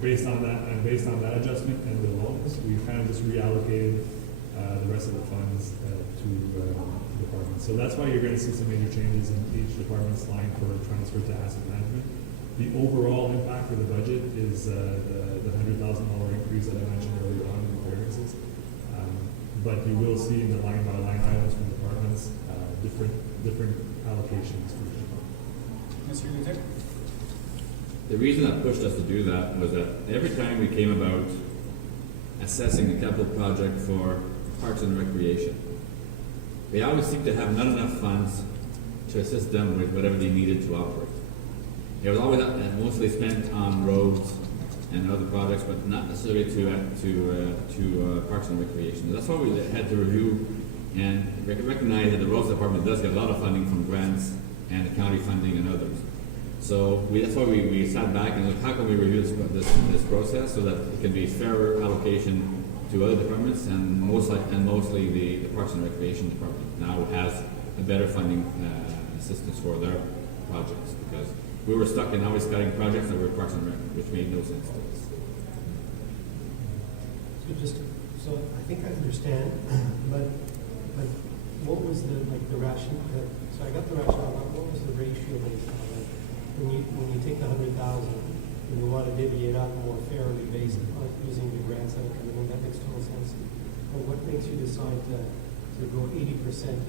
based on that adjustment and the loans, we kind of just reallocated the rest of the funds to departments. So that's why you're going to see some major changes in each department's line for transfer to asset management. The overall impact for the budget is the $100,000 increase that I mentioned earlier on in the variances. But you will see in the line by line items from departments different allocations for each department. Mr. Luther? The reason that pushed us to do that was that every time we came about assessing a capital project for Parks and Recreation, they always seemed to have not enough funds to assist them with whatever they needed to operate. It was always mostly spent on roads and other projects, but not necessarily to Parks and Recreation. That's why we had to review and recognize that the roads department does get a lot of funding from grants and the county funding and others. So that's why we sat back and looked, how can we review this process so that it can be fairer allocation to other departments, and mostly the Parks and Recreation department now has a better funding assistance for their projects, because we were stuck in always cutting projects that were Parks and Rec, which made no sense to us. So I think I understand, but what was the rationale? So I got the rationale, but what was the ratio based on it? When you take the 100,000 and you want to divvy it up more fairly based on using the grants that are coming in, that makes total sense. But what makes you decide to go 80%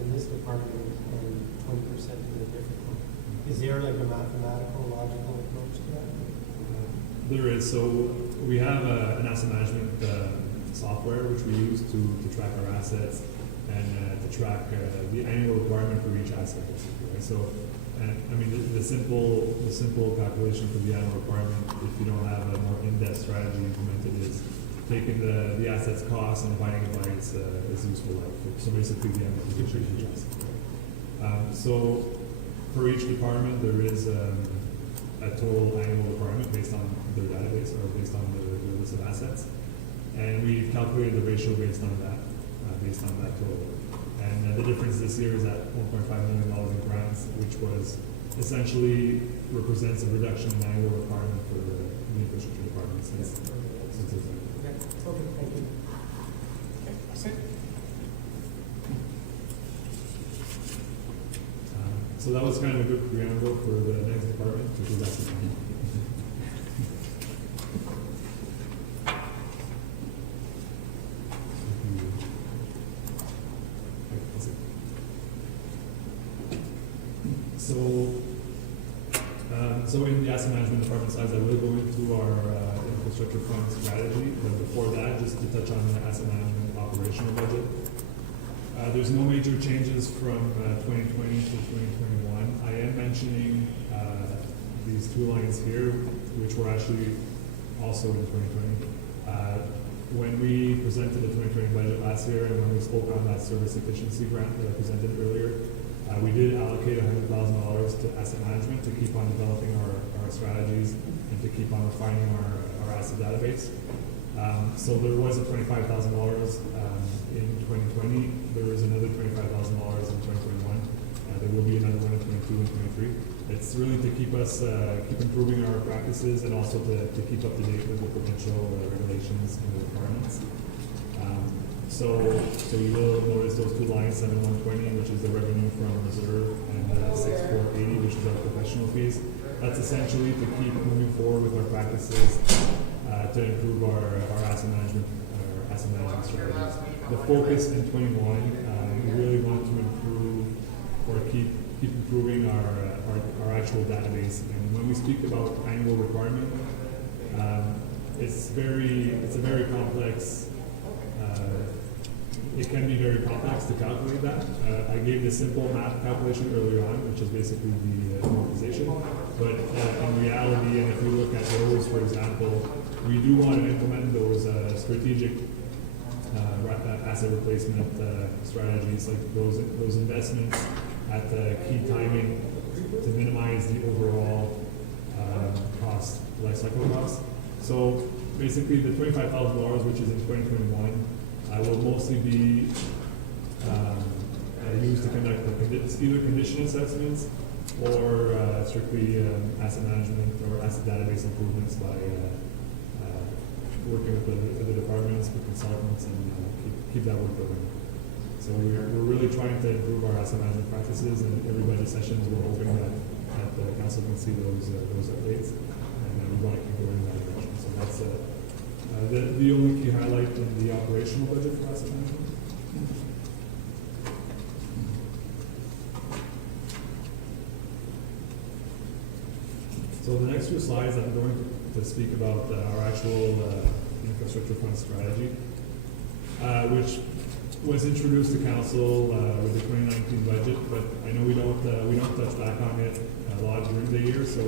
in this department and 20% in a different one? Is there like a mathematical, logical approach to that? There is. So we have an asset management software which we use to track our assets and to track the annual requirement for each asset, basically. Right? So, I mean, the simple calculation for the annual requirement, if you don't have a more in-depth strategy implemented, is taking the asset's cost and dividing it by its useful life. So basically, the amortization of each asset. So for each department, there is a total annual requirement based on their database or based on the list of assets, and we've calculated the ratio based on that total. And the difference this year is at $1.5 million in grants, which was essentially represents a reduction in annual requirement for the infrastructure department since it's Okay, thank you. Okay, that's it. So that was kind of a good preamble for the next department, which is asset management. So in the asset management department size, I will go into our infrastructure fund strategy, but before that, just to touch on the asset management operational budget. There's no major changes from 2020 to 2021. I am mentioning these two lines here, which were actually also in 2020. When we presented the 2020 budget last year, and when we spoke on that service efficiency grant that I presented earlier, we did allocate $100,000 to asset management to keep on developing our strategies and to keep on refining our asset database. So there was a $25,000 in 2020. There is another $25,000 in 2021. There will be another one in 22 and 23. It's really to keep us keep improving our practices and also to keep up to date with the provincial regulations and the requirements. So you will notice those two lines, 7120, which is the revenue from reserve, and 6480, which is our professional fees. That's essentially to keep moving forward with our practices to improve our asset management strategies. The focus in 21, we really want to improve or keep improving our actual database. And when we speak about annual requirement, it's a very complex. It can be very complex to calculate that. I gave the simple math calculation earlier on, which is basically the amortization. But in reality, and if we look at those, for example, we do want to implement those strategic asset replacement strategies, like those investments at key timing to minimize the overall cost, life cycle cost. So basically, the $25,000, which is in 2021. Will mostly be used to conduct either condition assessments or strictly asset management or asset database improvements by working with the departments, with consultants, and keep that work going. So we're really trying to improve our asset management practices, and every budget sessions we're hoping that the council can see those updates, and we want to keep going in that direction. So that's the only key highlight in the operational budget for asset management. So the next few slides, I'm going to speak about our actual infrastructure fund strategy, which was introduced to council with the 2019 budget, but I know we don't touch back on it a lot during the year. So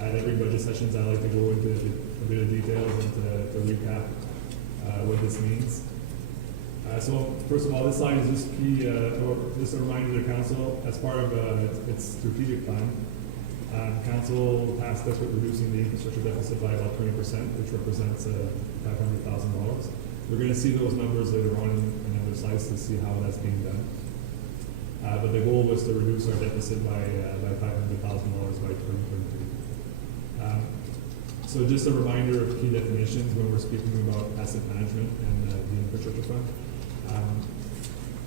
at every budget sessions, I like to go into a bit of details and to recap what this means. So first of all, this slide is just key, or just a reminder to council as part of its strategic plan. Council tasked us with reducing the infrastructure deficit by about 20%, which represents $500,000. We're going to see those numbers later on in other slides to see how that's being done. But the goal was to reduce our deficit by $500,000 by 2023. So just a reminder of key definitions when we're speaking about asset management and the infrastructure fund.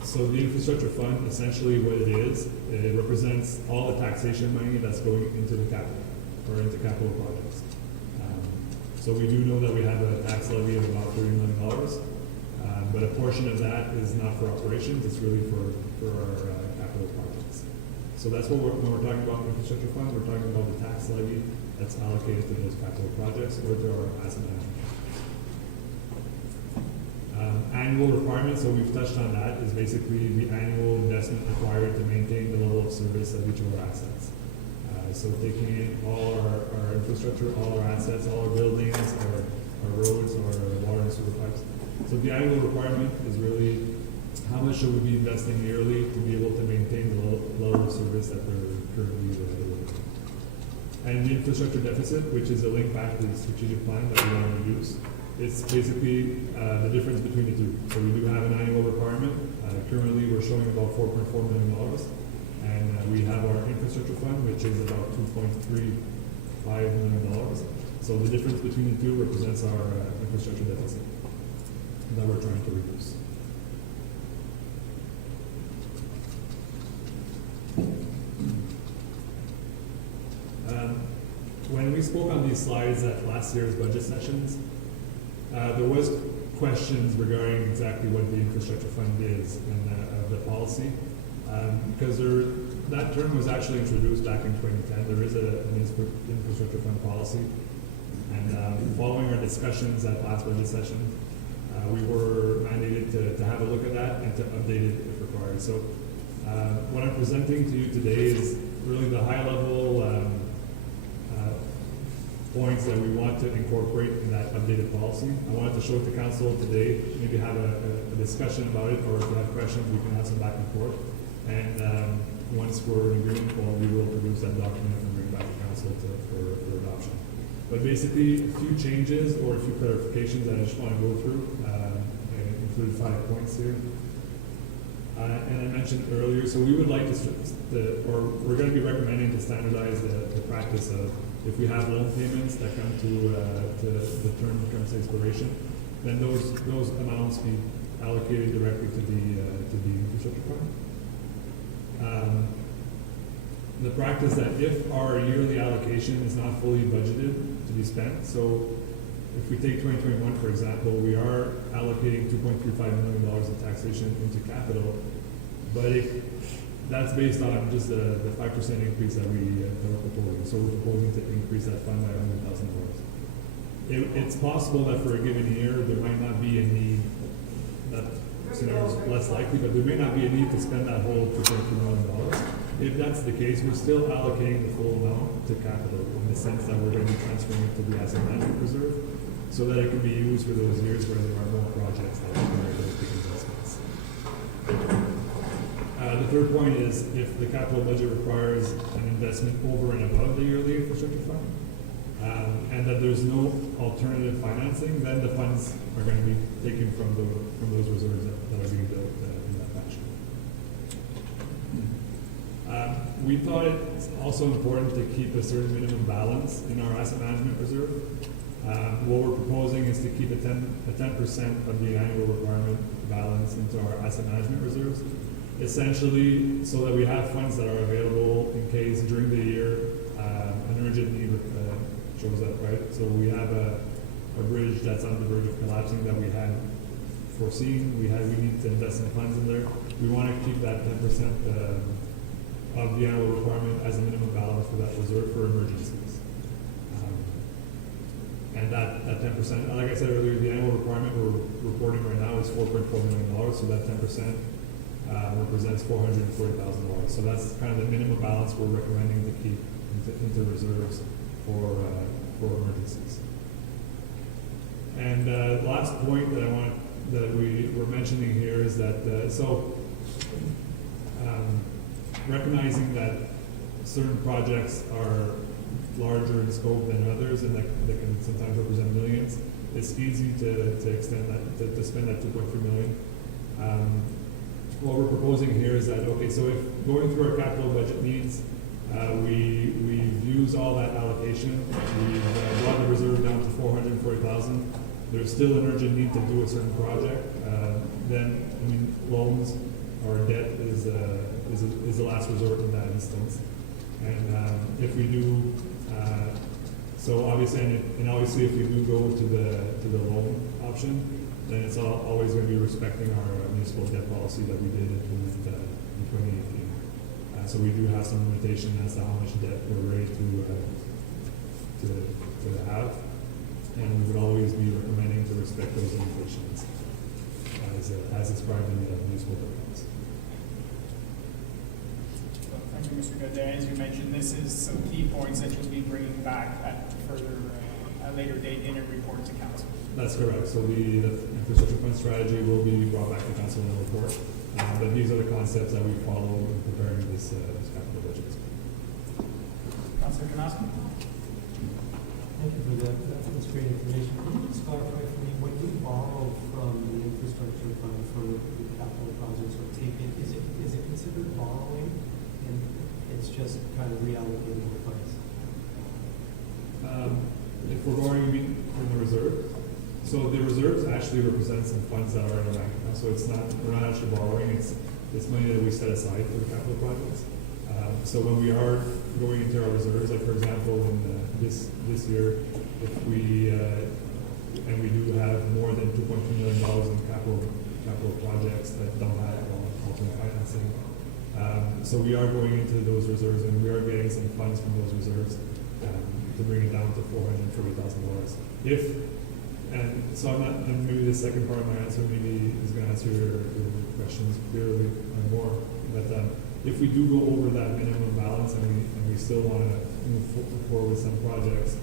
So the infrastructure fund, essentially what it is, it represents all the taxation money that's going into the capital, or into capital projects. So we do know that we have a tax levy of about $30 million, but a portion of that is not for operations, it's really for our capital projects. So that's what when we're talking about infrastructure fund, we're talking about the tax levy that's allocated to those capital projects or to our asset management. Annual requirements, so we've touched on that, is basically the annual investment required to maintain the level of service of each of our assets. So taking in all our infrastructure, all our assets, all our buildings, our roads, our water and sewer pipes. So the annual requirement is really how much should we be investing yearly to be able to maintain the level of service that they're currently delivering. And the infrastructure deficit, which is a link back to the strategic plan that we want to reduce. It's basically the difference between the two. So we do have an annual requirement. Currently, we're showing about $4.4 million. And we have our infrastructure fund, which is about $2.35 million. So the difference between the two represents our infrastructure deficit that we're trying to reduce. When we spoke on these slides at last year's budget sessions, there was questions regarding exactly what the infrastructure fund is and the policy, because that term was actually introduced back in 2010. There is an infrastructure fund policy, and following our discussions at last budget session, we were mandated to have a look at that and to update it if required. So what I'm presenting to you today is really the high-level points that we want to incorporate in that updated policy. I wanted to show it to council today, maybe have a discussion about it, or if you have questions, we can have some back and forth. And once we're in agreement, we will produce that document and bring it back to council for adoption. But basically, a few changes or a few clarifications that I just want to go through. I include 5 points here. And I mentioned earlier, so we would like or we're going to be recommending to standardize the practice of if we have loan payments that come to the term comes to expiration, then those amounts be allocated directly to the infrastructure fund. The practice that if our yearly allocation is not fully budgeted to be spent, so if we take 2021 for example, we are allocating $2.35 million in taxation into capital, but that's based on just the 5% increase that we're proposing. So we're proposing to increase that fund by $100,000. It's possible that for a given year there might not be a need. That scenario is less likely, but there may not be a need to spend that whole $2.2 million. If that's the case, we're still allocating the full amount to capital in the sense that we're going to be transferring it to the asset management reserve, so that it can be used for those years where there are more projects that require those big investments. The third point is if the capital budget requires an investment over and above the yearly infrastructure fund, and that there's no alternative financing, then the funds are going to be taken from those reserves that are being built in that fashion. We thought it's also important to keep a certain minimum balance in our asset management reserve. What we're proposing is to keep a 10% of the annual requirement balance into our asset management reserves, essentially so that we have funds that are available in case during the year an urgent need shows up, right? So we have a bridge that's on the verge of collapsing that we had foreseen. We need to invest some funds in there. We want to keep that 10% of the annual requirement as a minimum balance for that reserve for emergencies. And that 10%, like I said earlier, the annual requirement we're reporting right now is $4.4 million, so that 10% represents $440,000. So that's kind of the minimum balance we're recommending to keep into reserves for emergencies. And last point that we were mentioning here is that recognizing that certain projects are larger in scope than others, and that can sometimes represent millions, it's easy to extend that, to spend that $2.3 million. What we're proposing here is that, okay, so if going through our capital budget needs, we've used all that allocation, we've brought the reserve down to $440,000, there's still an urgent need to do a certain project, then, I mean, loans or debt is the last resort in that instance. And if we do, so obviously, and obviously, if we do go to the loan option, then it's always going to be respecting our municipal debt policy that we did implement in 2018. So we do have some limitation as to how much debt we're ready to have, and we would always be recommending to respect those limitations as described in the municipal debt policy. Thank you, Mr. Godet. As you mentioned, this is some key points that you'll be bringing back at a later date in a report to council. That's correct. So the infrastructure fund strategy will be brought back to council in a report. But these are the concepts that we follow in preparing this capital budget. Councilor Kanaski? Thank you for that. That's great information. Can you just clarify for me, when you borrow from the infrastructure fund for the capital projects or take it, is it considered borrowing? And it's just kind of reallocating the funds? If we're going from the reserve, so the reserves actually represent some funds that are in our bank account. So we're not actually borrowing. It's money that we set aside for the capital projects. So when we are going into our reserves, like for example, in this year, if we and we do have more than $2.2 million in capital projects that don't have alternate financing. So we are going into those reserves, and we are getting some funds from those reserves to bring it down to $440,000. And so I'm not, and maybe the second part of my answer maybe is going to answer your questions clearly and more. But if we do go over that minimum balance and we still want to move forward with some projects,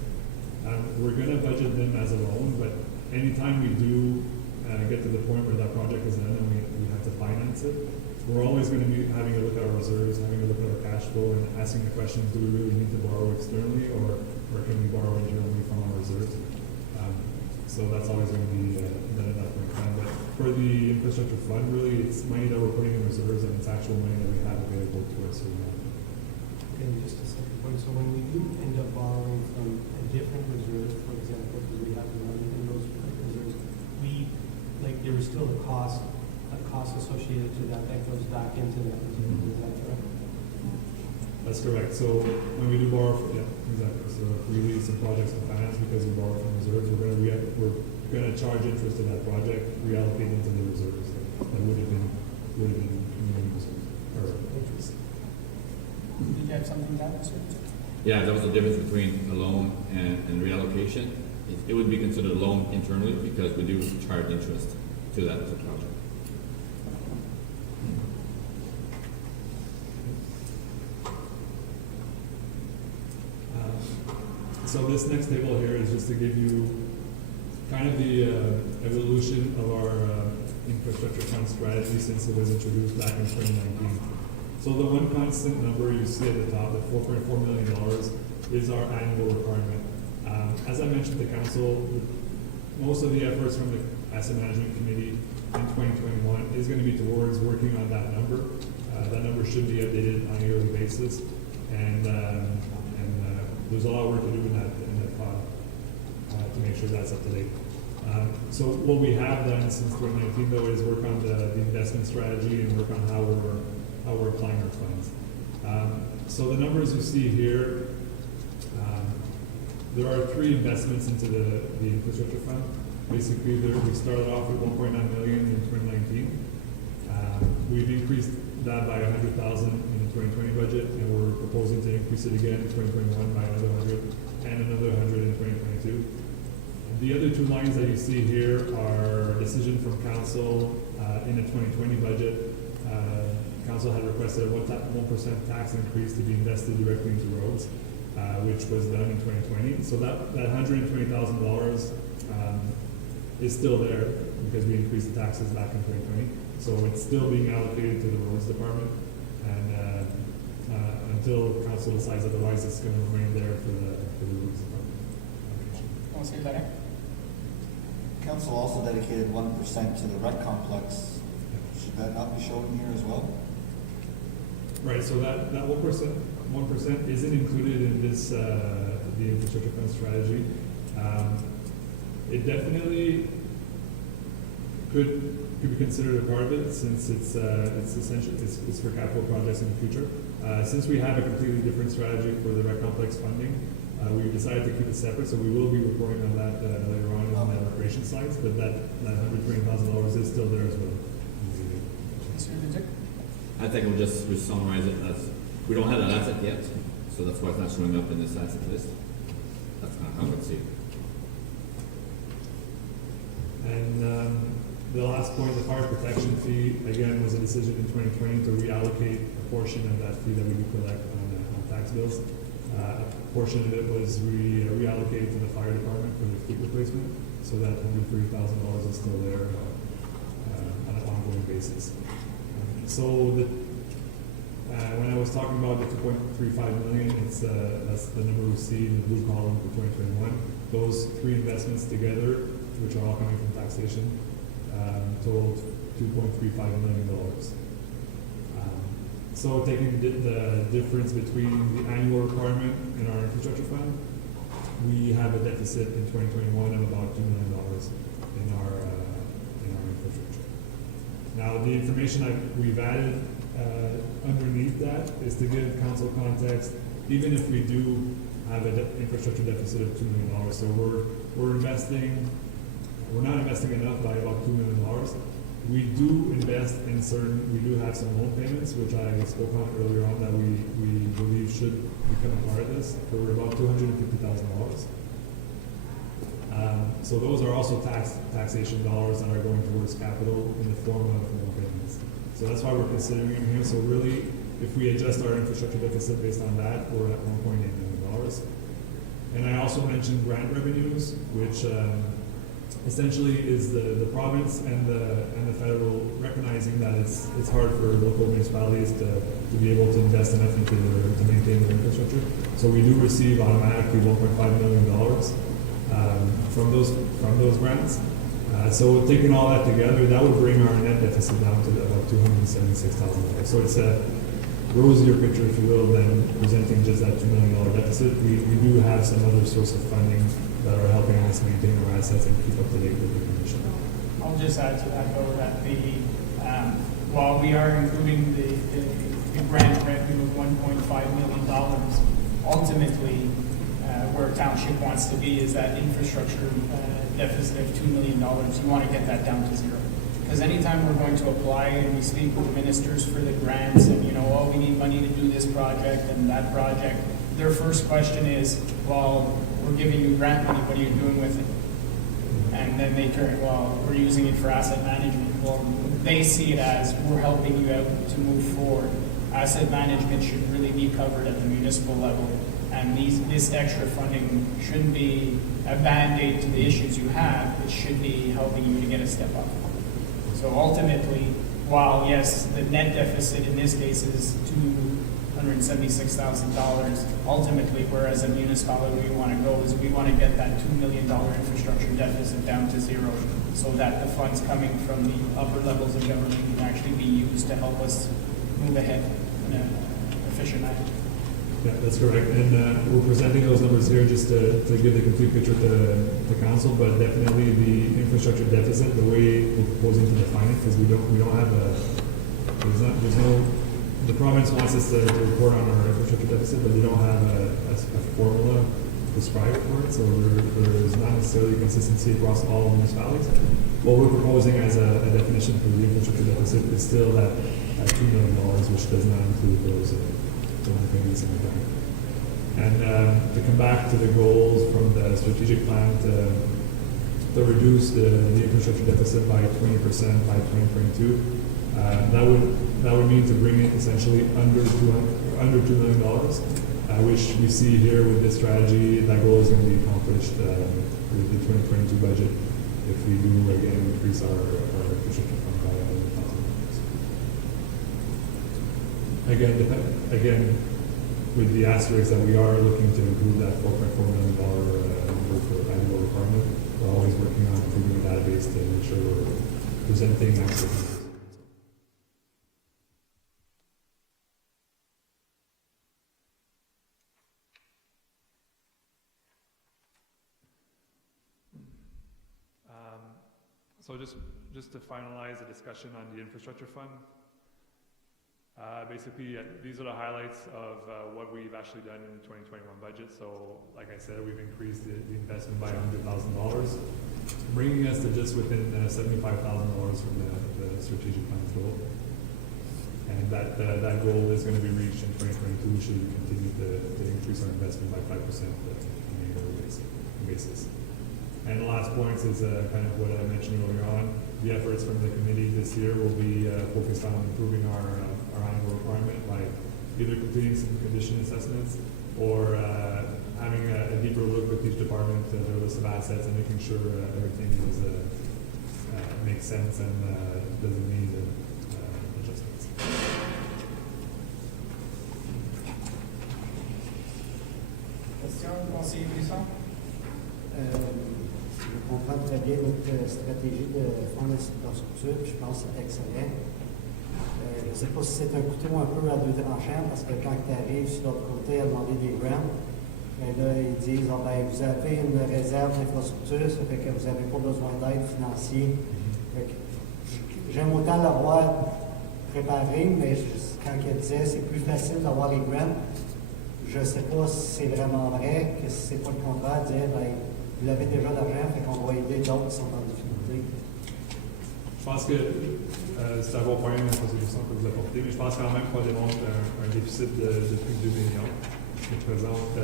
we're going to budget them as a loan. But anytime we do get to the point where that project is done and we have to finance it, we're always going to be having a look at our reserves, having a look at our cash flow, and asking the questions: do we really need to borrow externally, or can we borrow internally from our reserves? So that's always going to be done at that point in time. But for the infrastructure fund, really, it's money that we're putting in reserves, and it's actual money that we have available to us. Okay, just a second point. So when we do end up borrowing from a different reserve, for example, because we have the money in those reserves, there is still a cost associated to that goes back into that reserve. Is that correct? That's correct. So when we do borrow, yeah, exactly. So if we leave some projects to finance because we borrow from reserves, we're going to charge interest to that project, reallocate into the reserves that would have been community reserves or interest. Did you have something to add, Mr. Godet? Yeah, that was the difference between a loan and reallocation. It would be considered a loan internally because we do charge interest to that project. So this next table here is just to give you kind of the evolution of our infrastructure fund strategy since it was introduced back in 2019. So the one constant number you see at the top, the $4.4 million, is our annual requirement. As I mentioned to council, most of the efforts from the Asset Management Committee in 2021 is going to be towards working on that number. That number should be updated on a yearly basis, and there's a lot of work to do in that file to make sure that's up to date. So what we have done since 2019 though is work on the investment strategy and work on how we're applying our funds. So the numbers you see here, there are 3 investments into the infrastructure fund. Basically, we started off with 1.9 million in 2019. We've increased that by 100,000 in the 2020 budget, and we're proposing to increase it again in 2021 by another 100 and another 100 in 2022. The other 2 lines that you see here are a decision from council in the 2020 budget. Council had requested a 1% tax increase to be invested directly into roads, which was done in 2020. So that $120,000 is still there because we increased the taxes back in 2020. So it's still being allocated to the roads department, and until council decides otherwise, it's going to remain there for the roads department. Want to say that? Council also dedicated 1% to the rec complex. Should that not be shown here as well? Right, so that 1% isn't included in this, the infrastructure fund strategy. It definitely could be considered a part of it since it's essential, it's for capital projects in the future. Since we have a completely different strategy for the rec complex funding, we decided to keep it separate, so we will be reporting on that later on in the recreation slides, but that $120,000 is still there as well. Mr. Dick? I think we'll just summarize it as, we don't have that asset yet, so that's why it's not showing up in this asset list. That's kind of how I would see it. And the last point, the fire protection fee, again, was a decision in 2020 to reallocate a portion of that fee that we do collect on tax bills. A portion of it was reallocated to the fire department for the fleet replacement, so that $130,000 is still there on an ongoing basis. So when I was talking about the 2.35 million, that's the number we see in the blue column for 2021. Those 3 investments together, which are all coming from taxation, totaled $2.35 million. So taking the difference between the annual requirement and our infrastructure fund, we have a deficit in 2021 of about $2 million in our infrastructure. Now, the information we've added underneath that is to give council context, even if we do have an infrastructure deficit of $2 million. So we're not investing enough by about $2 million. We do invest in we do have some loan payments, which I spoke on earlier on, that we believe should become a part of this, for about $250,000. So those are also taxation dollars that are going towards capital in the form of loan payments. So that's why we're considering them here. So really, if we adjust our infrastructure deficit based on that, we're at $1.8 million. And I also mentioned grant revenues, which essentially is the province and the federal recognizing that it's hard for local municipalities to be able to invest enough to maintain their infrastructure. So we do receive automatically $1.5 million from those grants. So taking all that together, that would bring our net deficit down to about $276,000. So it's a rosier picture, if you will, than presenting just that $2 million deficit. We do have some other source of funding that are helping us maintain our assets and keep up to date with the condition. I'll just add to that, though, that while we are including the grant revenue of $1.5 million, ultimately, where township wants to be is that infrastructure deficit of $2 million. You want to get that down to zero. Because anytime we're going to apply and we speak with the ministers for the grants and, we need money to do this project and that project, their first question is, well, we're giving you grant money, what are you doing with it? And then they turn, well, we're using it for asset management. Well, they see it as, we're helping you out to move forward. Asset management should really be covered at the municipal level. And this extra funding shouldn't be a Band-Aid to the issues you have. It should be helping you to get a step up. So ultimately, while yes, the net deficit in this case is $276,000, ultimately, whereas a municipality we want to go is we want to get that $2 million infrastructure deficit down to zero, so that the funds coming from the upper levels of government can actually be used to help us move ahead in an efficient manner. Yeah, that's correct, and we're presenting those numbers here just to give the complete picture to the council, but definitely the infrastructure deficit, the way we're proposing to define it, because we don't have there's no, the province wants us to report on our infrastructure deficit, but they don't have a formula prescribed for it, so there's not necessarily consistency across all municipalities. What we're proposing as a definition for the infrastructure deficit is still that $2 million, which does not include those things in the bank. And to come back to the goals from the strategic plan to reduce the infrastructure deficit by 20% by 2022, that would mean to bring it essentially under $2 million, which we see here with this strategy. That goal is going to be accomplished with the 2022 budget if we do again increase our infrastructure fund by $100,000. Again, with the asterisk that we are looking to improve that $4.4 million number for annual requirement, we're always working on improving the database to make sure we're presenting accurately. So just to finalize the discussion on the infrastructure fund, basically these are the highlights of what we've actually done in the 2021 budget. So like I said, we've increased the investment by $100,000, bringing us to just within $75,000 from the strategic plan's goal. And that goal is going to be reached in 2022 should we continue to increase our investment by 5% on a yearly basis. And the last point is kind of what I mentioned earlier on. The efforts from the committee this year will be focused on improving our annual requirement by either completing some condition assessments or having a deeper look with each department at their list of assets and making sure everything makes sense and doesn't need adjustments. Question, conseiller Brisson? Je comprends très bien votre stratégie de fonds d'infrastructure, puis je pense que c'est excellent. Je ne sais pas si c'est un couteau un peu à deux tranchants, parce que quand tu arrives sur l'autre côté à demander des grants, ben là, ils disent oh, ben, vous avez une réserve d'infrastructure, ça fait que vous n'avez pas besoin d'aide financière. J'aime autant l'avoir préparé, mais quand elle disait c'est plus facile d'avoir les grants, je ne sais pas si c'est vraiment vrai, que si c'est pas le contraire, dire ben, vous avez déjà l'argent, fait qu'on va aider d'autres qui sont en difficulté. Je pense que c'est un bon point, la contribution que vous apportez, mais je pense quand même qu'on démontre un déficit de plus de 2 millions. qui représente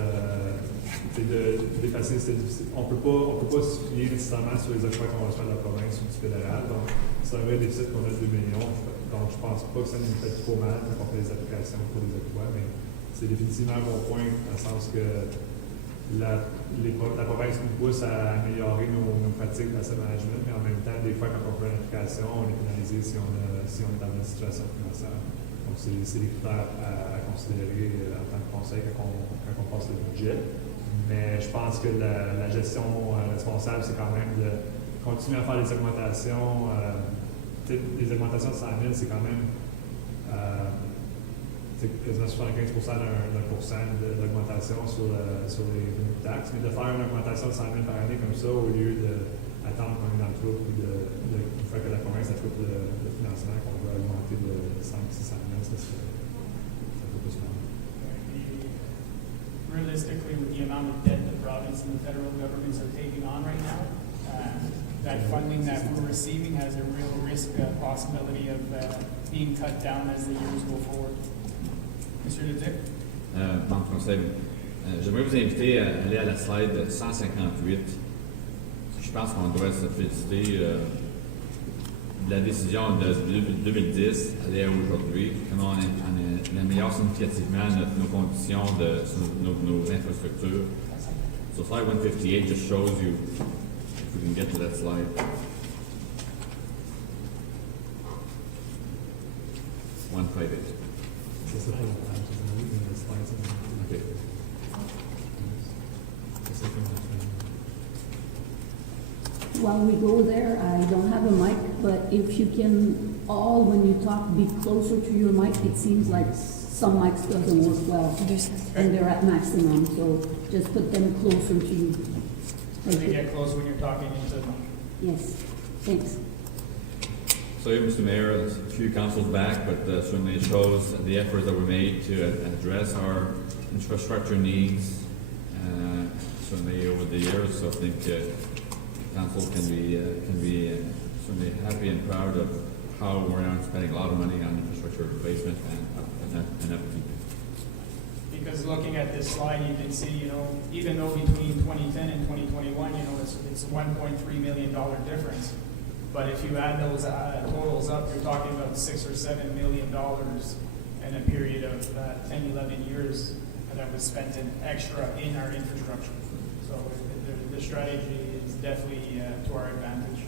dépasser ce déficit. On peut pas se fier nécessairement sur les octrois conventionnels de la province ou du fédéral. Donc, c'est un vrai déficit qu'on a de 2 millions. Donc, je pense pas que ça nous fait trop mal quand on fait les applications pour les octrois, mais c'est définitivement un bon point dans le sens que la province nous pousse à améliorer nos pratiques d'asset management, mais en même temps, des fois, quand on fait une application, on est pénalisé si on est dans une situation financière. Donc, c'est des critères à considérer en tant que conseil quand on passe le budget. Mais je pense que la gestion responsable, c'est quand même de continuer à faire des augmentations. Les augmentations de 100 000, c'est quand même quasiment 75% d'un pourcent d'augmentation sur les revenus de taxes. Mais de faire une augmentation de 100 000 par année comme ça, au lieu d'attendre qu'on est dans le trou, puis une fois que la province a tout le financement, qu'on va augmenter de 500-600 000, ça peut pas se faire. Realistically, with the amount of debt the province and the federal governments are taking on right now, that funding that we're receiving has a real risk possibility of being cut down as the years go forward. Monsieur Leduc? Membre conseil, j'aimerais vous inviter à aller à la slide 158. Je pense qu'on doit se féliciter de la décision de 2010 à l'heure aujourd'hui, comment on améliore significativement nos conditions nos infrastructures. So slide 158 just shows you, if we can get to that slide. 158. Okay. While we go there, I don't have a mic, but if you can all, when you talk, be closer to your mic, it seems like some mics doesn't work well, and they're at maximum, so just put them closer to you. So they get close when you're talking into them. Yes, thanks. So, yeah, Mr. Mayor, there's a few councils back, but certainly it shows the efforts that were made to address our infrastructure needs, certainly over the years. So I think council can be certainly happy and proud of how we're now spending a lot of money on infrastructure replacement and upkeep. Because looking at this slide, you can see, you know, even though between 2010 and 2021, you know, it's a $1.3 million difference. But if you add those totals up, you're talking about $6 or $7 million in a period of 10, 11 years that was spent in extra in our infrastructure. So the strategy is definitely to our advantage.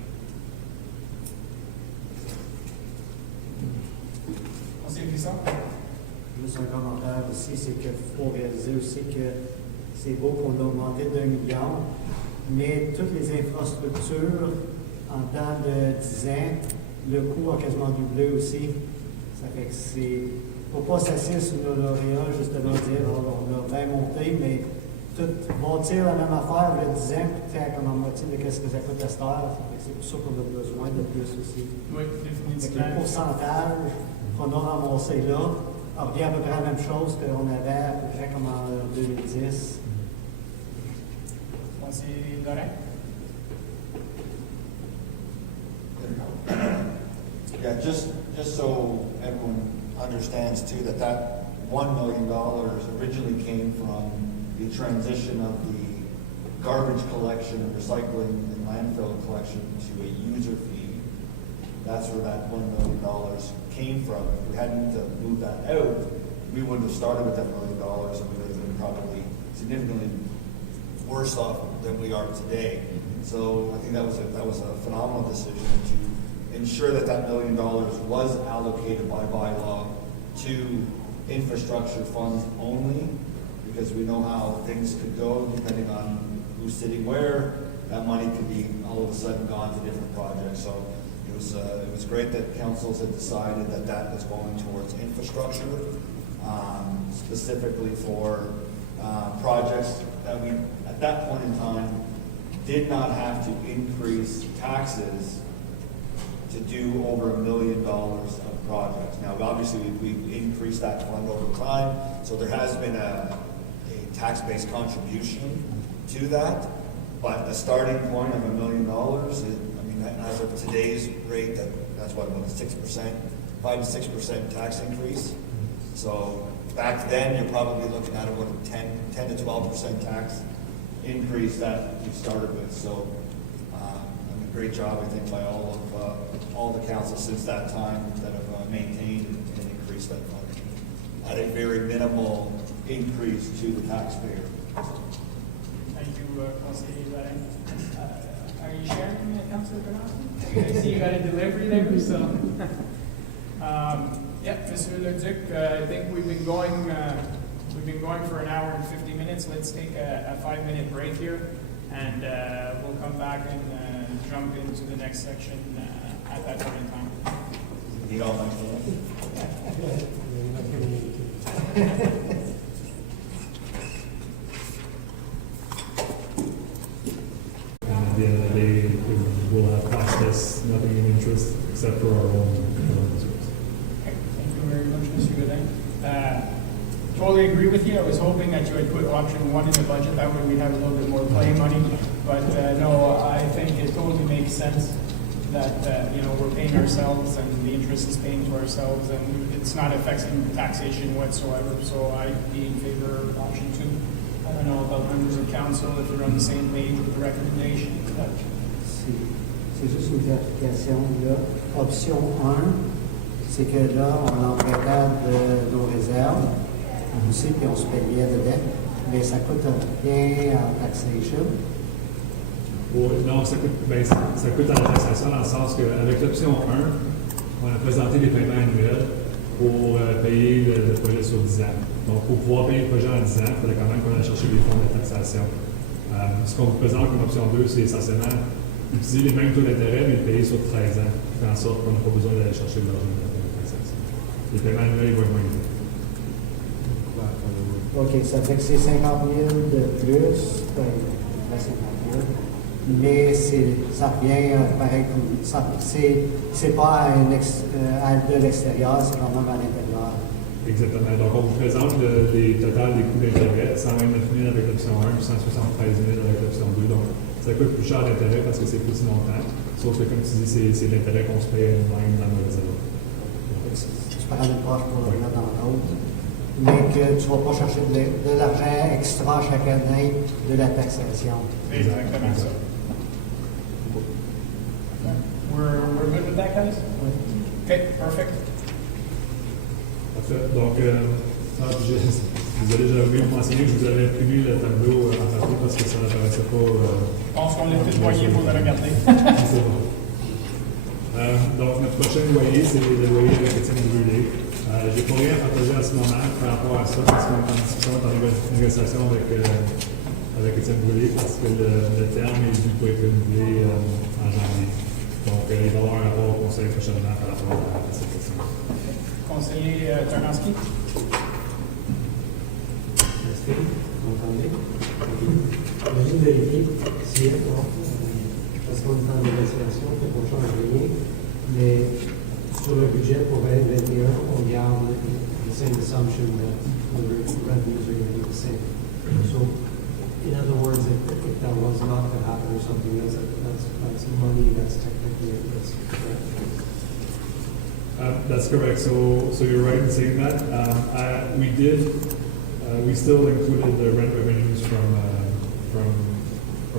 Conseiller Bissard? Juste un commentaire aussi, c'est qu'il faut réaliser aussi que c'est beau qu'on a augmenté d'1 milliard, mais toutes les infrastructures, en temps de 10 ans, le coût a quasiment doublé aussi. Ça fait que c'est... Faut pas s'asseoir sur nos lauréats, justement, dire on a bien monté, mais tout bâtir la même affaire il y a 10 ans, puis faire comme en moitié de ce que ça coûte à cette heure. Ça fait que c'est pour ça qu'on a besoin de plus aussi. Oui, Avec le pourcentage qu'on a ramassé là, revient à peu près la même chose qu'on avait à peu près comme en 2010. Conseiller Lorrain? Yeah, just so everyone understands too, that $1 million originally came from the transition of the garbage collection and recycling and landfill collection to a user fee. That's where that $1 million came from. If we hadn't moved that out, we wouldn't have started with that $1 million, and we would have been probably significantly worse off than we are today. So I think that was a phenomenal decision to ensure that $1 million was allocated by bylaw to infrastructure funds only, because we know how things could go depending on who's sitting where. That money could be all of a sudden gone to different projects. So it was great that councils had decided that that was going towards infrastructure, specifically for projects that we, at that point in time, did not have to increase taxes to do over $1 million of projects. Now, obviously, we've increased that fund over time, so there has been a tax-based contribution to that, but the starting point of $1 million, I mean, as of today's rate, that's what, about a 6%, 5 to 6% tax increase. So back then, you're probably looking at about a 10 to 12% tax increase that we started with. So, I mean, great job, I think, by all the councils since that time that have maintained and increased that fund at a very minimal increase to the taxpayer. Thank you, Conseiller Lorrain. Are you sharing, Councilor Bernard? I see you got a delivery there, so. Yeah, Mr. Leduc, I think we've been going for an hour and 50 minutes. Let's take a 5-minute break here, and we'll come back and jump into the next section at that point in time. Need all my And at the end of the day, we'll have cost us nothing in interest except for our own reserves. Okay, thank you very much, Mr. Godin. Totally agree with you. I was hoping that you had put option 1 in the budget. That way we'd have a little bit more play money. But no, I think it totally makes sense that you know, we're paying ourselves and the interest is paying to ourselves, and it's not affecting taxation whatsoever. So I'd be in favor of option 2. I don't know about members of council if you're on the same page with the recommendation. But C'est juste une clarification, là. Option 1, c'est que là, on empruntait de nos réserves, aussi, puis on se payait dedans, mais ça coûte rien en taxation. Non, ça coûte à la taxation dans le sens qu'avec l'option 1, on a présenté des paiements annuels pour payer le projet sur 10 ans. Donc, pour pouvoir payer le projet en 10 ans, il fallait quand même qu'on aille chercher des fonds de taxation. Ce qu'on vous présente comme option 2, c'est essentiellement utiliser les mêmes taux d'intérêt, mais le payer sur 13 ans, qui fait en sorte qu'on n'a pas besoin d'aller chercher de l'argent de la taxation. Les paiements annuels, ils vont être moins élevés. OK, ça fait que c'est 50 000 de plus, ben, 50 000, mais ça revient pareil, c'est pas de l'extérieur, c'est quand même à l'intérieur. Exactement. Donc, on vous présente les totales des coûts d'intérêt, 129 000 avec l'option 1, puis 173 000 avec l'option 2. Donc, ça coûte plus cher d'intérêt parce que c'est plus longtemps. Sauf que, comme tu dis, c'est l'intérêt qu'on se paye nous-mêmes dans nos réserves. Tu prends une poche pour le mettre dans l'autre, mais que tu ne vas pas chercher de l'argent extra chaque année de la taxation. C'est exactement ça. We're good with that, guys? Okay, perfect. Parfait. Donc, désolé, j'avais oublié de mentionner que je vous avais imprimé le tableau en papier parce que ça n'apparaissait pas. Je pense qu'on l'a tous voyé pour le regarder. C'est bon. Donc, notre prochain loyer, c'est le loyer avec Étienne Brûlé. J'ai pas rien à partager à ce moment par rapport à ça, parce qu'on est en discussion, en négociation avec Étienne Brûlé, parce que le terme est dû pour être renouvelé en janvier. Donc, il va y avoir un rapport au conseil prochainement par rapport à cette question. Conseiller Ternowski? Merci, vous m'entendez? Je vais juste vérifier si parce qu'on est en négociation, donc on ne change rien, mais sur le budget pour 2021, on garde the same assumption that the revenues are going to be the same. So, in other words, if that was not to happen or something else, that's money that's technically at risk. That's correct. So you're right in saying that. We still included the rent revenues from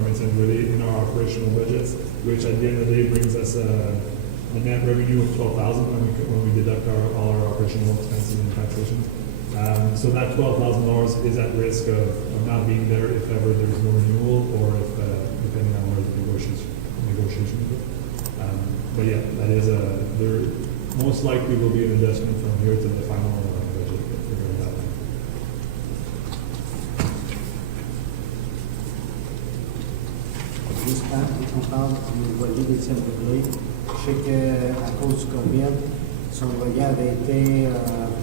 Étienne Brûlé in our operational budgets, which at the end of the day brings us a net revenue of $12,000 when we deduct all our operational expenses and taxation. So that $12,000 is at risk of not being there if ever there's no renewal or if depending on where the negotiation go. But yeah, that is there most likely will be an adjustment from here to the final budget figure that way. Juste quand on parle du loyer d'Étienne Brûlé, je sais qu'à cause du COVID, son loyer avait été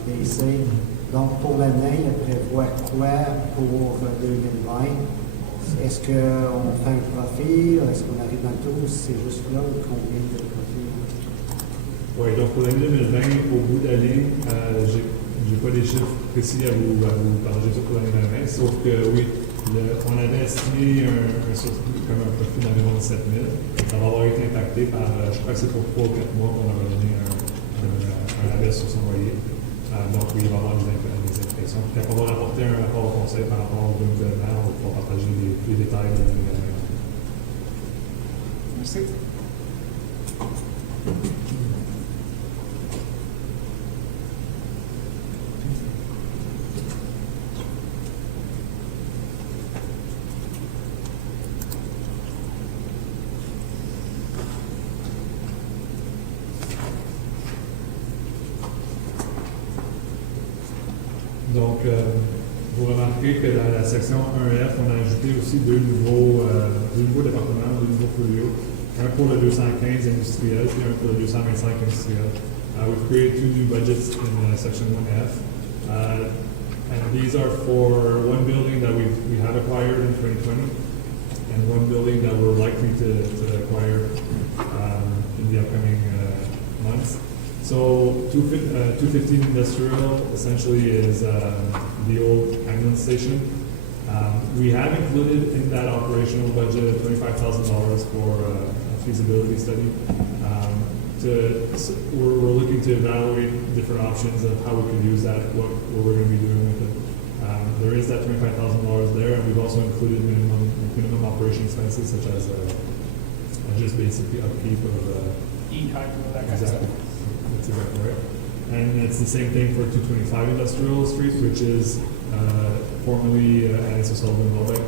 baissé. Donc, pour l'année, il prévoit quoi pour 2020? Est-ce qu'on fait un profit? Est-ce qu'on arrive dans le tout? C'est juste là ou combien de profit? Oui, donc pour l'année 2020, au bout de la ligne, j'ai pas des chiffres précis à vous partager sur pour l'année 2020, sauf que oui, on avait estimé comme un profit d'environ 17 000. Ça va avoir été impacté par, je crois que c'est pour 3 ou 4 mois qu'on a donné un rabais sur son loyer. Donc oui, il va y avoir des impressions. Puis quand on va rapporter un rapport au conseil par rapport au renouvellement, on va pouvoir partager les détails de l'année 2020. Merci. Donc, vous remarquez que dans la section 1F, on a ajouté aussi deux nouveaux départements, deux nouveaux folios. Un pour le 215 industriel, puis un pour le 225 industriel. We've created two new budgets in section 1F. And these are for one building that we have acquired in 2020 and one building that we're likely to acquire in the upcoming months. So 215 industrial essentially is the old ambulance station. We have included in that operational budget $25,000 for a feasibility study. We're looking to evaluate different options of how we could use that, what we're going to be doing with it. There is that $25,000 there, and we've also included minimum operation expenses such as just basically upkeep of E-type, that kind of stuff. That's exactly right. And it's the same thing for 225 Industrial Street, which is formerly Anissa Sullivan Welbeck.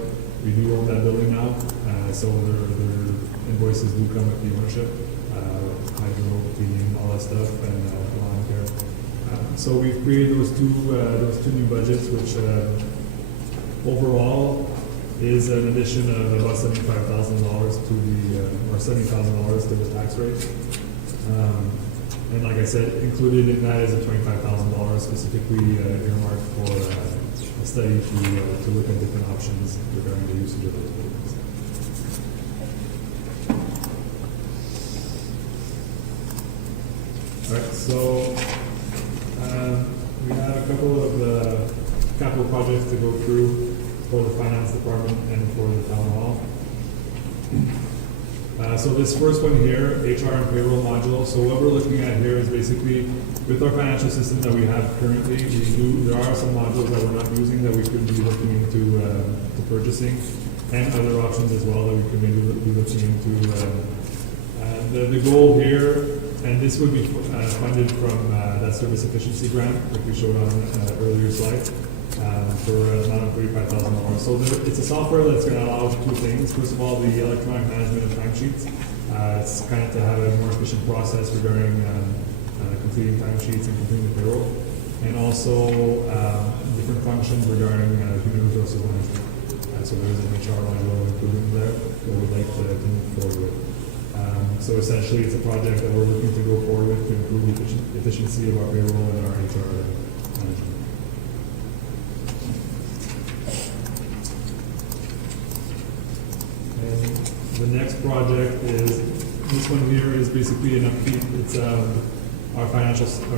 We do own that building now, so their invoices do come with the ownership, hydro, cleaning, all that stuff, and lawn care. So we've created those two new budgets, which overall is an addition of about $75,000 to the or $70,000 to the tax rate. And like I said, included in that is a $25,000 specifically earmarked for a study to look at different options regarding the usage of those buildings. All right, so we have a couple of capital projects to go through for the finance department and for the town hall. So this first one here, HR and payroll module. So what we're looking at here is basically with our financial system that we have currently, there are some modules that we're not using that we could be looking into to purchasing, and other options as well that we could maybe be looking into. The goal here, and this would be funded from that service efficiency grant, like we showed on earlier slide, for an amount of $35,000. So it's a software that's going to allow us to do two things. First of all, the electronic management of timesheets. It's kind of to have a more efficient process regarding completing timesheets and completing the payroll, and also different functions regarding human resources management. So there's an HR module included in there that we'd like to move forward with. So essentially, it's a project that we're looking to go forward with to improve the efficiency of our payroll and our HR management. And the next project is, this one here is basically an upkeep. It's our financial system,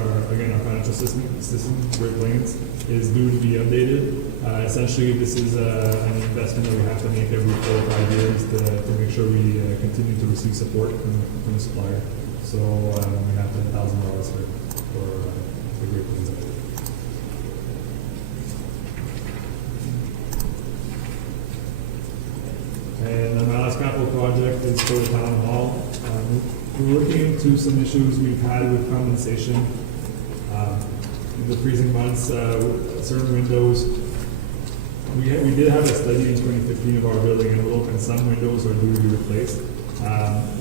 Great Plains, is due to be updated. Essentially, this is an investment that we have to make every 4 or 5 years to make sure we continue to receive support from the supplier. So we have $10,000 for the Great Plains update. And then my last capital project is for the town hall. We're looking into some issues we've had with condensation. In the freezing months, certain windows, we did have a study in 2015 of our building envelope, and some windows are due to be replaced.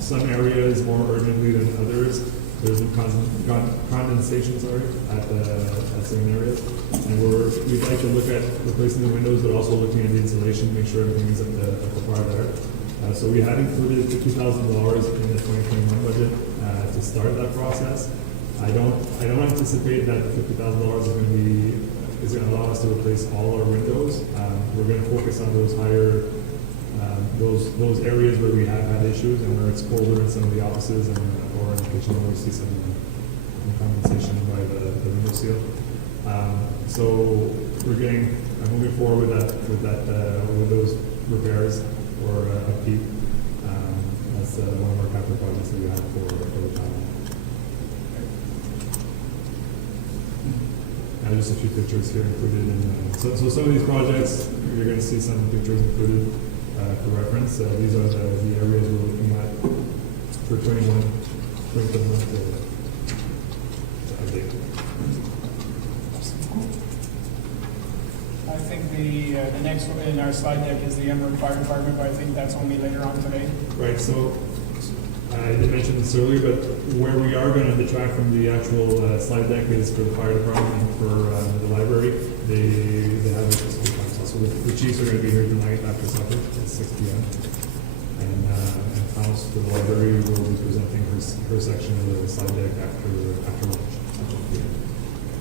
Some areas more urgently than others. There's been condensation, at certain areas. And we'd like to look at replacing the windows, but also looking at the insulation, make sure everything is up to par there. So we had included $50,000 in the 2021 budget to start that process. I don't anticipate that $50,000 is going to allow us to replace all our windows. We're going to focus on those higher, those areas where we have had issues and where it's colder in some of the offices or in the kitchen where we see some condensation by the window seal. So we're moving forward with those repairs or upkeep. That's one of our capital projects that we have for the town. Just a few pictures here included in. So some of these projects, you're going to see some pictures included for reference. These are the areas we're looking at for 21 to update. I think the next one in our slide deck is the Emerald Fire Department, but I think that's only later on today. Right, so I did mention this earlier, but where we are going to detract from the actual slide deck is for the fire department and for the library. They have a specific time slot. So the chiefs are going to be here tonight after supper at 6 p.m. And House, the library, will be presenting her section of the slide deck after lunch.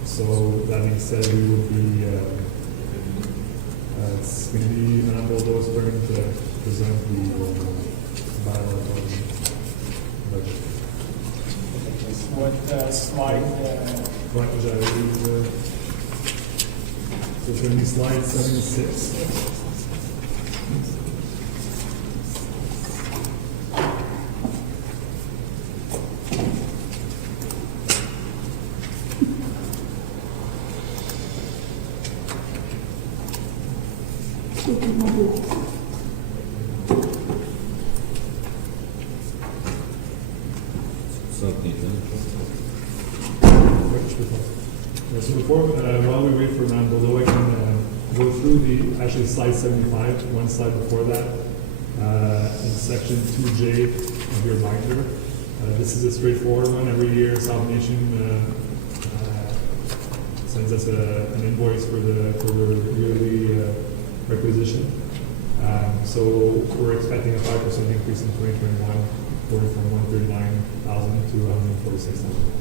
So that being said, we will be, it's going to be Madame Boldo's turn to present the bylaw budget. What slide? So it's going to be slide 76. So before, while we wait for Madame Bordeaux, I can go through actually slide 75, one slide before that, in section 2J of your binder. This is a straightforward one. Every year, South Nation sends us an invoice for the yearly requisition. So we're expecting a 5% increase in 2021, going from 139,000 to 146,000.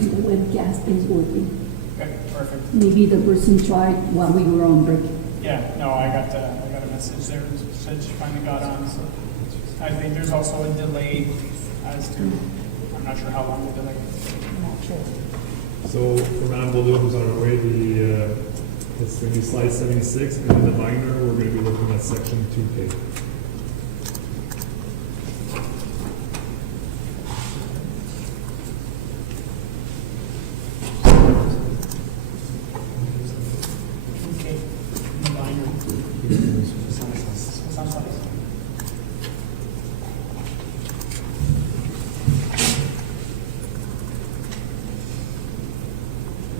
and the webcast is working. Okay, perfect. Maybe the person tried while we were on break. Yeah, no, I got a message there, that said she finally got on, so. I think there's also a delay as to, I'm not sure how long the delay is. I'm not sure. So for Madame Baudouin, who's on her way, it's going to be slide 76, and in the binder, we're going to be looking at section 2K. Okay, the binder.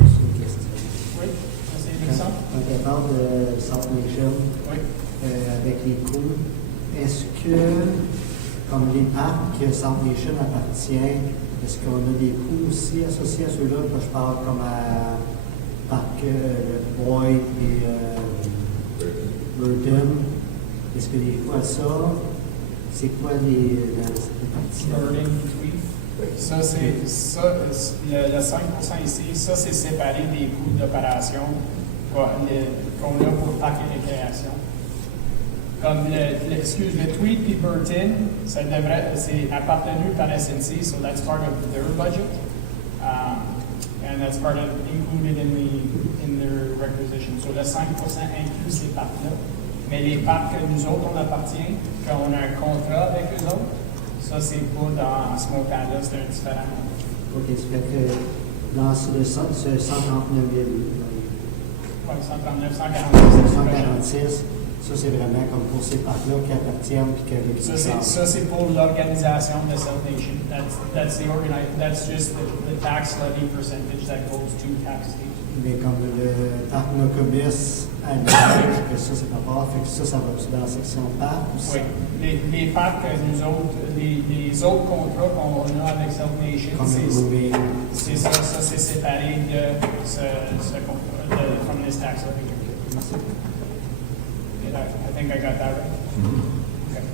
C'est une question. Oui, c'est ça? Quand on parle de South Nation, Oui. avec les coûts, est-ce que, comme les parcs que South Nation appartient, est-ce qu'on a des coûts aussi associés à ceux-là? Quand je parle comme à Parc le Boyd et Burton, est-ce que les coûts à ça, c'est quoi les parties? Burning tweet. Ça, c'est, le 5% ici, ça, c'est séparé des coûts d'opération qu'on a pour parc et récréation. Comme le tweet puis Burton, c'est appartenu par SNC, so that's part of their budget. And that's part of, included in their requisition. So le 5% inclut ces parcs-là. Mais les parcs que nous autres, on appartient, qu'on a un contrat avec eux autres, ça, c'est pas dans ce montant-là, c'est un différent montant. OK, ça fait que dans ce 139 000, Ouais, 139, 146. 146, ça c'est vraiment comme pour ces parcs-là qui appartiennent puis que Ça, c'est pour l'organisation de South Nation. That's just the tax levy percentage that goes to tax state. Mais comme le parc Nocobus à Liège, que ça c'est pas part, fait que ça va dans la section parc ou ça? Oui, les parcs, nous autres, les autres contrats qu'on a avec South Nation, Comme le moving. c'est ça, c'est séparé de ce contrat, from this tax levy. I think I got that right. Okay.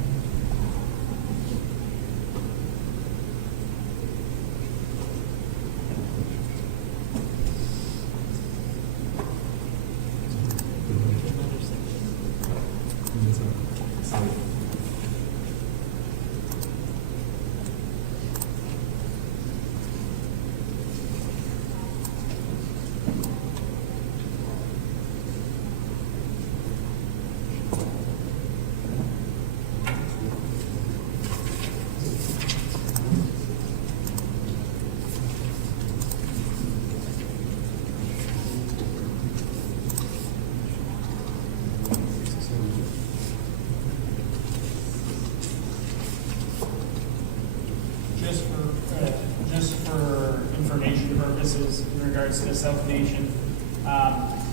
Just for information purposes in regards to South Nation.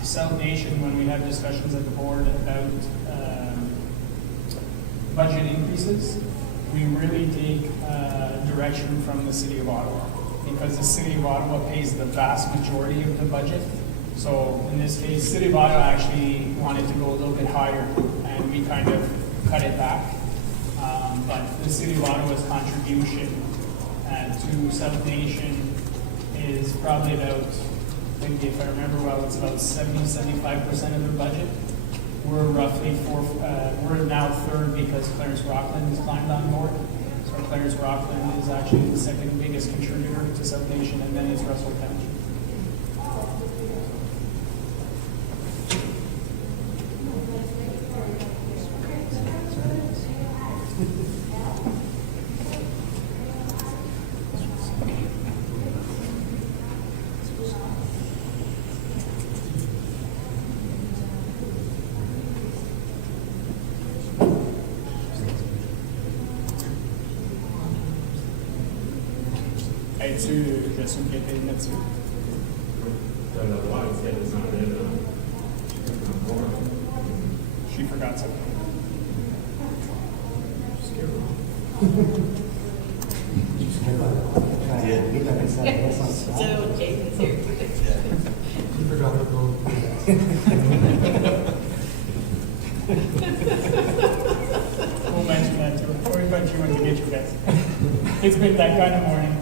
South Nation, when we have discussions at the board about budget increases, we really take direction from the City of Ottawa, because the City of Ottawa pays the vast majority of the budget. So in this case, City of Ottawa actually wanted to go a little bit higher, and we kind of cut it back. But the City of Ottawa's contribution to South Nation is probably about, I think if I remember well, it's about 70-75% of their budget. We're roughly we're now third because Clarence Rockland has climbed on board. So Clarence Rockland is actually the second biggest contributor to South Nation, and then it's Russell Township. J'assume qu'il a été là-dessus. She forgot something. So, Jason's here. You forgot to go. We'll mention that to her. Or we bet you when you get your best. It's been that kind of morning.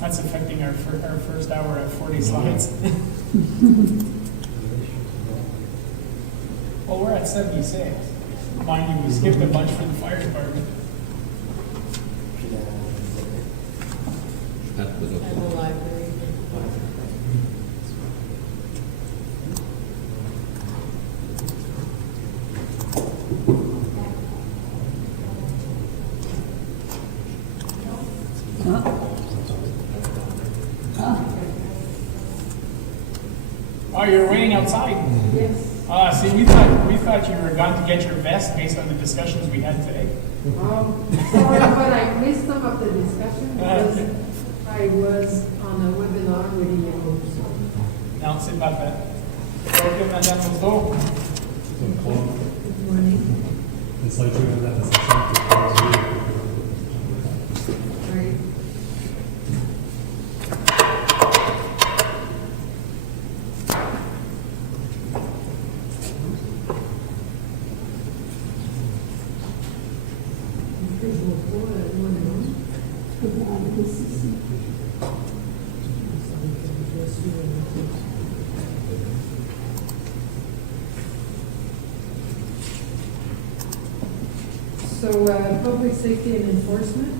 That's affecting our first hour at 40 slides. Well, we're at 76. Mind you, we skipped a bunch for the fire department. Puis That was okay. And the library. Oh, you're waiting outside? Yes. See, we thought you were going to get your vest based on the discussions we had today. Sorry, but I missed some of the discussion because I was on a webinar with you. Non, c'est pas fait. Ok, Madame Mousseau. Good morning. It's like doing that as a section. Right. So, public safety and enforcement.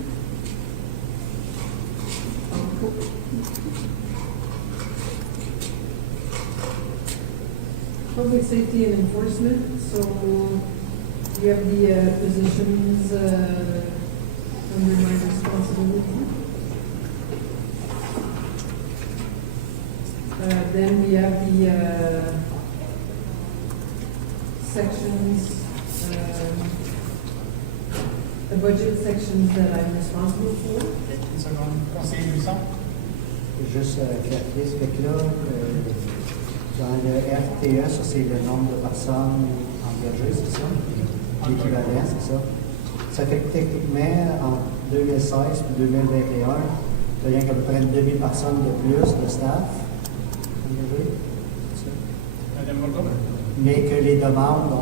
Public safety and enforcement, so you have the positions under my responsibility. Then we have the sections, the budget sections that I'm responsible for. Une seconde. Conseiller Buisson. juste clarifier, ce fait que là, dans le RTE, ça c'est le nombre de personnes engagées, c'est ça? L'équivalent, c'est ça? Ça fait que techniquement, en 2016 et 2021, tu as rien qu'à peu près 2000 personnes de plus de staff engagées, c'est ça? Madame Morgan. Mais que les demandes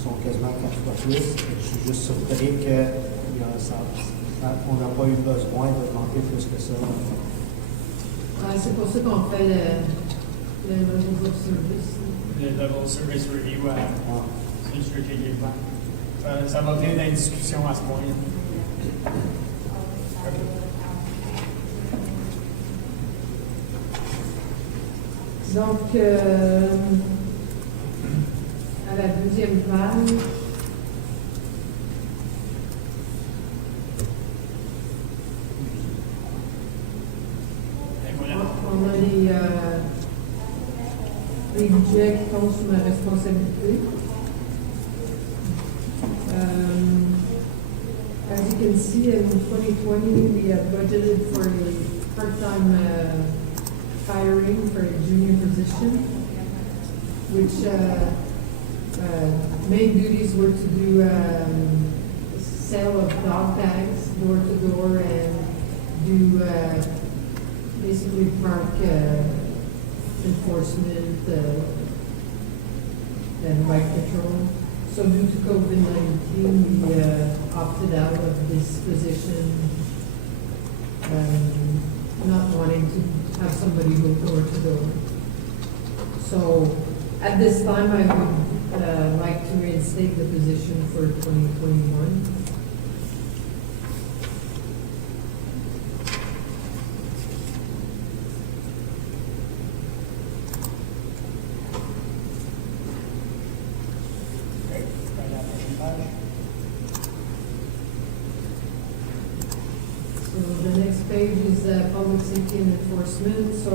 sont quasiment 4 fois plus. Je suis juste surpris qu'on n'a pas eu besoin d'augmenter plus que ça. C'est pour ça qu'on fait le level of service. Le level service review Ah. sur le strategic plan. Ça va venir dans la discussion à ce point. Donc, à la deuxième page, Et voilà. on a les budgets qui tombent sous ma responsabilité. As you can see, in 2020, we had budgeted for a part-time hiring for a junior position, which main duties were to do sale of dog tags door to door and do basically park enforcement and bike patrol. So due to COVID-19, we opted out of this position, not wanting to have somebody go door to door. So at this time, I would like to reinstate the position for 2021. Okay, right now, motion page. So the next page is public safety and enforcement. So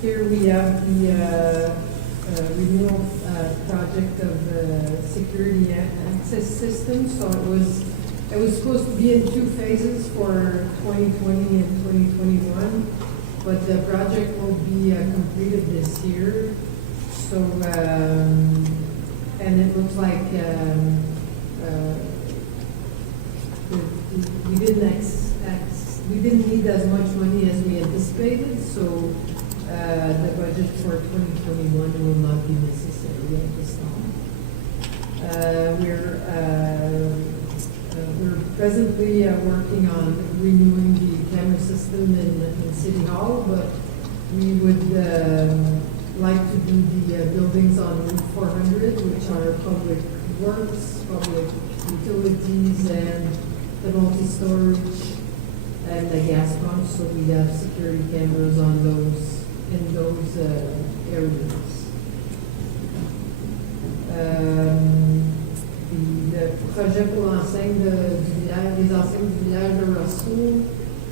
here we have the renewal project of security access system. So it was supposed to be in 2 phases for 2020 and 2021, but the project will be completed this year. So and it looks like we didn't need as much money as we anticipated. The budget for 2021 will not be necessary at this time. We're presently working on renewing the camera system in City Hall, but we would like to do the buildings on Route 400, which are public works, public utilities, and the multi-storage and the gas pumps, so we have security cameras on those, in those areas. Le projet pour l'enseigne du village, les enseignes du village de Russell,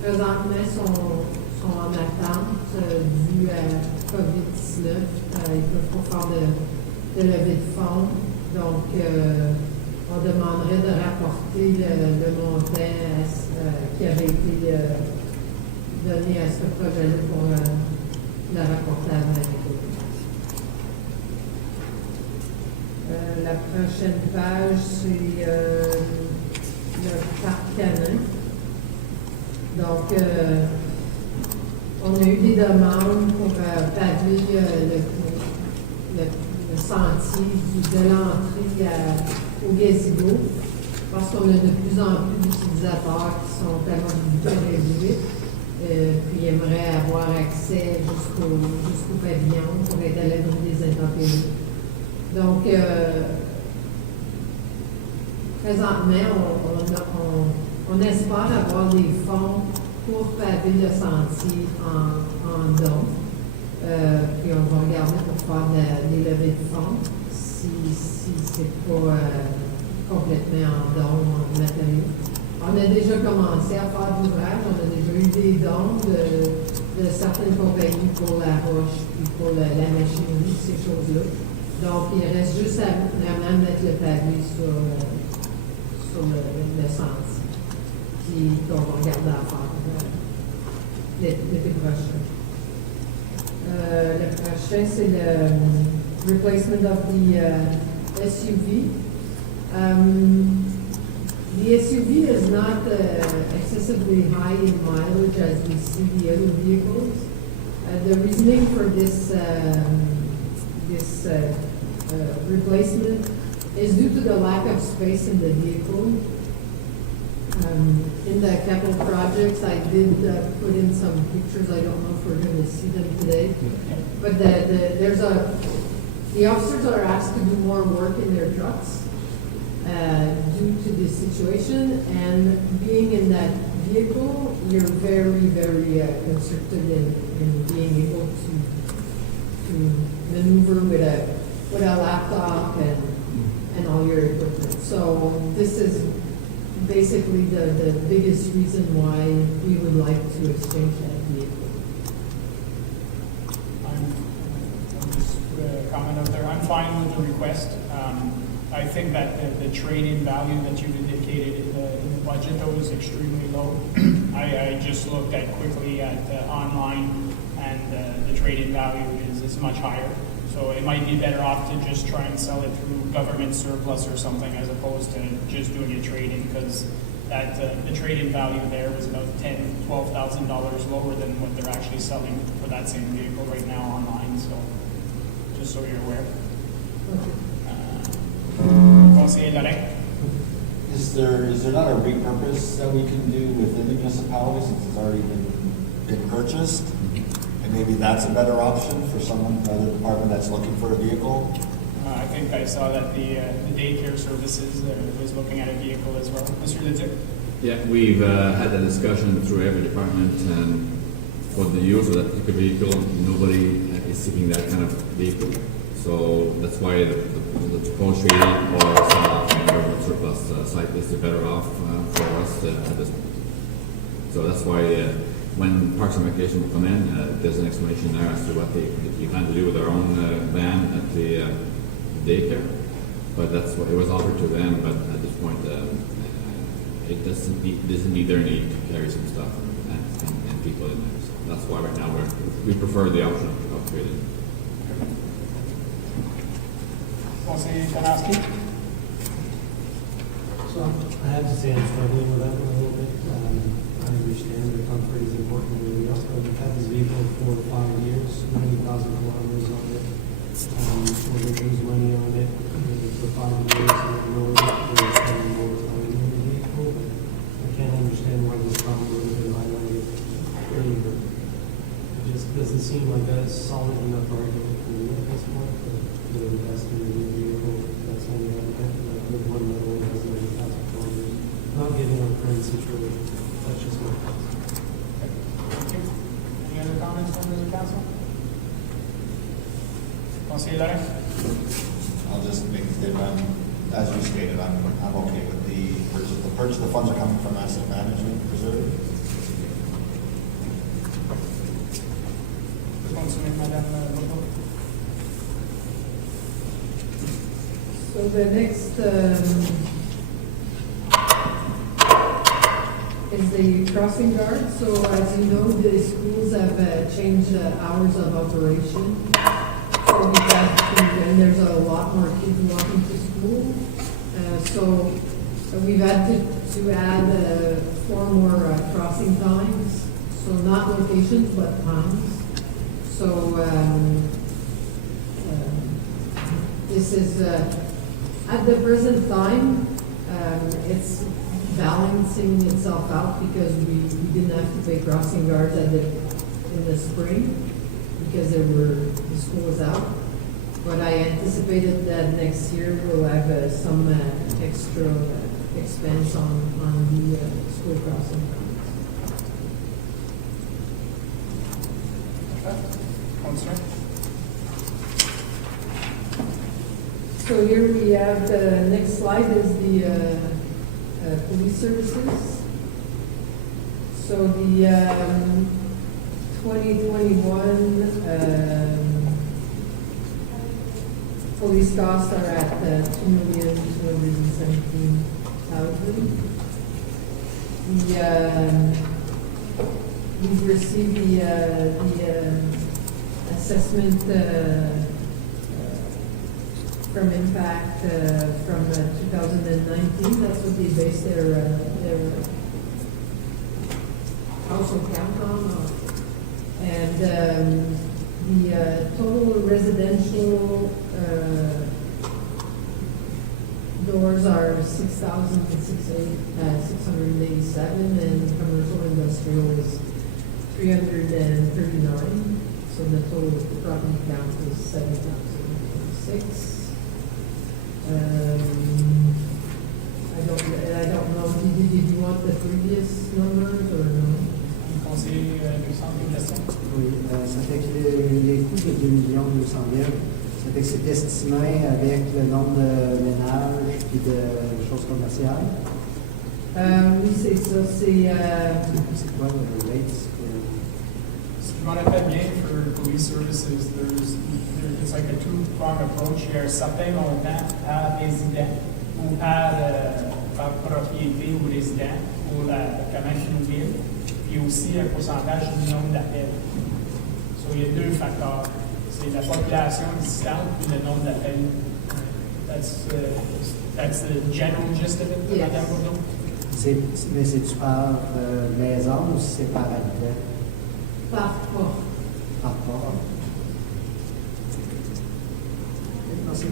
présentement sont en attente dû à COVID-19. Ils ne peuvent pas faire de levée de fonds. Donc, on demanderait de rapporter le montant qui avait été donné à ce projet-là pour le rapporter à l'année. La prochaine page, c'est le parc canin. Donc, on a eu des demandes pour paver le sentier de l'entrée au gazebo, parce qu'on a de plus en plus d'utilisateurs qui sont à mobilité réduite, puis ils aimeraient avoir accès jusqu'au pavillon pour être à l'abri des intempéries. Donc, présentement, on espère avoir des fonds pour paver le sentier en don. Puis on va regarder pour faire des levées de fonds si c'est pas complètement en don en matériaux. On a déjà commencé à faire d'ouvrage, on a déjà eu des dons de certaines compagnies pour la roche puis pour la machinerie, ces choses-là. Donc, il reste juste à vraiment mettre le pavé sur le sentier, puis qu'on va regarder à faire l'été prochain. Le prochain, c'est le replacement of the SUV. The SUV is not excessively high in mileage as we see the other vehicles. The reasoning for this replacement is due to the lack of space in the vehicle. In the capital projects, I did put in some pictures. I don't know if we're going to see them today, but the officers are asked to do more work in their trucks due to this situation, and being in that vehicle, you're very, very constricted in being able to maneuver with a laptop and all your equipment. So this is basically the biggest reason why we would like to exchange that vehicle. I'll just put a comment out there. I'm fine with the request. I think that the trade-in value that you've indicated in the budget, though, is extremely low. I just looked at quickly at online, and the trade-in value is much higher. So it might be better off to just try and sell it through government surplus or something, as opposed to just doing a trade-in, because that the trade-in value there was about $12,000 lower than what they're actually selling for that same vehicle right now online. So just so you're aware. Conseiller Lorrain? Is there not a repurpose that we can do within the municipality since it's already been purchased? And maybe that's a better option for someone, another department that's looking for a vehicle? I think I saw that the daycare services was looking at a vehicle as well. Mr. Lidzer? Yeah, we've had a discussion through every department for the use of that particular vehicle. Nobody is seeking that kind of vehicle. So that's why the proposed trading or some government surplus site is better off for us at this point. So that's why when Parks and Recreation will come in, there's an explanation there as to what you plan to do with our own van at the daycare. But that's what it was offered to them. But at this point, it doesn't meet their need to carry some stuff and people in there. So that's why right now we prefer the option of trading. Conseiller Kanowski? So I have to say I'm struggling with that one a little bit. I understand that comfort is important to me. We've had this vehicle for 5 years. doesn't seem like a solid enough argument for me at this point to invest in a new vehicle that's only with one that only has 90,000 kilometers. Not given our current situation. That's just my thoughts. Thank you. Any other comments, members of council? Conseiller Larin? I'll just make a statement, as you stated, I'm okay with the purchase. The funds are coming from asset management reserve. Continuez, Madame Moto. So the next is the crossing guard. So as you know, the schools have changed hours of operation. So we've had to, and there's a lot more kids walking to school. So we've had to add 4 more crossing times. So not locations, but times. So this is, at the present time, it's balancing itself out because we didn't have to pay crossing guards in the spring because the school was out. But I anticipated that next year we'll have some extra expense on the school crossing guards. Conseiller? So here we have the next slide is the police services. So the 2021 police costs are at $2,217,000. We've received the assessment from impact from 2019. That's what they base their household count on. And the total residential doors are 6,687, and commercial industrial is 339. So the total property count is 7,006. I don't know, did you want the previous numbers or no? Conseiller Luxembourg, une question? Oui, ça fait que les coûts de 2,200,000, ça fait que c'est estimé avec le nombre de ménages et de choses commerciales. Oui, c'est ça, c'est... C'est quoi le rates? Si je m'en rappelle bien, for police services, it's like a two-prong approach. Il y a un certain montant par résident ou par propriété ou résident pour comment ils nous vivent, puis aussi un pourcentage du nombre d'appels. So, il y a 2 facteurs. C'est la population existante puis le nombre d'appels. That's the general gist of it, Yes. Madame Bourdon? Mais c'est-tu par maison ou si c'est par habitant? Par port. Par port. Merci.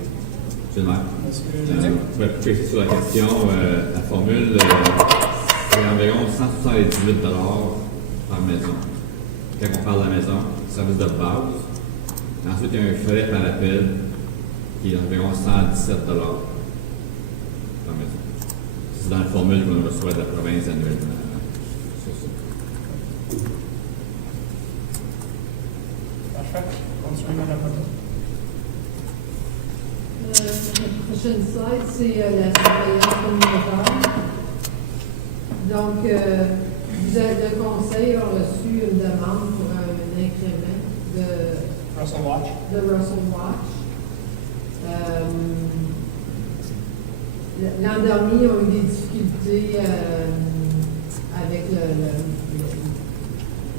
Monsieur le maire. Monsieur Je Leduc? vais préciser sur la question. La formule, c'est environ 178 $ par maison. Quand on parle de la maison, service de base. Ensuite, il y a un frais par appel qui est environ 117 $ par maison. C'est dans la formule qu'on reçoit de la province annuellement. C'est ça. Parfait. Continuez, Madame Bourdon. La prochaine slide, c'est la surveillance communautaire. Donc, le conseil a reçu une demande pour un incrément de Russell Watch. Russell Watch. L'an dernier, on a eu des difficultés avec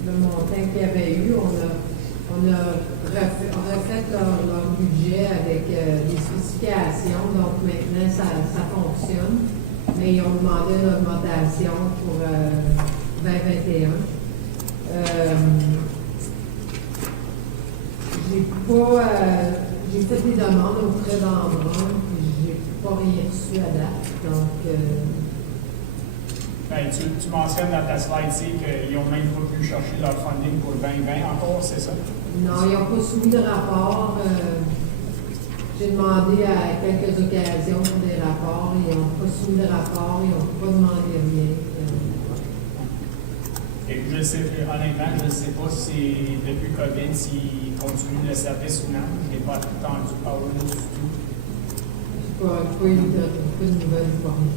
le montant qu'il y avait eu. On a refait leur budget avec des spécifications. Donc maintenant, ça fonctionne. Mais ils ont demandé une augmentation pour 2021. J'ai fait des demandes auprès d'Embrun, puis j'ai pas rien reçu à date. Donc, Ben, tu mentionnes dans ta slide-ci qu'ils n'ont même pas pu chercher leur funding pour 2020 encore, c'est ça? Non, ils n'ont pas soumis de rapport. J'ai demandé à quelques occasions pour des rapports. Ils n'ont pas soumis de rapport. Ils n'ont pas demandé rien. Et je sais, honnêtement, je ne sais pas si depuis COVID, s'ils continuent le service ou non. Je n'ai pas entendu parler du tout. Je n'ai pas eu de nouvelles pour moi.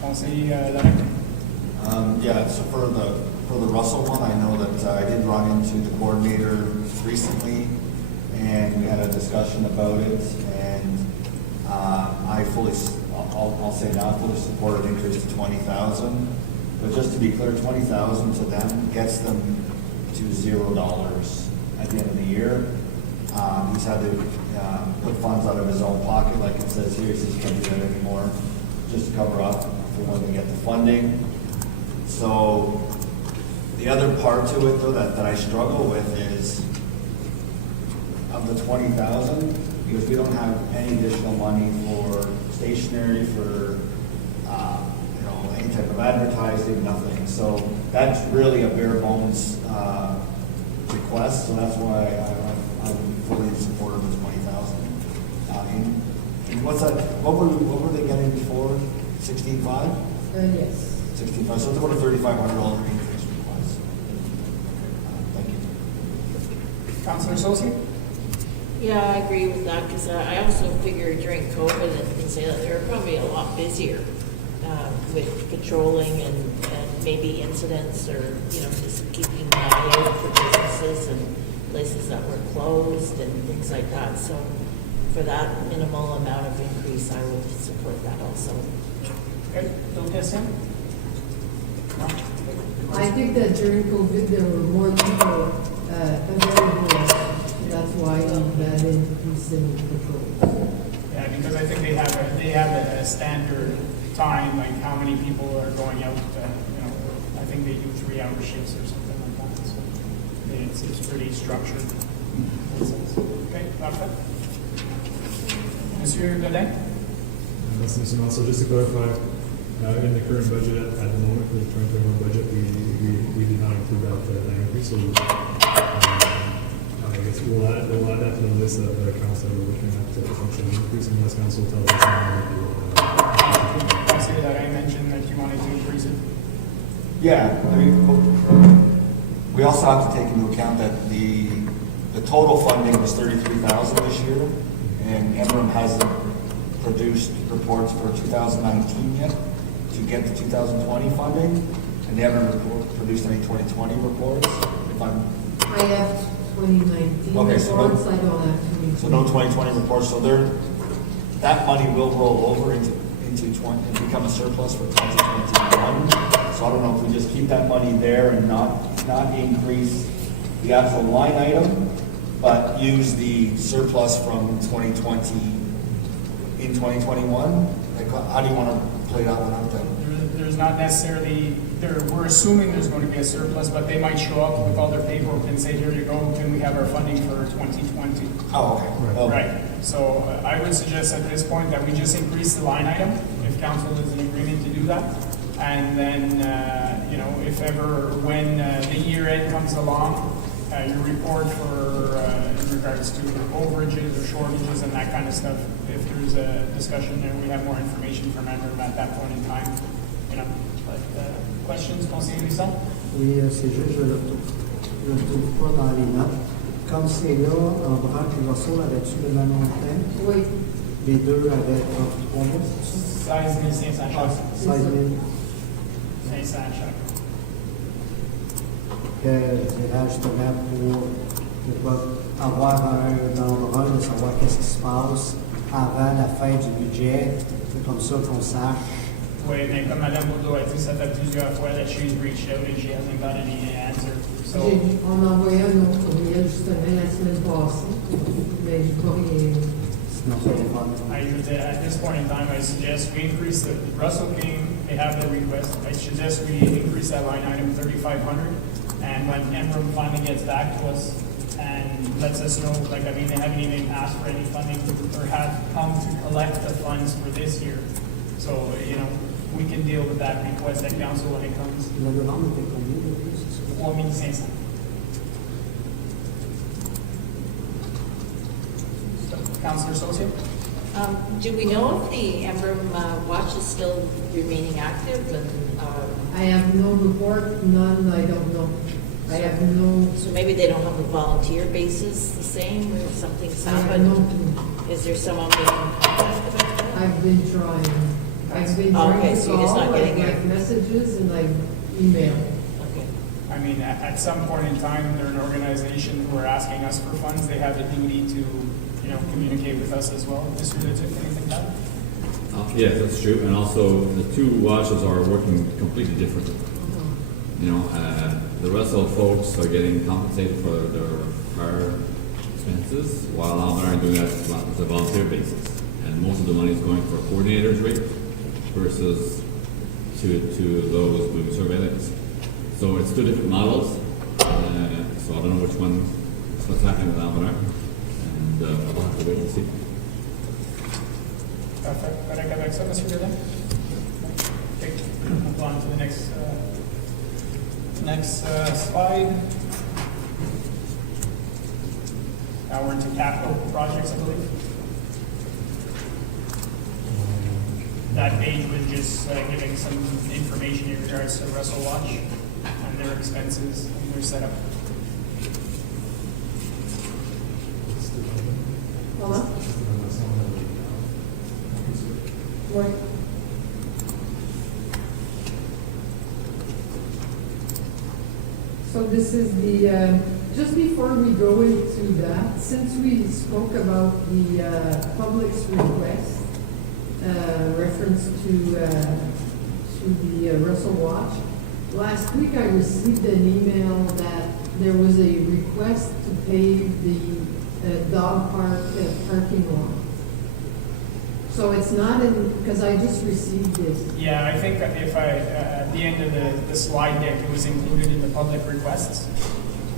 Conseiller Lorraine? Yeah, so for the Russell one, I know that I did run into the coordinator recently, and we had a discussion about it, and I'll say now, I fully support an increase to 20,000. But just to be clear, 20,000 to them gets them to $0 at the end of the year. He's had to put funds out of his own pocket, like it says here. He says he can't do that anymore, just to cover up for when they get the funding. So the other part to it, though, that I struggle with is of the 20,000, because we don't have any additional money for stationery, for any type of advertising, nothing. So that's really a bare bones request. So that's why I'm fully in support of the 20,000. And what's that? What were they getting before? 16.5? Yes. 65, so it's about a $3,500 increase request. Thank you. Councillor Sosi? Yeah, I agree with that, because I also figured during COVID and say that they were probably a lot busier with patrolling and maybe incidents or, just keeping an eye out for businesses and places that were closed and things like that. So for that minimal amount of increase, I would support that also. Okay, d'autres questions? No? I think that during COVID, there were more people available. That's why that increase in patrol. Yeah, because I think they have a standard time, like how many people are going out, I think they do 3-hour shifts or something like that, so it's pretty structured. Okay, parfait. Monsieur Godin? Merci, Mr. Mayor. So just to clarify, in the current budget at the moment, for the 2021 budget, we did not include that increase, so I guess we'll add that to the list of accounts that we're looking at potentially increasing unless council tells us Councillor Lorraine mentioned that you wanted to increase it. Yeah, I mean, we also have to take into account that the total funding was 33,000 this year, and Emram hasn't produced reports for 2019 yet to get the 2020 funding, and they haven't produced any 2020 reports. I have 2019 Okay, reports, so no- I don't have 2020. So no 2020 reports, so that money will roll over into 20 and become a surplus for 2021. So I don't know if we just keep that money there and not increase the actual line item, but use the surplus from 2020 in 2021? Like, how do you want to play that one out then? There's not necessarily, we're assuming there's going to be a surplus, but they might show up with all their paperwork and say, here you go, can we have our funding for 2020? Oh, okay. Right. Okay. Right, so I would suggest at this point that we just increase the line item, if council is in agreement to do that. And then, if ever, when the year end comes along, your report for, in regards to overages or shortages and that kind of stuff, if there's a discussion there, we have more information from Emram at that point in time, But questions, Conseiller Lisson? Oui, c'est juste, je ne le trouve pas dans les notes. Comme c'est là, en branche, le Russell avait-tu le même montant? Oui, Les deux avaient 33 000, c'est ça? 16 500 chaque. 16 000. 500 chaque. Que je dirais justement pour avoir un embrun de savoir qu'est-ce qui se passe avant la fin du budget, c'est comme ça qu'on sache. Oui, mais comme Mme Boudreau a dit, ça fait plusieurs fois that she's reached out and she hasn't got any answer. So, on a envoyé un autre courriel justement la semaine passée, mais j'ai pas rien. Sinon, ça va pas. at this point in time, I suggest we increase the, Russell came, they have the request, I suggest we increase that line item 3,500, and when Emram finally gets back to us and lets us know, they haven't even asked for any funding or have come to collect the funds for this year. So, we can deal with that request at council when it comes. La demande était combien de plus? 3500. Councillor Sosia? Do we know if the Emblem Watch is still remaining active and, I have no report, none, I don't know. I have no, so maybe they don't have a volunteer basis the same or something's I have happened? no clue. Is there someone being contacted about that? I've been trying. I've been Oh, trying okay, to so you're just call, not I've getting your- left messages and I've emailed. Okay. I mean, at some point in time, they're an organization who are asking us for funds. They have a duty to, you know, communicate with us as well. Mr. Littett, anything to add? Yes, that's true, and also the two watches are working completely differently. You know, the Russell folks are getting compensated for their car expenses, while Alvin are doing that on a volunteer basis. And most of the money is going for coordinators rate versus to those doing surveillance. So it's two different models, so I don't know which one, what's happening with Alvin, and we'll have to wait and see. Perfect. Correct avec ça, Monsieur Littett? Okay, move on to the next slide. Now we're into capital projects, I believe. That page was just giving some information in regards to Russell Watch and their expenses and their setup. Hold on. What? So this is the, just before we go into that, since we spoke about the public's request, reference to the Russell Watch, last week I received an email that there was a request to pave the dog park parking lot. So it's not in, because I just received this. Yeah, I think if at the end of the slide deck, it was included in the public requests.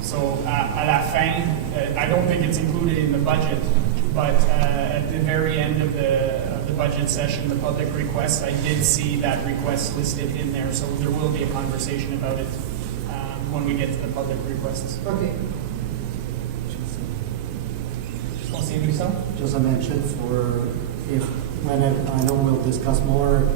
So à la fin, I don't think it's included in the budget, but at the very end of the budget session, the public requests, I did see that request listed in there. So there will be a conversation about it when we get to the public requests. Okay. Conseiller Brisson? Just a mention for whenever, I know we'll discuss more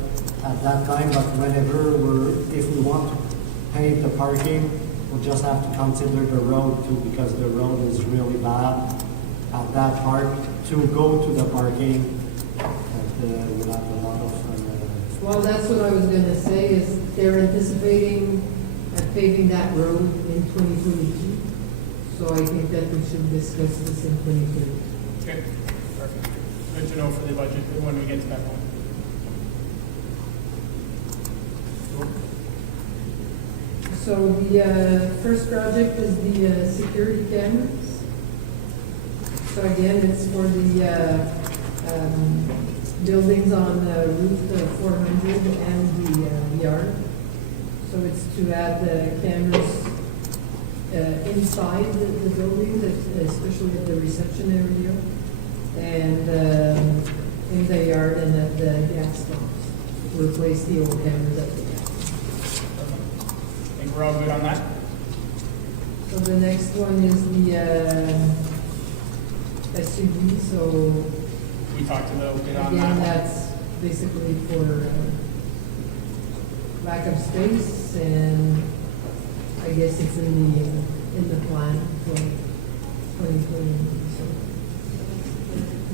at that time, but whenever if we want to pave the parking, we'll just have to consider the road too, because the road is really bad at that park. To go to the parking, we'll have a lot of, Well, that's what I was gonna say, is they're anticipating paving that road in 2022. So I think that we should discuss this in 2022. Okay, perfect. Good to know for the budget when we get to that point. So the first project is the security cameras. So again, it's for the buildings on Route 400 and the yard. So it's to add the cameras inside the buildings, especially at the reception area, and in the yard and at the gas pumps, to replace the old cameras at the gas pumps. I think we're all good on that. So the next one is the SUV, so We talked a little bit on again, that. that's basically for lack of space, and I guess it's in the plan for 2020. So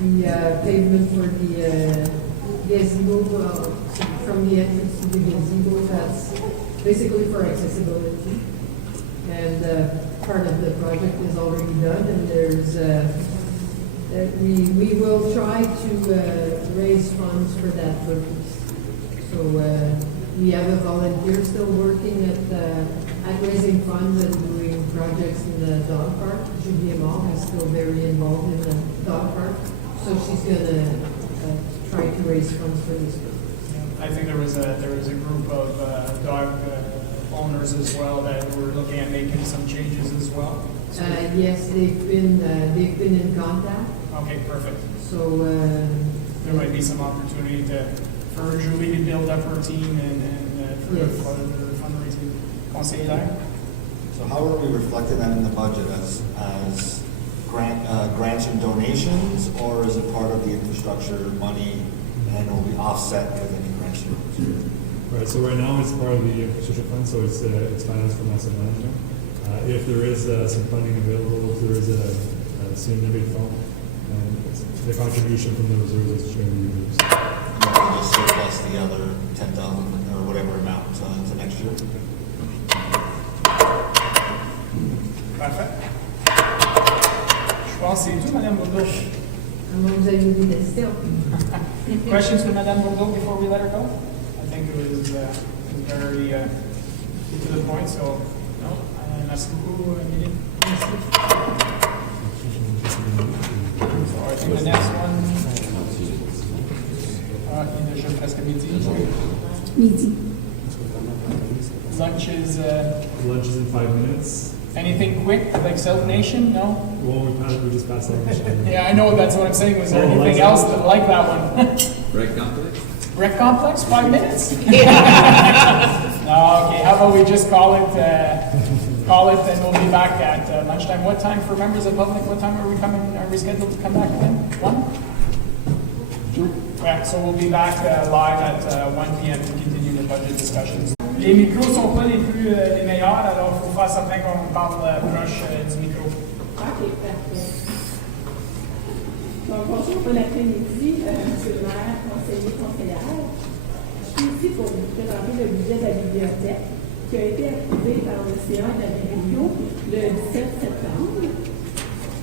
the pavement for the gazebo, from the entrance to the gazebo, that's basically for accessibility. And part of the project is already done, and there's we will try to raise funds for that purpose. So we have a volunteer still working at raising funds and doing projects in the dog park. Julie Amal is still very involved in the dog park, so she's gonna try to raise funds for this purpose. I think there was a group of dog owners as well that were looking at making some changes as well. So- Yes, they've been in contact. Okay, perfect. So There might be some opportunity to for Julie to build up her team and for the Yes. fundraising. Conseiller Lair? So how are we reflecting that in the budget as grants and donations, or is it part of the infrastructure money and will be offset with any grants and donations? Right, so right now it's part of the infrastructure fund, so it's financed from asset management. If there is some funding available, if there is a CMW fund, and the contribution from the reserves is going to be used. You can just surplus the other 10,000 or whatever amount to next year? Parfait. Je pense que c'est tout, Madame Bourdeau. À moins que vous ayez des questions. Questions for Madame Bourdeau before we let her go? I think it was very to the point, so, no? Merci beaucoup, Amélie. So I think the next one, il est déjà presque midi. Midi. Lunch is, Lunch is in 5 minutes. anything quick, like South Nation? No? Well, we just passed on. Yeah, I know, that's what I'm saying. Was there Oh, anything like else that, like that one? Rec complex? Rec complex, 5 minutes? No, okay, how about we just call it and we'll be back at lunchtime. What time for members of the public? What time are we coming, are we scheduled to come back again? 1? Yeah, so we'll be back live at 1 p.m. to continue the budget discussions. Les micros sont pas les plus les meilleurs, alors il faut faire certain qu'on parle proche du micro. OK, parfait. Donc, bonjour, bon après-midi, Monsieur le maire, conseillère. Je suis ici pour vous présenter le budget de la bibliothèque qui a été approuvé par le CA de la Réunion le 17 septembre.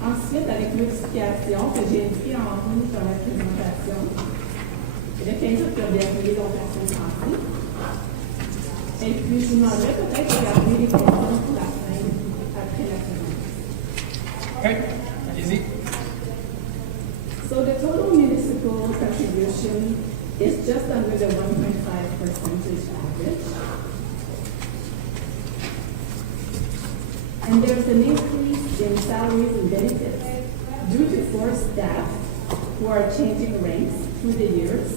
Ensuite, avec modification que j'ai indiquée en rouge dans la présentation, le 15 octobre dernier, donc la semaine passée. Et puis, je vous demanderais peut-être de garder les questions pour la fin, après la présentation. Okay, allez-y. So the total municipal contribution is just under the 1.5% average. And there's an increase in salaries and benefits due to 4 staff who are changing ranks through the years,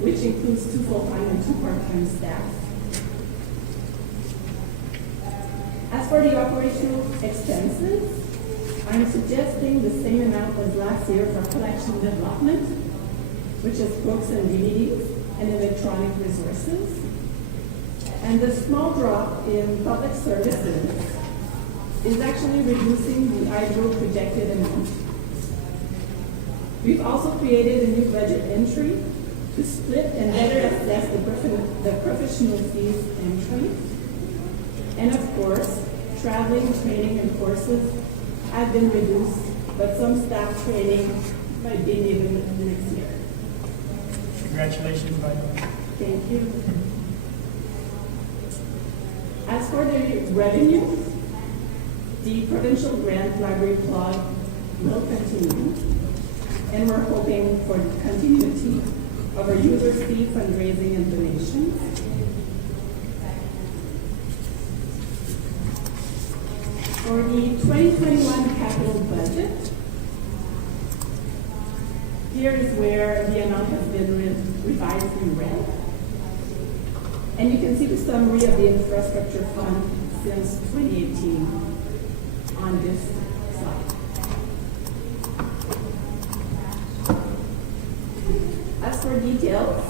which includes 2 full-time and 2 part-time staff. As for the operational expenses, I'm suggesting the same amount as last year for collection development, which is books and DVDs and electronic resources. And the small drop in public services is actually reducing the hydro projected amount. We've also created a new budget entry to split and better assess the professional fees entry. And of course, traveling, training, and courses have been reduced, but some staff training might be needed next year. Congratulations, by the way. Thank you. As for the revenue, the provincial grant library plug will continue, and we're hoping for the continuity of our user fee fundraising and donations. For the 2021 capital budget, here is where the amount has been revised in red. And you can see the summary of the infrastructure fund since 2018 on this slide. As for details,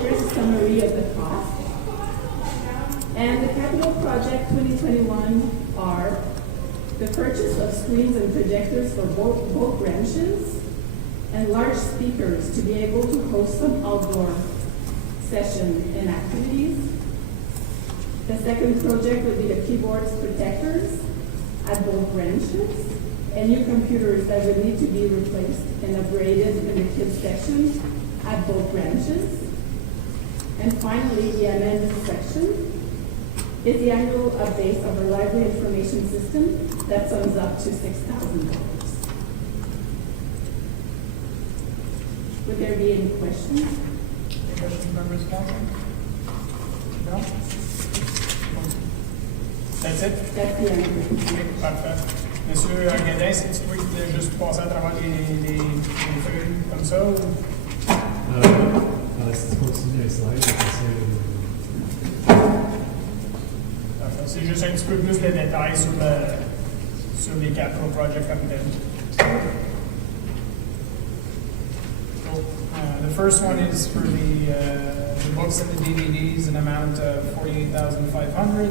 here's a summary of the cost. And the capital project 2021 are the purchase of screens and projectors for both branches and large speakers to be able to host some outdoor sessions and activities. The second project will be the keyboards protectors at both branches and new computers that will need to be replaced and upgraded in the kids section at both branches. And finally, the amended section is the annual update of our library information system that sums up to $6,000. Would there be any questions? Any questions, members of council? No? That's it? That's the end. Ok, parfait. Monsieur Guédin, si tu peux juste passer à travers les feuilles comme ça ou... Si tu continues les slides, je C'est juste un petit peu plus de détails sur les capital projects comme tel. So, the first one is for the books and the DVDs, an amount of $48,500.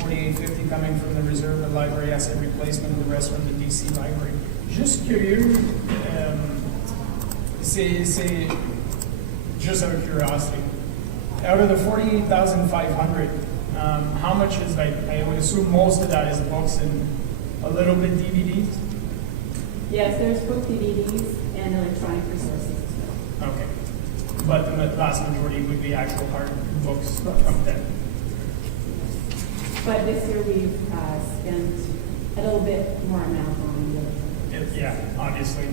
$48.50 coming from the reserve of library asset replacement, and the rest from the DC library. Juste curieux, c'est just out of curiosity. Out of the $48,500, how much is, like, I would assume most of that is books and a little bit DVDs? Yes, there's book DVDs and electronic resources as well. Okay. But the vast majority would be actual hard books from them. But this year we've spent a little bit more amount on the electronic. Yeah, obviously,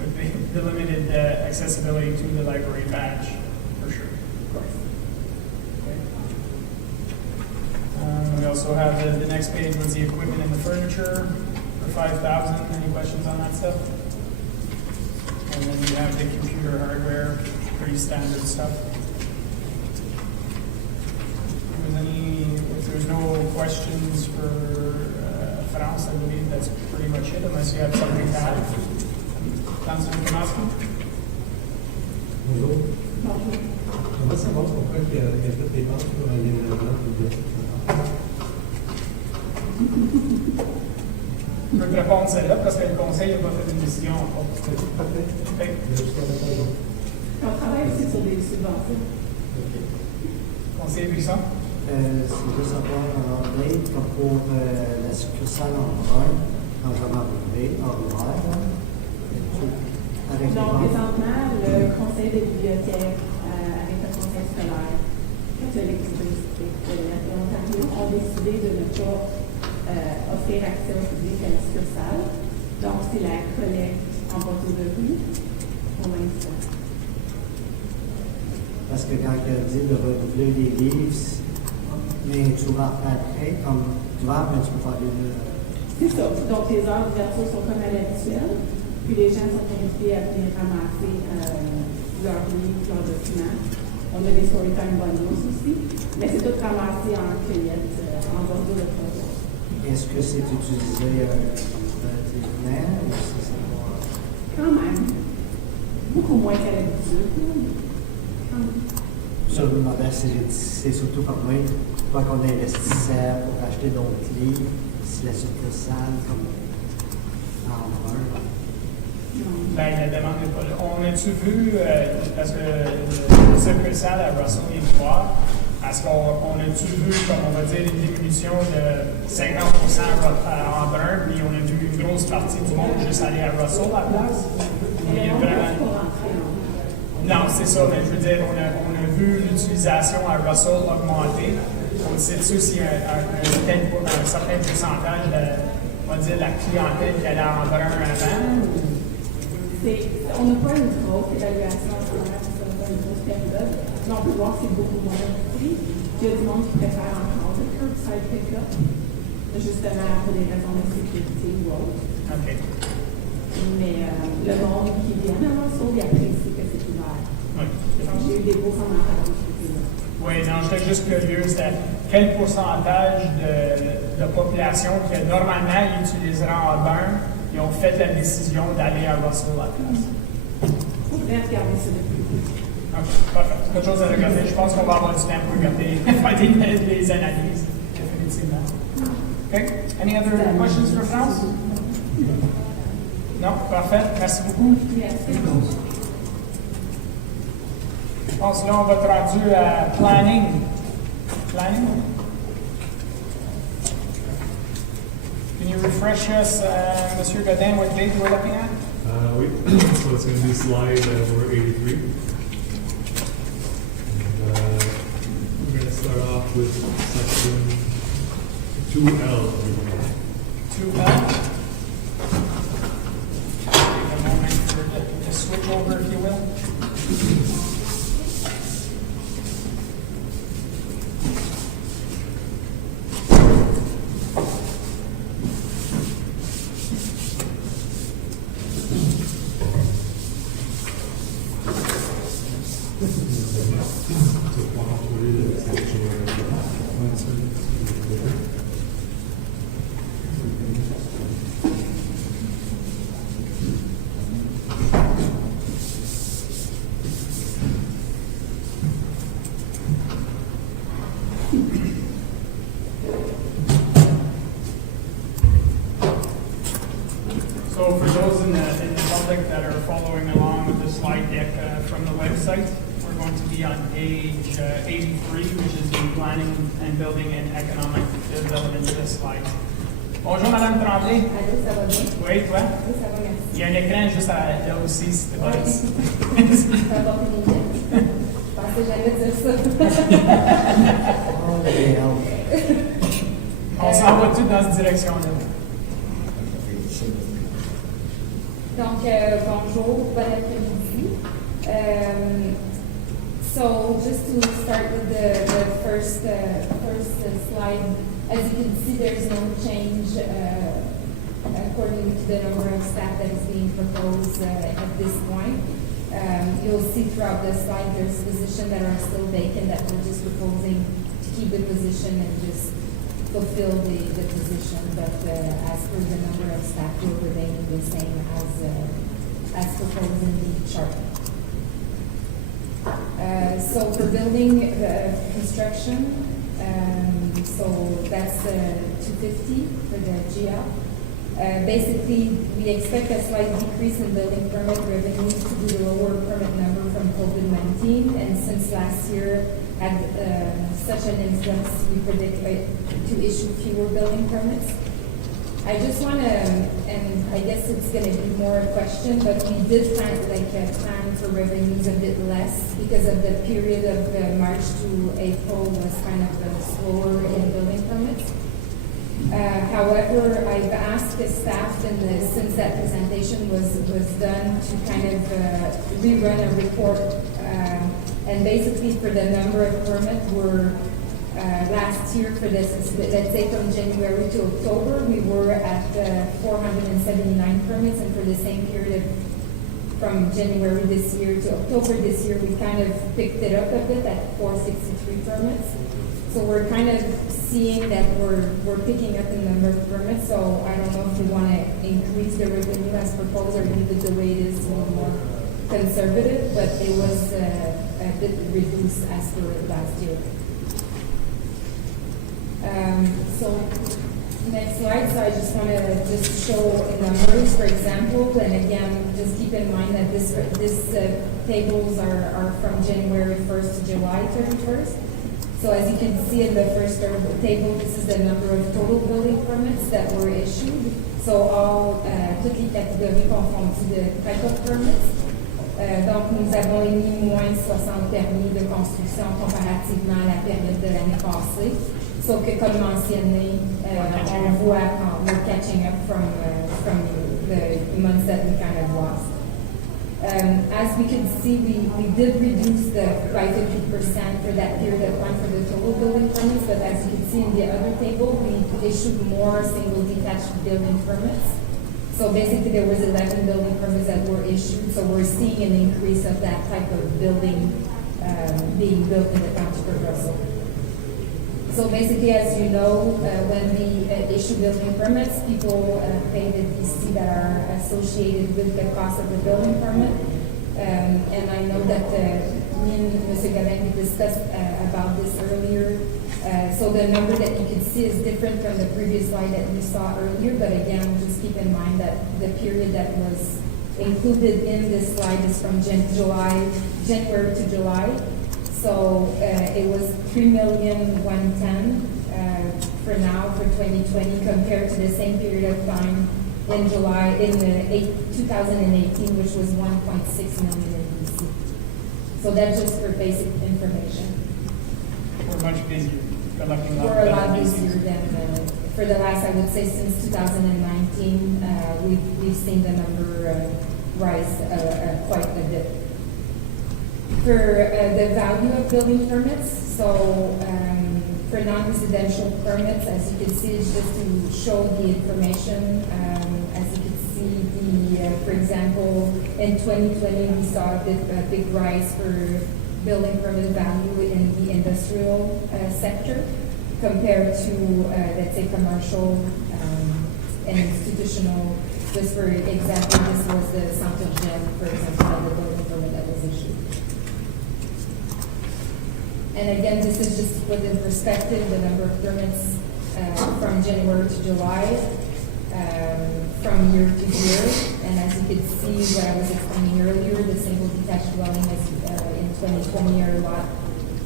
with the limited accessibility to the library badge, for sure. Of course. We also have the next page was the equipment and the furniture for $5,000. Any questions on that stuff? And then you have the computer hardware, pretty standard stuff. If there's no questions for France, I believe that's pretty much it, unless you have something to add. Councilor Tomasky? Bonjour. Comment savoir pourquoi il y a fait des dépenses pour aller de l'avant ou bien? Je peux te répondre celle-là parce que le conseil n'a pas fait une décision encore. Parfait. Okay. Jusqu'à maintenant. On travaille aussi sur des subventions. Conseiller Buisson? C'est juste avoir un update comme pour la succursale en brun, en vraiment ordinaire. Avec les Donc, ventes. présentement, le conseil de bibliothèque avec le conseil scolaire catholique du district de l'Ontario ont décidé de ne pas offrir accès au public à la succursale. Donc, c'est la collecte en bordure de rue pour l'instant. Parce que quand il a dit de renouveler les livres, mais tu vas après, comme tu vas, mais tu peux faire des. C'est ça. Donc, les heures d'ouverture sont comme à l'habituel. Puis les gens sont invités à venir ramasser leurs livres, leurs documents. On a des storytime bundles aussi. Mais c'est tout ramassé en cueillette, en bordure de trottoir. Est-ce que c'est utilisé relativement ou c'est pas? Quand même. Beaucoup moins qu'à l'habitude. Quand même. Ça, je me demandais, c'est surtout pour moi, pas qu'on investissait pour acheter d'autres livres, si la succursale, comme en brun. Ben, la demande n'est pas là. On a-tu vu, parce que le succursale à Russell et Soir, est-ce qu'on a-tu vu, comme on va dire, une diminution de 50% en brun, puis on a vu une grosse partie du monde juste aller à Russell à la place? Il y a vraiment... Non, c'est ça, mais je veux dire, on a vu l'utilisation à Russell augmenter. On sait dessus s'il y a un certain pourcentage de, on va dire, la clientèle qui allait en brun avant. On n'a pas une grosse évaluation en ce moment, c'est une grosse période. Mais on peut voir que c'est beaucoup moins petit. Il y a du monde qui préfère encore le curbside pick-up, justement pour des raisons de sécurité ou autres. OK. Mais le monde qui vient à Russell, il apprécie que c'est ouvert. Oui. Donc, j'ai eu des beaux commentaires de ce côté-là. Oui, non, j'étais juste curieux. C'était quel pourcentage de population qui normalement utiliserait en brun, ils ont fait la décision d'aller à Russell à la place. Je vais regarder ça depuis. OK, parfait. C'est quelque chose à regarder. Je pense qu'on va avoir du temps pour regarder, faire des analyses, définitivement. OK. Any other questions for France? Non? Parfait. Merci beaucoup. Merci. Je pense que là, on va être rendu à planning. Planning? Can you refresh us, Monsieur Godin, what date we're looking at? Oui, so it's going to be slide number 83. And, we're going to start off with section 2L. 2L. Take a moment to switch over, if you will. So for those in the public that are following along with the slide deck from the website, we're going to be on page 83, which is the planning and building and economic development slide. Bonjour Madame Tremblay. Allô, ça va bien? Oui, toi? Oui, ça va, merci. Il y a un écran juste là aussi, si t'es pas Ouais. ici. Ça va pour nous. Je pensais jamais dire ça. Oh, réel. On s'en va tout dans cette direction-là. Donc, bonjour, bon après-midi. So, just to start with the first slide, as you can see, there's no change according to the number of staff that is being proposed at this point. You'll see throughout the slide there's positions that are still vacant that we're just proposing to keep the position and just fulfill the position, but as per the number of staff will remain the same as proposed in the chart. So for building construction, so that's 250 for the GL. Basically, we expect a slight decrease in building permit revenues to the lower permit number from COVID-19, and since last year had such an influx, we predict to issue fewer building permits. I just want to, and I guess it's going to be more a question, but we did plan for revenues a bit less because of the period of March to April was kind of slower in building permits. However, I've asked the staff, and since that presentation was done, to kind of rerun a report. And basically, for the number of permits, were last year for this, let's say from January to October, we were at 479 permits, and for the same period from January this year to October this year, we kind of picked it up a bit at 463 permits. So we're kind of seeing that we're picking up the number of permits. So I don't know if we want to increase the revenue as proposed or leave it the way it is, a little more conservative, but it was a bit reduced as per last year. So next slide. So I just want to just show numbers, for example, and again, just keep in mind that this tables are from January 1st to July 31st. So as you can see in the first table, this is the number of total building permits that were issued. So all toutes les catégories confondues de type of permits. Donc nous avons émis moins 60 permis de construction comparativement à la période de l'année passée. Sauf que comme mentionné, on voit we're catching up from the months that we kind of lost. As we can see, we did reduce by 50% for that period of time for the total building permits, but as you can see in the other table, we issued more single detached building permits. So basically there was 11 building permits that were issued, so we're seeing an increase of that type of building being built in the County of Russell. So basically, as you know, when we issue building permits, people pay the DC that are associated with the cost of the building permit. And I know that me and Mr. Gavin, we discussed about this earlier. So the number that you can see is different from the previous slide that we saw earlier, but again, just keep in mind that the period that was included in this slide is from January to July. So it was $3,110,000 for now for 2020 compared to the same period of time in 2018, which was 1.6 million in BC. So that's just for basic information. We're much busier. We're a lot busier than for the last, I would say, since 2019. We've seen the number rise quite a bit. For the value of building permits, so for non-residential permits, as you can see, it's just to show the information. As you can see, for example, in 2020, we saw a big rise for building permit value in the industrial sector compared to, let's say, commercial and institutional. Just for example, this was the Centre Gem, for example, the building permit that was issued. And again, this is just to put in perspective the number of permits from January to July. From from year to year. And as you could see, what I was explaining earlier, the single detached dwelling is in 2020 are a lot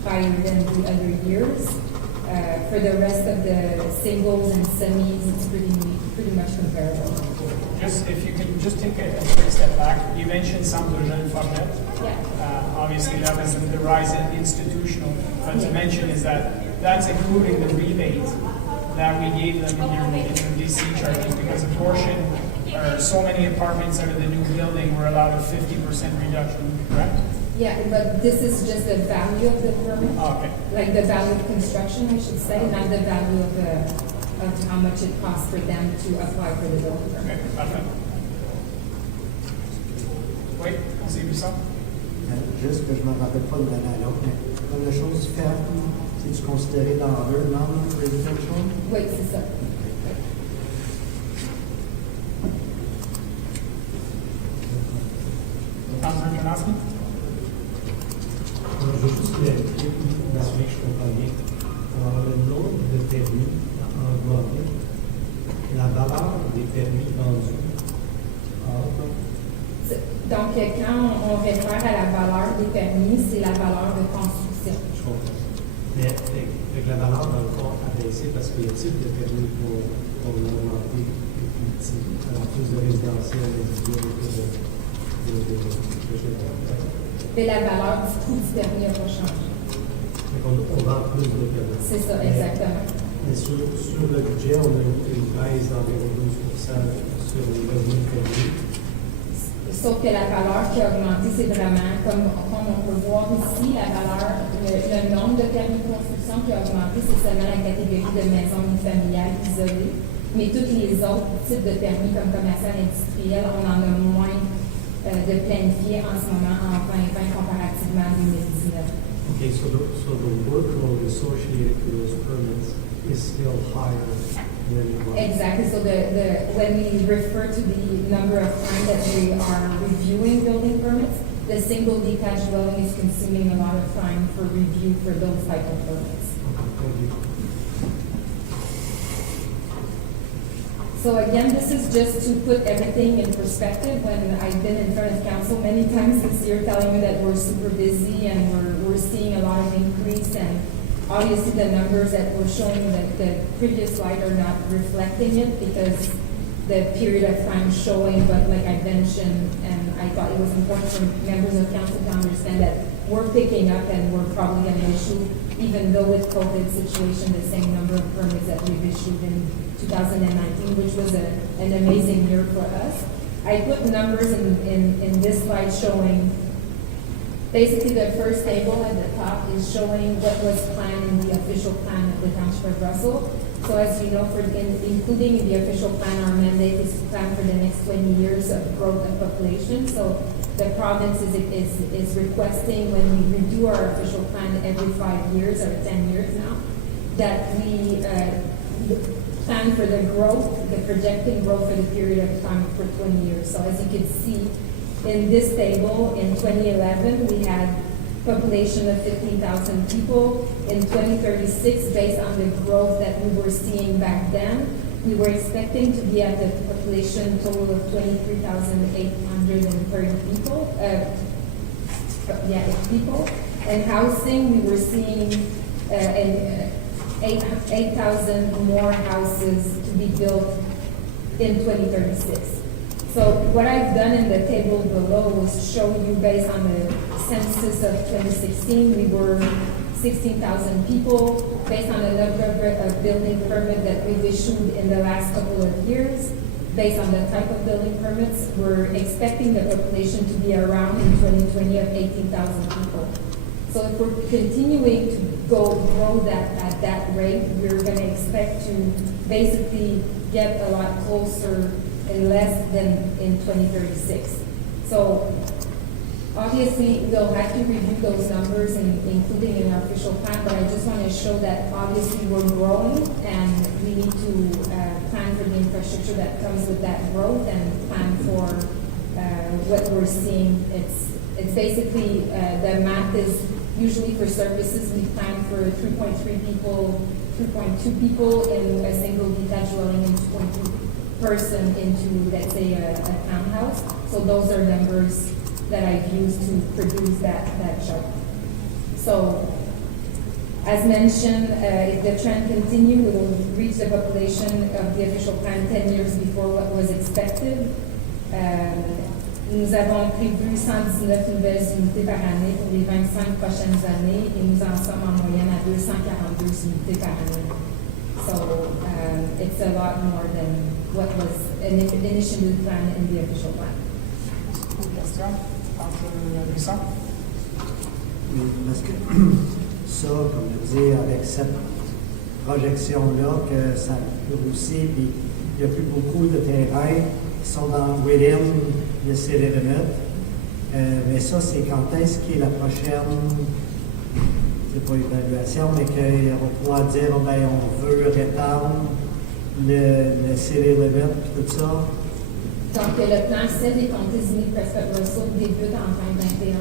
higher than the other years. For the rest of the singles and semis, it's pretty much comparable. Just, if you can just take a quick step back, you mentioned some of the format. Yeah. Obviously, that was the rise in institutional, but to mention is that that's including the rebate that we gave them in your DC charges, because a portion, or so many apartments out of the new building were allowed a 50% reduction, correct? Yeah, but this is just the value of the permit. Oh, okay. Like the value of construction, I should say, not the value of how much it costs for them to apply for the building permit. Okay, got that. Oui, conseiller ça? Juste que je ne me rappelle pas de l'année à l'autre, mais comme la chose différente, c'est-tu considéré dans le non-residential? Oui, c'est ça. Councilor Janowski? Je veux juste m'assurer que je comprends bien. Alors, le nombre de permis a augmenté. La valeur des permis vendus a augmenté. Donc, quand on réfère à la valeur des permis, c'est la valeur de construction. Je comprends. Mais fait que la valeur, dans le fond, a baissé parce que le type de permis pour augmenter est plus petit. Alors, plus de résidentiel résiduel que de Mais la valeur du coût du permis n'a pas changé. on vend plus de permis. C'est ça, exactement. Mais sur le budget, on a eu une baisse d'environ 12% sur les revenus de permis. Sauf que la valeur qui a augmenté, c'est vraiment, comme on peut voir ici, la valeur, le nombre de permis de construction qui a augmenté, c'est seulement la catégorie de maisons familiales isolées. Mais tous les autres types de permis, comme commercial industriel, on en a moins de planifiés en ce moment en 2020 comparativement à 2019. Okay, so the workload associated with those permits is still higher than it was. Exactly. So when we refer to the number of times that we are reviewing building permits, the single detached dwelling is consuming a lot of time for review for those type of permits. Okay, thank you. So again, this is just to put everything in perspective. When I've been in front of council many times this year telling you that we're super busy and we're seeing a lot of increase, and obviously the numbers that we're showing that the previous slide are not reflecting it because the period of time showing, but like I mentioned, and I thought it was important for members of council to understand that we're picking up and we're probably going to issue, even though with COVID situation, the same number of permits that we've issued in 2019, which was an amazing year for us. I put numbers in this slide showing, basically the first table at the top is showing what was planned in the official plan of the Township of Russell. So as you know, including in the official plan, our mandate is to plan for the next 20 years of growth of population. So the province is requesting, when we redo our official plan every 5 years or 10 years now, that we plan for the growth, the projected growth for the period of time for 20 years. So as you can see in this table, in 2011, we had population of 15,000 people. In 2036, based on the growth that we were seeing back then, we were expecting to be at a population total of 23,830 people. People. And housing, we were seeing 8,000 more houses to be built in 2036. So what I've done in the table below was show you, based on the census of 2016, we were 16,000 people. Based on the number of building permits that we've issued in the last couple of years, based on the type of building permits, we're expecting the population to be around in 2020 of 18,000 people. So if we're continuing to grow that at that rate, we're going to expect to basically get a lot closer in less than in 2036. So obviously we'll have to review those numbers, including in our official plan, but I just want to show that obviously we're growing and we need to plan for the infrastructure that comes with that growth and plan for what we're seeing. It's basically, the math is usually for services, we plan for 3.3 people, 3.2 people in a single detached dwelling and 2.2 person into, let's say, a townhouse. So those are numbers that I've used to produce that chart. So, as mentioned, if the trend continues, we will reach the population of the official plan 10 years before what was expected. Nous avons prévu 119 nouvelles unités par année pour les 25 prochaines années et nous en sommes en moyenne à 242 unités par année. So it's a lot more than what was initially planned in the official plan. Question? Councilor Buisson? Oui, parce que ça, comme je dis, avec cette projection-là, que ça grossit, puis il n'y a plus beaucoup de terrains qui sont dans within le city limit. Mais ça, c'est quand est-ce qu'il y a la prochaine, c'est pas évaluation, mais qu'on va pouvoir dire, oh, ben, on veut rétendre le city limit, puis tout ça. Donc, le plan ciel des comtés unis de Prescott Russell débute en 2021.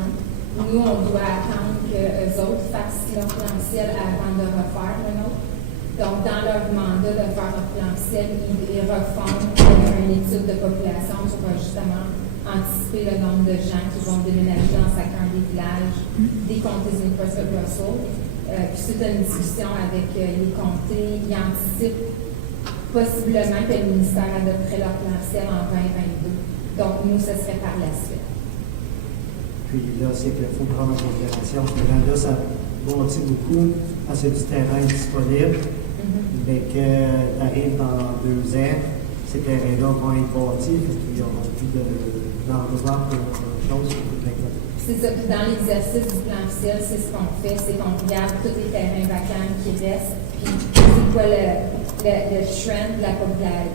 Nous, on doit attendre qu'eux autres fassent leur plan ciel avant de refaire le nôtre. Donc, dans leur mandat de faire leur plan ciel, ils refont une étude de population pour justement anticiper le nombre de gens qui vont déménager dans chacun des villages des comtés unis de Prescott Russell. Puis, suite à une discussion avec les comtés, ils anticipent possiblement que le ministère adopterait leur plan ciel en 2022. Donc, nous, ce serait par la suite. Puis là, c'est qu'il faut prendre en considération que là, ça bâtit beaucoup parce qu'il y a du terrain disponible, mais que tu arrives dans 2 ans, ces terrains-là vont être bâtis, parce qu'il n'y aura plus d'endroit pour chose pour toute la côte. C'est ça. Puis dans l'exercice du plan ciel, c'est ce qu'on fait, c'est qu'on regarde tous les terrains vacants qui restent, puis c'est quoi le trend de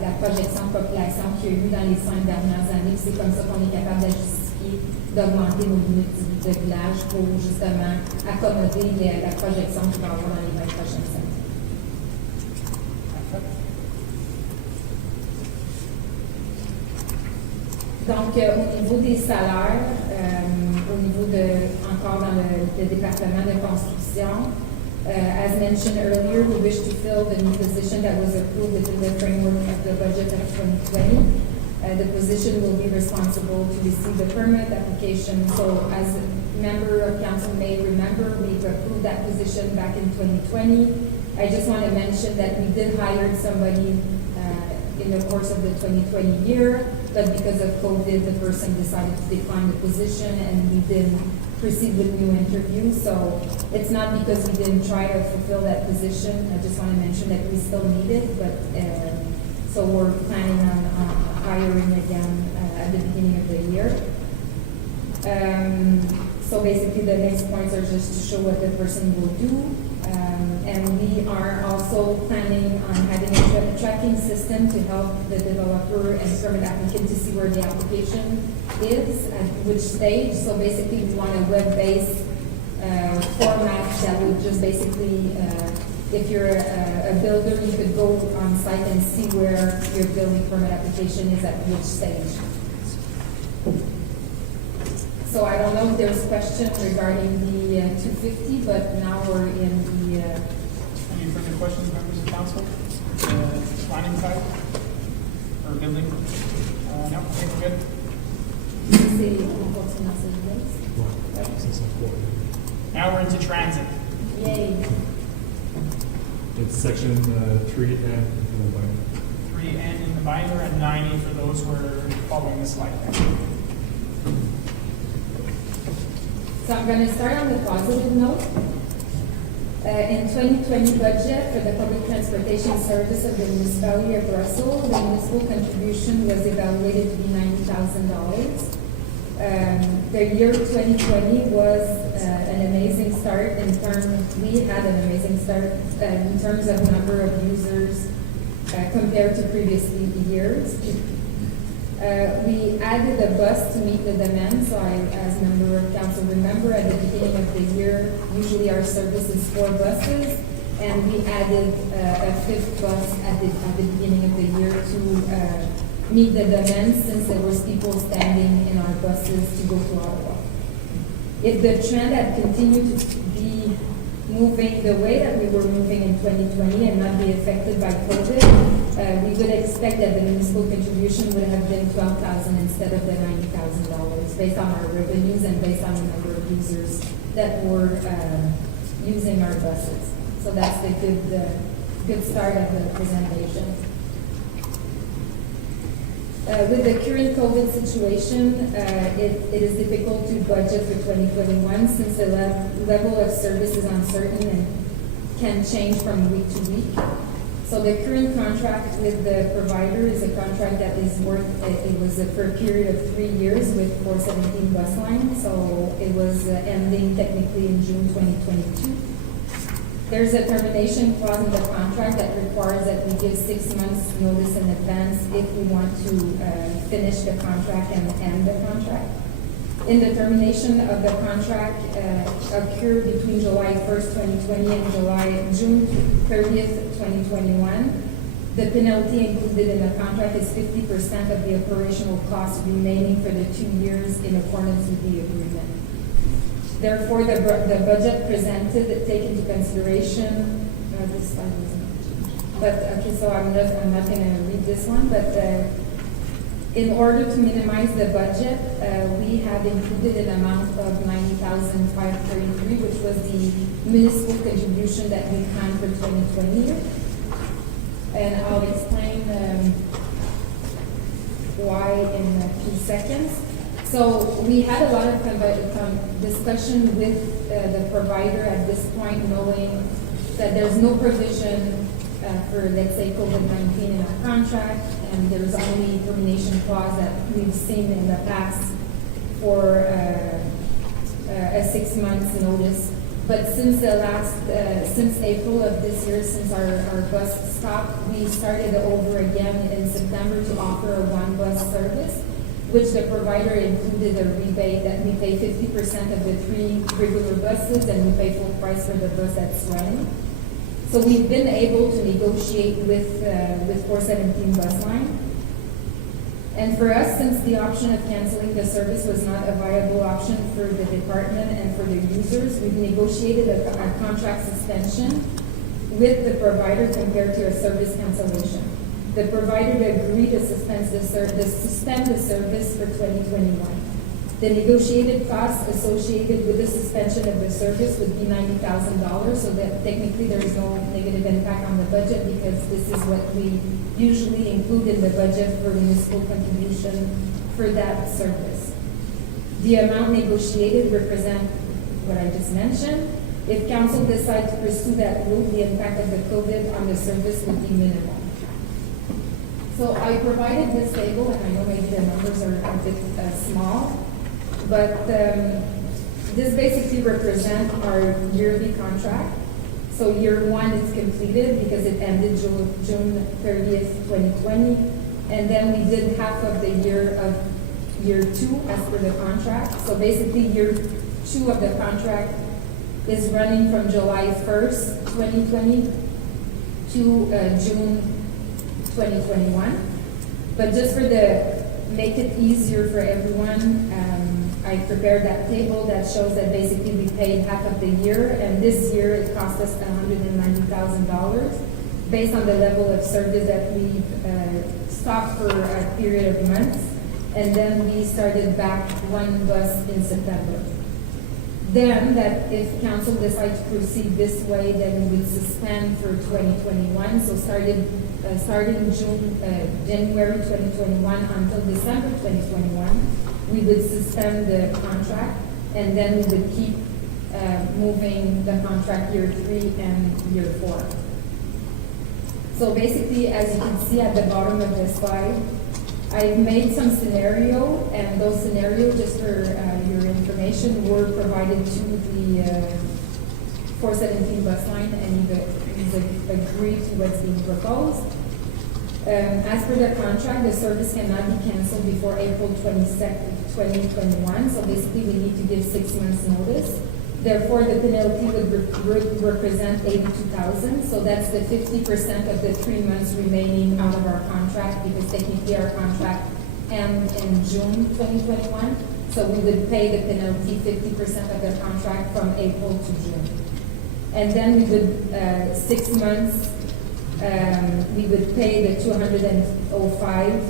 la projection de population qu'il y a eu dans les 5 dernières années. C'est comme ça qu'on est capable de justifier d'augmenter nos limites de village pour justement accommoder la projection qu'il va y avoir dans les 20 prochaines années. Donc, au niveau des salaires, au niveau encore dans le département de construction, as mentioned earlier, we wish to fill the new position that was approved within the framework of the budget of 2020. The position will be responsible to receive the permit application. So, as a member of council may remember, we've approved that position back in 2020. I just want to mention that we did hire somebody in the course of the 2020 year, but because of COVID, the person decided to decline the position and we didn't proceed with new interviews. So it's not because we didn't try to fulfill that position. I just want to mention that we still need it, but so we're planning on hiring again at the beginning of the year. So basically the next points are just to show what the person will do. And we are also planning on having a tracking system to help the developer and permit applicant to see where the application is, at which stage. So basically we want a web-based format that would just basically, if you're a builder, you could go on site and see where your building permit application is at which stage. So I don't know if there's a question regarding the 250, but now we're in the... Any further questions, members of council? Planning side? Or building? No, I think we're good. Now we're into transit. Yay. It's section 3N in the binder. 3N in the binder and 90 for those who are following the slide. So I'm going to start on the positive note. In 2020 budget for the public transportation service of the municipality of Russell, the municipal contribution was evaluated to be $90,000. The year 2020 was an amazing start we had an amazing start in terms of number of users compared to previous years. We added a bus to meet the demand, so as member of council remember, at the beginning of the year, usually our service is 4 buses, and we added a 5th bus at the beginning of the year to meet the demand since there was people standing in our buses to go to Ottawa. If the trend had continued to be moving the way that we were moving in 2020 and not be affected by COVID, we would expect that the municipal contribution would have been $12,000 instead of the $90,000 based on our revenues and based on the number of users that were using our buses. So that's the good start of the presentation. With the current COVID situation, it is difficult to budget for 2021 since the level of service is uncertain and can change from week to week. So the current contract with the provider is a contract that is worth, it was for a period of 3 years with 417 bus line. So it was ending technically in June 2022. There's a termination clause in the contract that requires that we give 6 months notice in advance if we want to finish the contract and end the contract. In the termination of the contract occurred between July 1st, 2020 and June 30th, 2021. The penalty included in the contract is 50% of the operational costs remaining for the 2 years in accordance with the agreement. Therefore, the budget presented take into consideration, this slide wasn't changed. But, okay, so I'm not going to read this one, but in order to minimize the budget, we have included an amount of $90,533, which was the municipal contribution that we planned for 2020. And I'll explain why in a few seconds. So we had a lot of discussion with the provider at this point, knowing that there's no provision for, let's say, COVID-19 in our contract, and there's only termination clause that we've seen in the past for a 6 months notice. But since since April of this year, since our bus stopped, we started over again in September to offer a one bus service, which the provider included a rebate that we pay 50% of the 3 regular buses and we pay full price for the bus that's running. So we've been able to negotiate with 417 bus line. And for us, since the option of canceling the service was not a viable option for the department and for the users, we've negotiated a contract suspension with the provider compared to a service cancellation. The provider agreed to suspend the service for 2021. The negotiated costs associated with the suspension of the service would be $90,000, so that technically there is no negative impact on the budget because this is what we usually include in the budget for municipal contribution for that service. The amount negotiated represent what I just mentioned. If council decides to pursue that route, the impact of the COVID on the service would be minimal. So I provided this table, and I know maybe the numbers are a bit small, but this basically represents our yearly contract. So year 1 is completed because it ended June 30th, 2020, and then we did half of the year of year 2 as per the contract. So basically year 2 of the contract is running from July 1st, 2020 to June 2021. But just make it easier for everyone, I prepared that table that shows that basically we paid half of the year, and this year it cost us $190,000 based on the level of service that we stopped for a period of months, and then we started back one bus in September. Then, that if council decides to proceed this way, then we would suspend for 2021. So starting January 2021 until December 2021, we would suspend the contract, and then we would keep moving the contract year 3 and year 4. So basically, as you can see at the bottom of the slide, I've made some scenario, and those scenarios, just for your information, were provided to the 417 bus line, and he's agreed to what's being proposed. As per the contract, the service cannot be canceled before April 22nd, 2021, so basically we need to give 6 months notice. Therefore, the penalty would represent $82,000, so that's the 50% of the 3 months remaining out of our contract, because technically our contract ends in June 2021, so we would pay the penalty 50% of the contract from April to June. And then we would, 6 months, we would pay the 205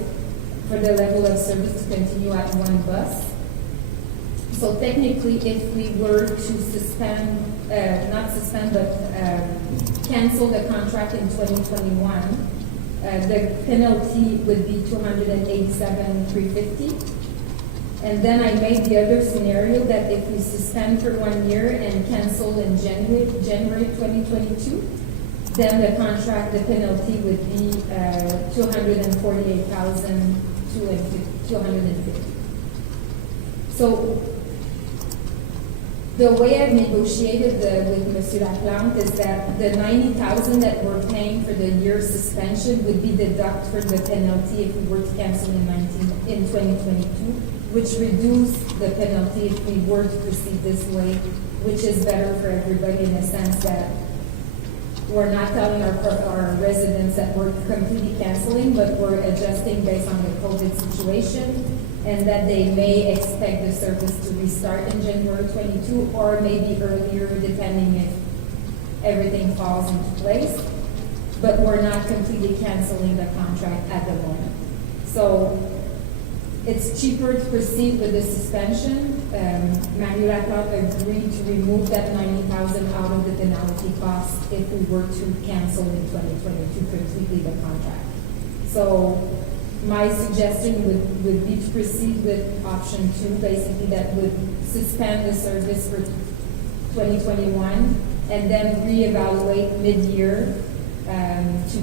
for the level of service to continue at one bus. So technically, if we were to suspend, not suspend, but cancel the contract in 2021, the penalty would be 287,350. And then I made the other scenario that if we suspend for 1 year and cancel in January 2022, then the contract, the penalty would be 248,250. So the way I've negotiated with Monsieur Laplante is that the 90,000 that we're paying for the year suspension would be deducted for the penalty if we were to cancel in 2022, which reduced the penalty if we were to proceed this way, which is better for everybody in the sense that we're not telling our residents that we're completely canceling, but we're adjusting based on the COVID situation, and that they may expect the service to restart in January 22 or maybe earlier, depending if everything falls into place. But we're not completely canceling the contract at the moment. So it's cheaper to proceed with the suspension. Manuel Laplante agreed to remove that 90,000 out of the penalty cost if we were to cancel in 2022 completely the contract. So my suggestion would be to proceed with option 2, basically that would suspend the service for 2021 and then reevaluate mid-year to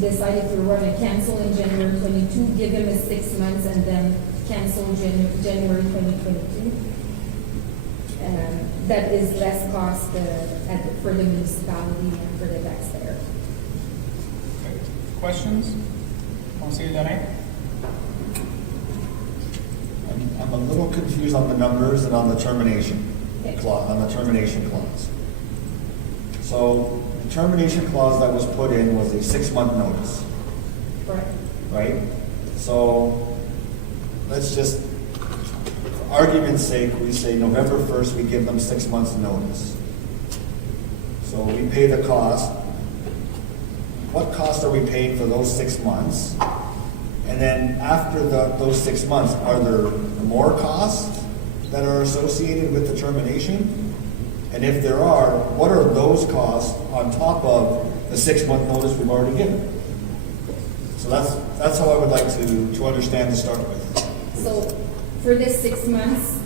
decide if we want to cancel in January 22, give them a 6 months and then cancel January 2022. That is less cost for the municipality and for the taxpayer. Okay. Questions? Councilor Danae? I'm a little confused on the numbers and on the termination clause, So the termination clause that was put in was a 6-month notice. Correct. Right? So let's just, for argument's sake, we say November 1st, we give them 6 months notice. So we pay the cost. What cost are we paying for those 6 months? And then after those 6 months, are there more costs that are associated with the termination? And if there are, what are those costs on top of the 6-month notice we've already given? So that's how I would like to understand to start with. So for this 6 months,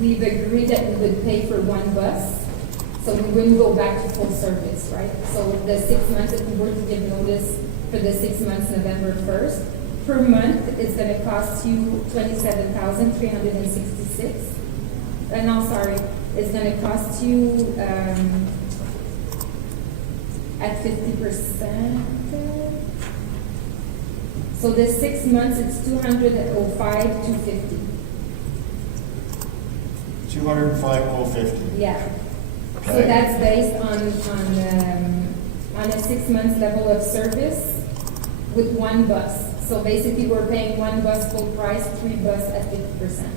we've agreed that we would pay for one bus. So we wouldn't go back to full service, right? So the 6 months, if we were to give notice for the 6 months, November 1st, per month, it's going to cost you 27,366. No, sorry, it's going to cost you at 50%. So the 6 months, it's 205,250. 205,050. Yeah. So Okay. that's based on a 6 months level of service with one bus. So basically, we're paying one bus full price, 3 bus at 50%.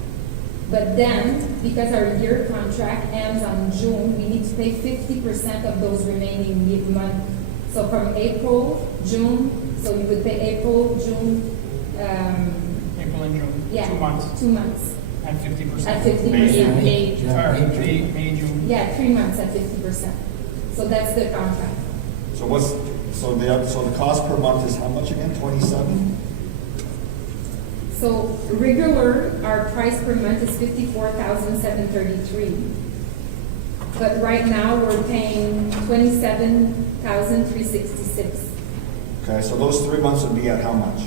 But then, because our year contract ends on June, we need to pay 50% of those remaining months. So from April, June, so you would pay April, June, April and June? yeah. 2 months? 2 months. At 50%? At 50%. May, June? Yeah, 3 months at 50%. So that's the contract. So so the cost per month is how much again? 27? So regular, our price per month is 54,733. But right now, we're paying 27,366. Okay, so those 3 months would be at how much?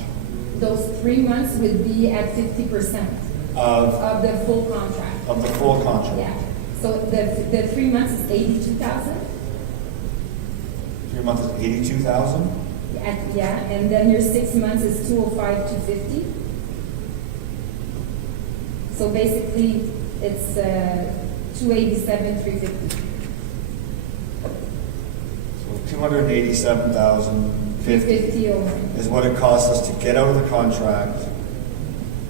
Those 3 months would be at 50% of the full contract. Of the full contract? Yeah. So the 3 months is 82,000. 3 months is 82,000? Yeah, and then your 6 months is 205,250. So basically, it's 287,350. So 287,050 over. is what it costs us to get out of the contract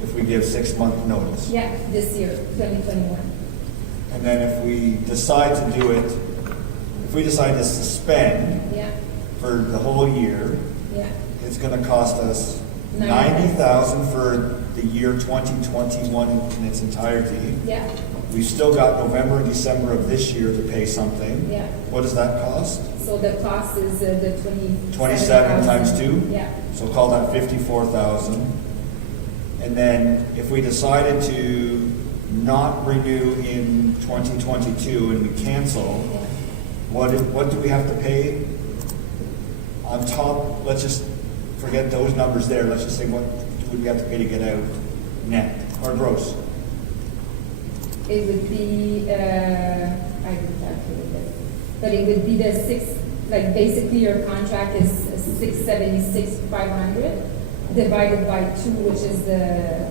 if we give 6-month notice. Yeah, this year, 2021. And then if we decide to do it, if if we decide to suspend Yeah, for the whole year, yeah, it's gonna cost us $90,000 for the year 2021 in its entirety. yeah, We've still got November and December of this year to pay something. yeah. What does that cost? So the cost is the 27 times 2? Yeah, So call that 54,000. And then if we decided to not renew in 2022 and we cancel, yeah. what do we have to pay on top? Let's just forget those numbers there. Let's just say what do we have to pay to get out net or gross? It would be, I can calculate it, but it would be the like basically your contract is 676,500 divided by 2, which is the,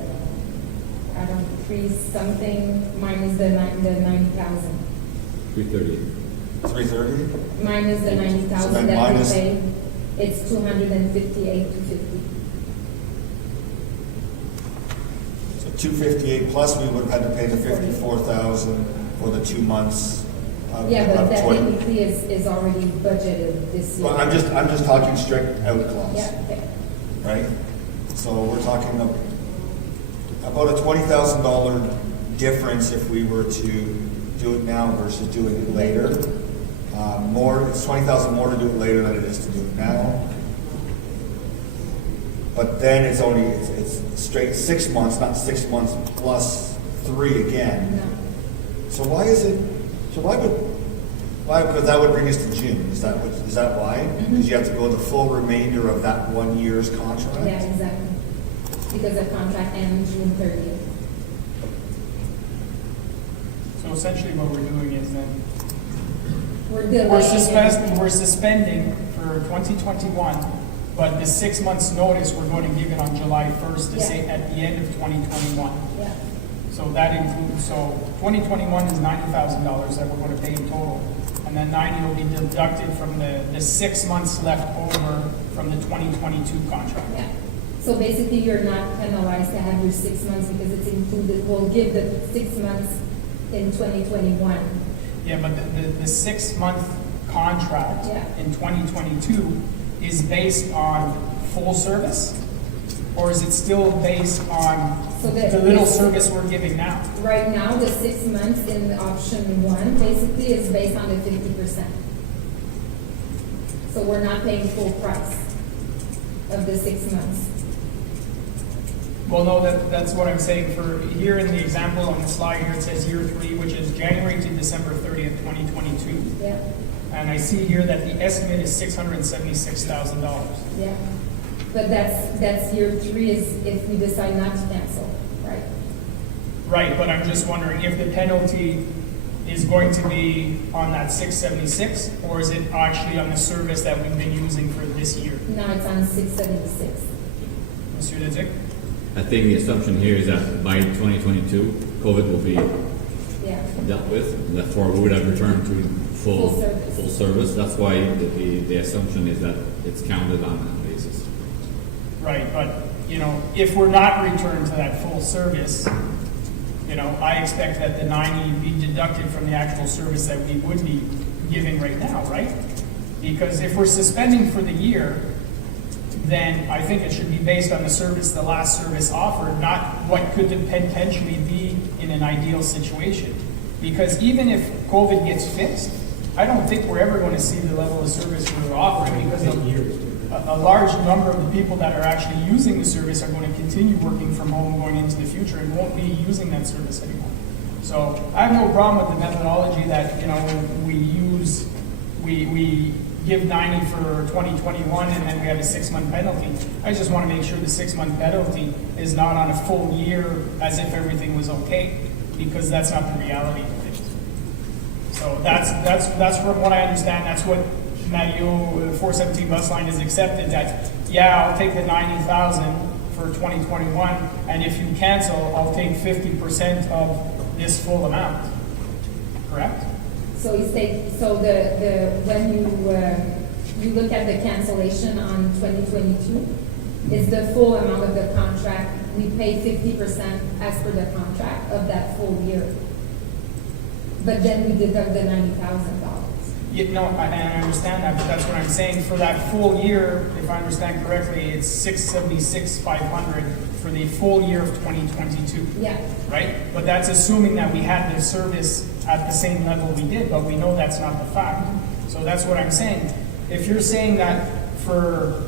I don't know, 3 something minus the 90,000. 338. 330? Minus the So 90,000 then that we minus- pay, it's 258,250. So 258 plus we would have had to pay the 54,000 for the 2 months of Yeah, but that 20. technically is already budgeted this year. Well, I'm just talking strict out clause. Yeah, okay. Right? So we're talking about a $20,000 difference if we were to do it now versus doing it later. It's 20,000 more to do it later than it is to do it now. But then it's straight 6 months, not 6 months plus 3 again. No. So why because that would bring us to June, is that why? Because you have to go the full remainder of that 1 year's contract? Yeah, exactly. Because the contract ends June 30th. So essentially what we're doing is then, We're delaying. we're suspending for 2021, but the 6 months notice, we're going to give it on July 1st to say Yeah. at the end of 2021. Yeah, So that includes, so 2021 is $90,000 that we're going to pay in total. And then 90 will be deducted from the 6 months left over from the 2022 contract. yeah. So basically, you're not penalized to have your 6 months because it's included, we'll give the 6 months in 2021. Yeah, but the 6 month contract Yeah. in 2022 is based on full service? Or is it still based on So that- the little service we're giving now? Right now, the 6 months in option 1 basically is based on the 50%. So we're not paying full price of the 6 months. Well, no, that's what I'm saying. For here in the example on the slide here, it says year 3, which is January to December 30th, 2022. Yeah, And I see here that the estimate is $676,000. yeah. But that's year 3 is if we decide not to cancel, right? Right, but I'm just wondering if the penalty is going to be on that 676, or is it actually on the service that we've been using for this year? Now it's on 676. Monsieur Leduc? I think the assumption here is that by 2022, COVID will be Yeah, dealt with, and therefore we would have returned to Full service. full service. That's why the assumption is that it's counted on that basis. Right, but, if we're not returned to that full service, I expect that the 90 be deducted from the actual service that we would be giving right now, right? Because if we're suspending for the year, then I think it should be based on the last service offered, not what could potentially be in an ideal situation. Because even if COVID gets fixed, I don't think we're ever going to see the level of service we're offering, because a large number of the people that are actually using the service are going to continue working from home going into the future and won't be using that service anymore. So I have no problem with the methodology that, we give 90 for 2021 and then we have a 6 month penalty. I just want to make sure the 6 month penalty is not on a full year as if everything was okay, because that's not the reality of things. So that's from what I understand. That's what Mario 417 bus line has accepted, that, yeah, I'll take the 90,000 for 2021, and if you cancel, I'll take 50% of this full amount. Correct? so you say, so when you look at the cancellation on 2022, it's the full amount of the contract. We pay 50% as per the contract of that full year. But then we deduct the $90,000. I understand that, but that's what I'm saying, for that full year, if I understand correctly, it's 676,500 for the full year of 2022. Yeah. Right? But that's assuming that we had the service at the same level we did, but we know that's not the fact. So that's what I'm saying. If you're saying that for,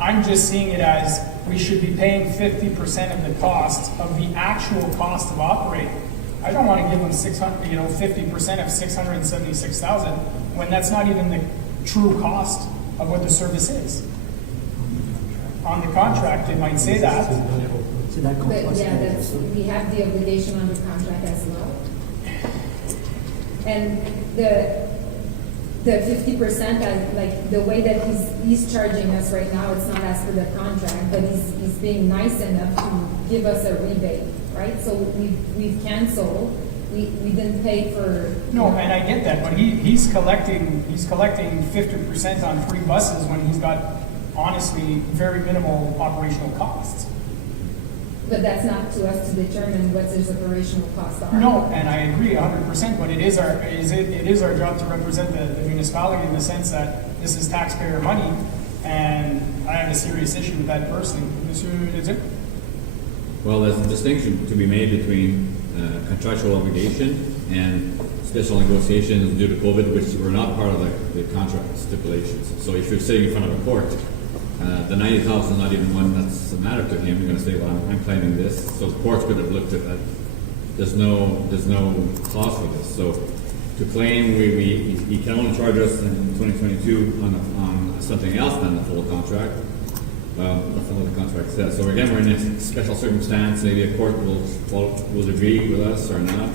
I'm just seeing it as we should be paying 50% of the cost of the actual cost of operating. I don't want to give them 50% of 676,000 when that's not even the true cost of what the service is. On the contract, it might say that. But yeah, we have the obligation under contract as well. And the 50%, like the way that he's charging us right now, it's not as per the contract, but he's being nice enough to give us a rebate, right? So we've canceled. We didn't pay for. No, and I get that, but he's collecting 50% on 3 buses when he's got honestly very minimal operational costs. But that's not to us to determine what his operational costs are. No, and I agree 100%, but it is our job to represent the municipality in the sense that this is taxpayer money, and I have a serious issue with that personally. Monsieur Leduc? Well, there's a distinction to be made between contractual obligation and special negotiations due to COVID, which were not part of the contract stipulations. So if you're sitting in front of a court, the 90,000 is not even one that's a matter to him. You're going to say, well, I'm claiming this. So the courts could have looked at that. There's no clause for this. So to claim he can only charge us in 2022 on something else than the full contract, that's not what the contract says. So again, we're in a special circumstance. Maybe a court will agree with us or not,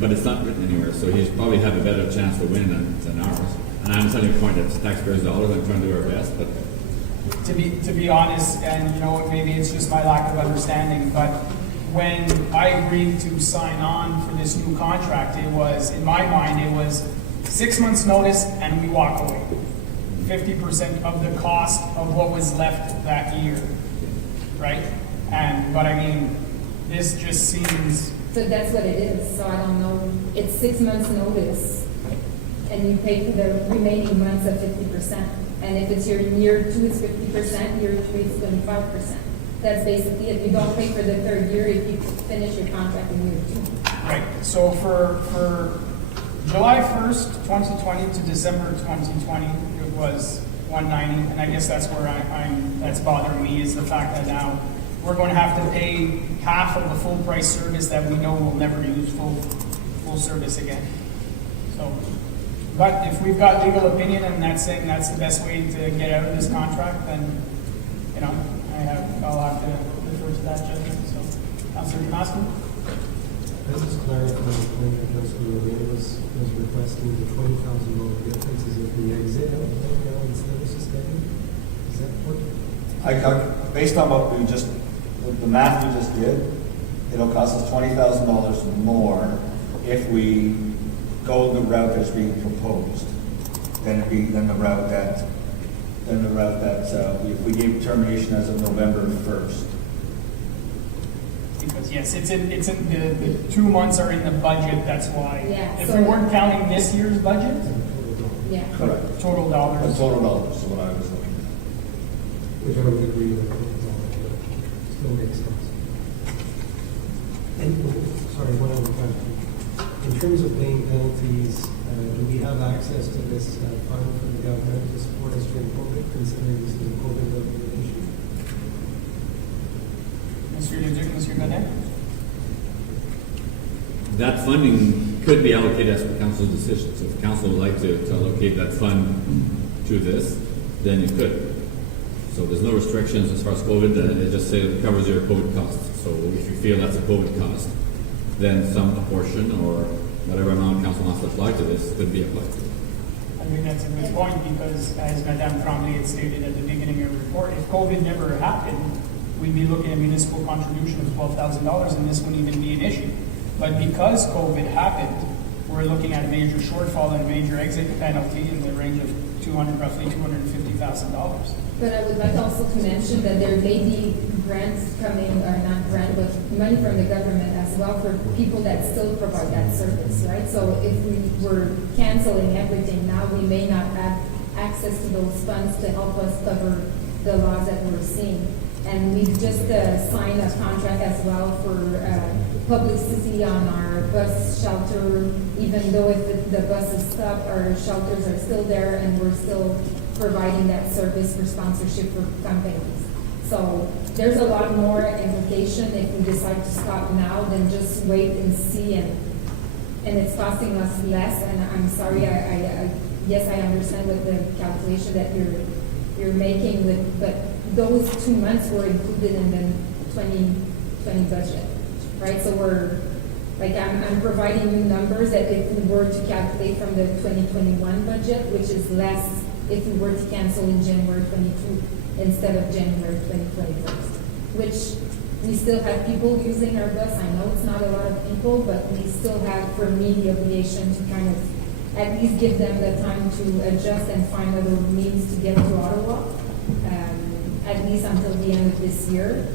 but it's not written anywhere. So he's probably have a better chance to win than ours. And I'm telling you, point it's taxpayers' dollars. I'm trying to do our best, but. To be honest, and maybe it's just my lack of understanding, but when I agreed to sign on for this new contract, it was, in my mind, it was 6 months notice and we walk away. 50% of the cost of what was left that year, right? But I mean, this just seems. So that's what it is, so I don't know, it's 6 months notice, and you pay for the remaining months of 50%. And if it's year 2, it's 50%, year 3, it's 25%. That's basically it. You don't pay for the 3rd year if you finish your contract in year 2. Right, so for July 1st, 2020 to December 2020, it was 190, and I guess that's where that's bothering me, is the fact that now we're going to have to pay half of the full price service that we know we'll never use full service again. So. But if we've got legal opinion and that's saying that's the best way to get out of this contract, then, I'll have to refer to that judgment. So, Councilor Damasco? I just clarify the point that Councilor Lorena was requesting the $20,000 difference. Is it the exit out now instead of sustaining? Is that what? Based on the math we just did, it'll cost us $20,000 more if we go the route that's being proposed than the route that if we gave termination as of November 1st. Because yes, it's in the 2 months are in the budget. That's why. Yeah, if so we weren't counting this year's budget, yeah, Correct. total dollars. The total dollars is what I was looking at. Which I would agree with, but still makes sense. And, sorry, one other question. In terms of paying penalties, do we have access to this fund from the government to support us during COVID, considering this is a COVID-related issue? Monsieur Leduc, Monsieur Godet? That funding could be allocated as per council's decision. So if the council would like to allocate that fund to this, then you could. So there's no restrictions as far as COVID. It just says it covers your COVID costs. So if you feel that's a COVID cost, then some portion or whatever amount council wants to apply to this could be applied. I think that's a good point, because as Madame Tremblay had stated at the beginning of the report, if COVID never happened, we'd be looking at a municipal contribution of $12,000 and this wouldn't even be an issue. But because COVID happened, we're looking at a major shortfall and a major exit penalty in the range of roughly $250,000. But I would like also to mention that there may be grants coming, or not grant, but money from the government as well for people that still provide that service, right? So if we were canceling everything now, we may not have access to those funds to help us cover the loss that we're seeing. And we've just signed a contract as well for publicity on our bus shelter. Even though if the bus is stopped, our shelters are still there and we're still providing that service for sponsorship for companies. So there's a lot more implication if we decide to stop now than just wait and see, and it's costing us less. And I'm sorry, yes, I understand with the calculation that you're making with, but those 2 months were included in the 2020 budget, right? So I'm providing you numbers that if we were to calculate from the 2021 budget, which is less if we were to cancel in January 22 instead of January 2021, which we still have people using our bus. I know it's not a lot of people, but we still have, for me, the obligation to kind of at least give them the time to adjust and find other means to get to Ottawa, at least until the end of this year.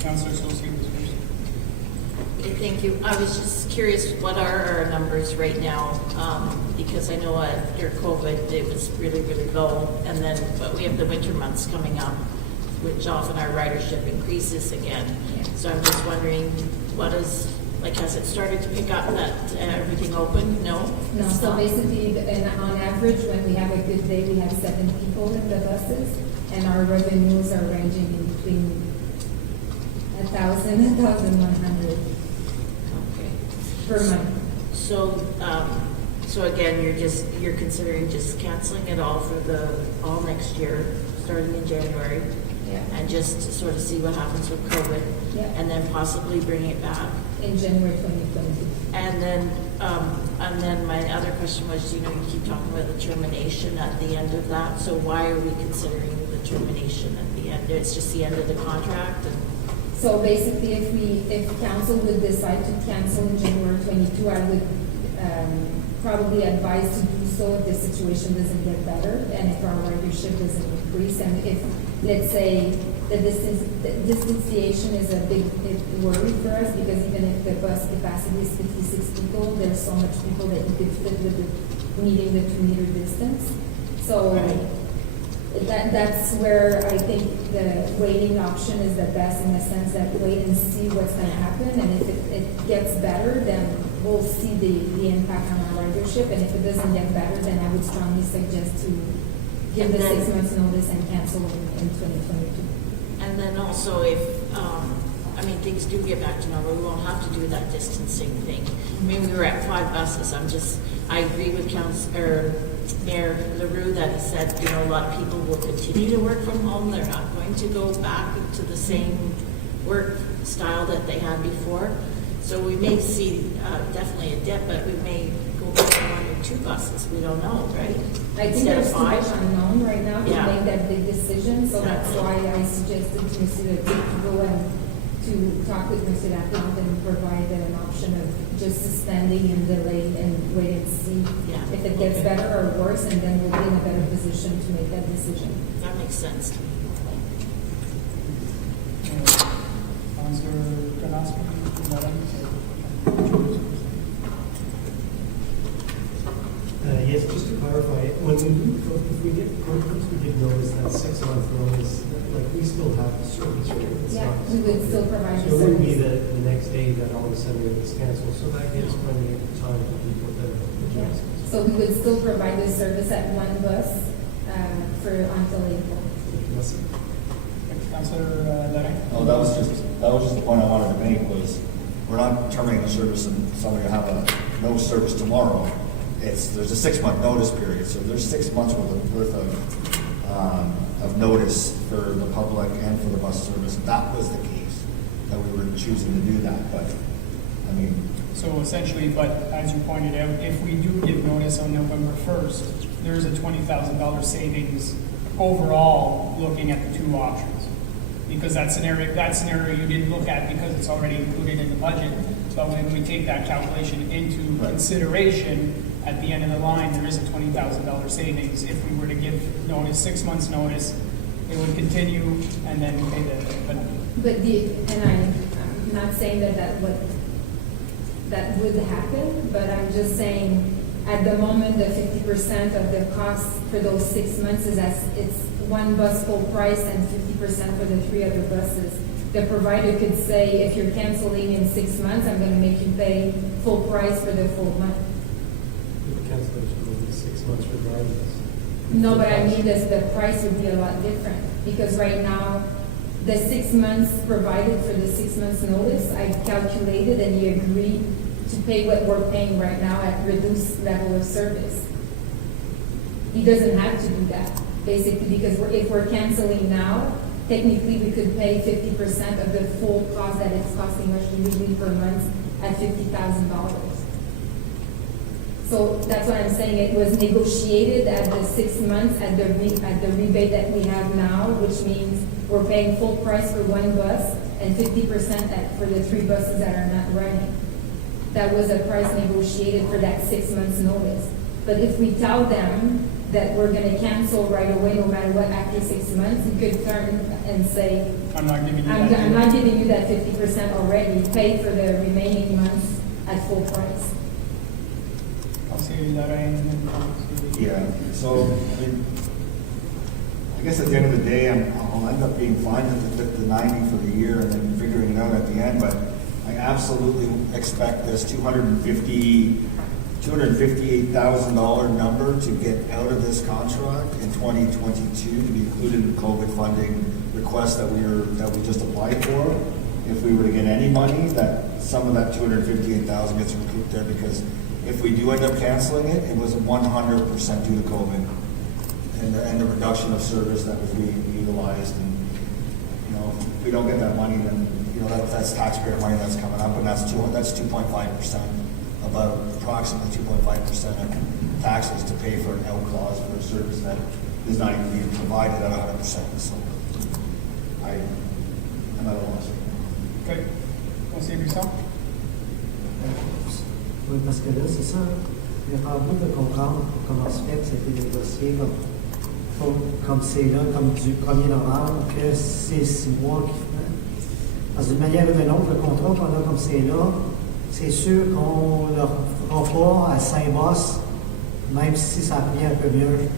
Councillor Sosi was first. Okay, thank you. I was just curious, what are our numbers right now? Because I know after COVID, it was really, really low. And then, but we have the winter months coming up, which often our ridership increases again. So I'm just wondering, has it started to pick up that everything open? No? No, so basically, on average, when we have a good day, we have 7 people in the buses, and our revenues are ranging in between 1,000 and 1,100 per month. So again, you're considering just canceling it all for all next year, starting in January, and just to sort of see what happens with COVID, and then possibly bring it back in January 2022. And then my other question was, you keep talking about the termination at the end of that. So why are we considering the termination at the end? It's just the end of the contract. So basically, if council would decide to cancel in January 22, I would probably advise to do so if the situation doesn't get better and if our ridership doesn't increase, and if, let's say, the distanciation is a big worry for us, because even if the bus capacity is 56 people, there's so much people that you could fit with meeting the 2-meter distance. So that's where I think the waiting option is the best, in the sense that wait and see what's going to happen, and if it gets better, then we'll see the impact on our ridership, and if it doesn't get better, then I would strongly suggest to give the 6 months notice and cancel in 2022. And then also if, things do get back to normal, we won't have to do that distancing thing. We were at 5 buses. I agree with Mayor LaRue that he said, a lot of people will continue to work from home. They're not going to go back to the same work style that they had before. So we may see definitely a dip, but we may go back to 1 or 2 buses. We don't know, right? I think Instead there's of too much 5. unknown right now to make that big decision, so that's why I suggested to Mr. Latif to go and to talk with Mr. Laplante and provide an option of just suspending and delaying and wait and see if it gets better or worse, and then we'll be in a better position to make that decision. That makes sense to me. Councillor Kanaski, Yes, just to clarify, if we give notice, that 6-month notice, we still have the service, right? We would still provide the service. So it wouldn't be service. the next day that all of a sudden it's canceled, so that gives plenty of time for people to adjust. So we would still provide the service at 1 bus until April. Councillor Larry? Oh, that was just the point I wanted to make, was we're not terminating the service and somebody will have no service tomorrow. There's a 6-month notice period, so there's 6 months worth of notice for the public and for the bus service. That was the case, that we were choosing to do that, but So essentially, but as you pointed out, if we do give notice on November 1st, there's a $20,000 savings overall looking at the 2 options. Because that scenario you didn't look at because it's already included in the budget. But when we take that calculation into consideration, at the end of the line, there is a $20,000 savings. If we were to give notice, 6 months notice, it would continue and then pay the penalty. But I'm not saying that would happen, but I'm just saying, at the moment, the 50% of the cost for those 6 months it's one bus full price and 50% for the 3 other buses. The provider could say, if you're canceling in 6 months, I'm gonna make you pay full price for the full month. The cancellation will be 6 months regardless. No, but I mean, the price would be a lot different, because right now, the 6 months provided for the 6 months notice, I calculated and you agreed to pay what we're paying right now at reduced level of service. He doesn't have to do that, basically, because if we're canceling now, technically we could pay 50% of the full cost that it's costing us usually per month at $50,000. So that's what I'm saying, it was negotiated at the 6 months at the rebate that we have now, which means we're paying full price for one bus and 50% for the 3 buses that are not running. That was a price negotiated for that 6 months notice. But if we tell them that we're gonna cancel right away, no matter what, after 6 months, you could turn and say, I'm not giving you I'm that. not giving you that 50% already, pay for the remaining months at full price. Councilor Lorraine and then Councilor- Yeah, so, I mean, I guess at the end of the day, I'll end up being fine with the 90 for the year and then figuring it out at the end, but I absolutely expect this $258,000 number to get out of this contract in 2022 to be included in the COVID funding request that we just applied for. If we were to get any money, that some of that 258,000 gets recouped there, because if we do end up canceling it, it was 100% due to COVID and the reduction of service that was being utilized. And, you know, if we don't get that money, then, you know, that's taxpayer money that's coming up, and that's 2.5%, about approximately 2.5% of taxes to pay for an out clause for a service that is not even being provided at 100%. So I'm at a loss. Okay. Councilor Buisson? Oui, parce que là, c'est ça. Il est en bout de comprendre comment se fait que ça a été négocié comme c'est là, comme du 1er novembre, que c'est 6 mois qui fait. Parce que d'une manière ou d'une autre, le contrat qu'on a comme c'est là, c'est sûr qu'on ne le fera pas à Saint-Boss, même si ça revient un peu mieux.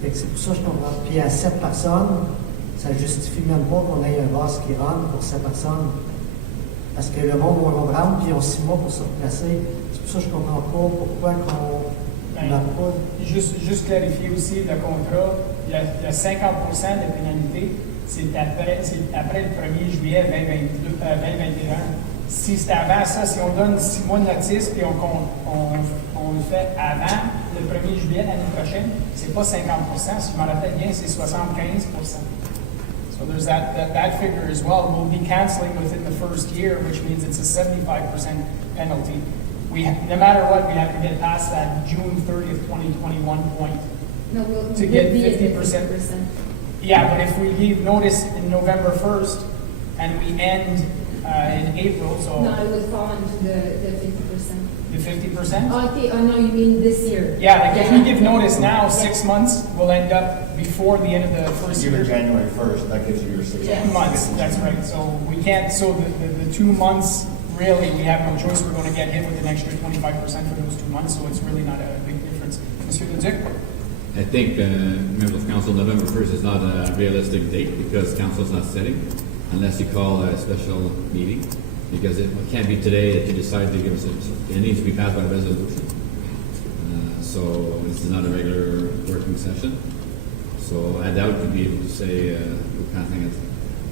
Fait que c'est pour ça que je comprends. Puis à 7 personnes, ça ne justifie même pas qu'on ait un boss qui rentre pour 7 personnes. Parce que le monde va comprendre, puis ils ont 6 mois pour se replacer. C'est pour ça que je ne comprends pas pourquoi qu'on n'a pas. Juste clarifier aussi le contrat, il y a 50% de pénalité, c'est après le 1er juillet 2021. Si c'est avant ça, si on donne 6 mois de notice puis on le fait avant le 1er juillet l'année prochaine, c'est pas 50%, si je me rappelle bien, c'est 75%. So there's that figure as well. We'll be canceling within the first year, which means it's a 75% penalty. No matter what, we have to get past that June 30th, 2021 point. No, we'll To get be at 50%. Yeah, but if we give notice in November 1st and we end in April, so No, it would fall into the 50%. the 50%? Okay, oh no, you mean this year? Yeah, like if we give notice now, 6 months, we'll end up before the end of the first Even year. January 1st, that gives you your 6 Months, that's right. So we can't, so the 2 months, really, we have no choice. We're going to get hit with an extra 25% for those 2 months, so it's really not a big difference. Monsieur Leduc? I think, members of council, November 1st is not a realistic date because council's not sitting unless you call a special meeting, because it can't be today that you decide to give us, it needs to be passed by resolution. So this is not a regular working session. So I doubt you'd be able to say we're passing it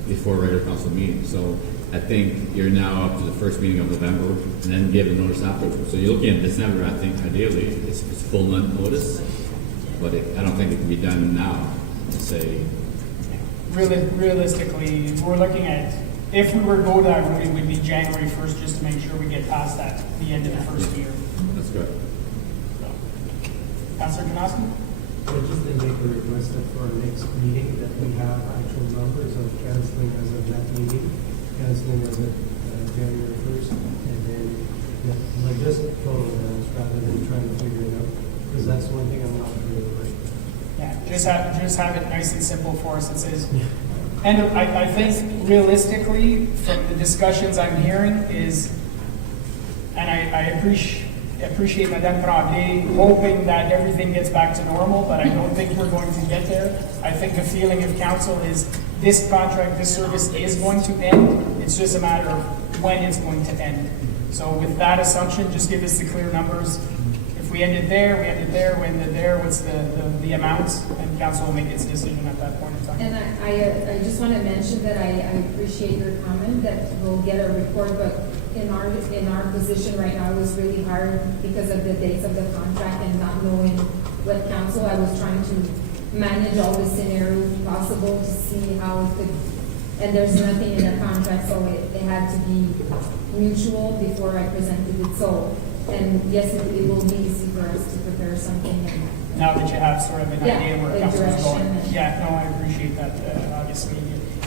before a regular council meeting. So I think you're now up to the first meeting of November and then give a notice afterwards. So you're looking at December, I think, ideally, it's full month notice. But I don't think it can be done now, to say. Realistically, we're looking at, if we were to go that route, it would be January 1st, just to make sure we get past that, the end of the first year. That's correct. Councilor Knosky? Just to make a request that for our next meeting, that we have actual numbers of canceling as of that meeting, canceling as of January 1st, and then, just total amounts rather than trying to figure it out, because that's one thing I'm not really right. Yeah, just have it nice and simple for us. It says, and I think realistically, from the discussions I'm hearing is, and I appreciate Madame Tremblay hoping that everything gets back to normal, but I don't think we're going to get there. I think the feeling of council is this contract, this service is going to end. It's just a matter of when it's going to end. So with that assumption, just give us the clear numbers. If we ended there, we ended there, we ended there, what's the amounts? And council will make its decision at that point in time. And I just want to mention that I appreciate your comment that we'll get a report, but in our position right now, it was really hard because of the dates of the contract and not knowing what council. I was trying to manage all the scenarios possible to see how it could, and there's nothing in the contract, so it had to be mutual before I presented it. So, and yes, it will be easy for us to prepare something. And, Now that you have sort of an idea where the council is going. direction. Yeah, no, I appreciate that, obviously.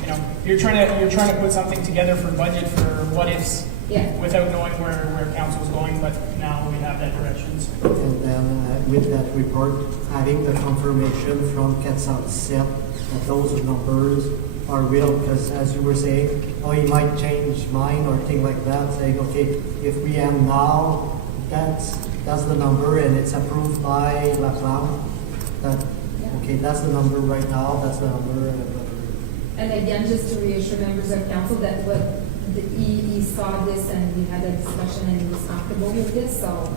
You know, you're trying to put something together for budget for what ifs. Yeah. Without knowing where council's going, but now we have that directions. And then with that report, having the confirmation from Set that those numbers are real, because as you were saying, oh, he might change mind or thing like that, saying, okay, if we end now, that's the number and it's approved by La Flamme. That, okay, that's the number right now, that's the number. And again, just to reassure members of council that he saw this and we had a discussion and he was comfortable with this, so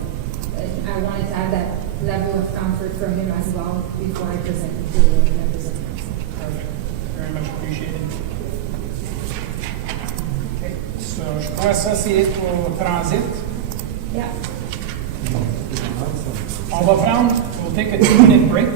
I wanted to have that level of comfort from him as well before I present it to the members of council. Perfect. Very much appreciated. Okay, so je crois que ça c'est pour transit. Yeah. On va prendre, we'll take a 2-minute break.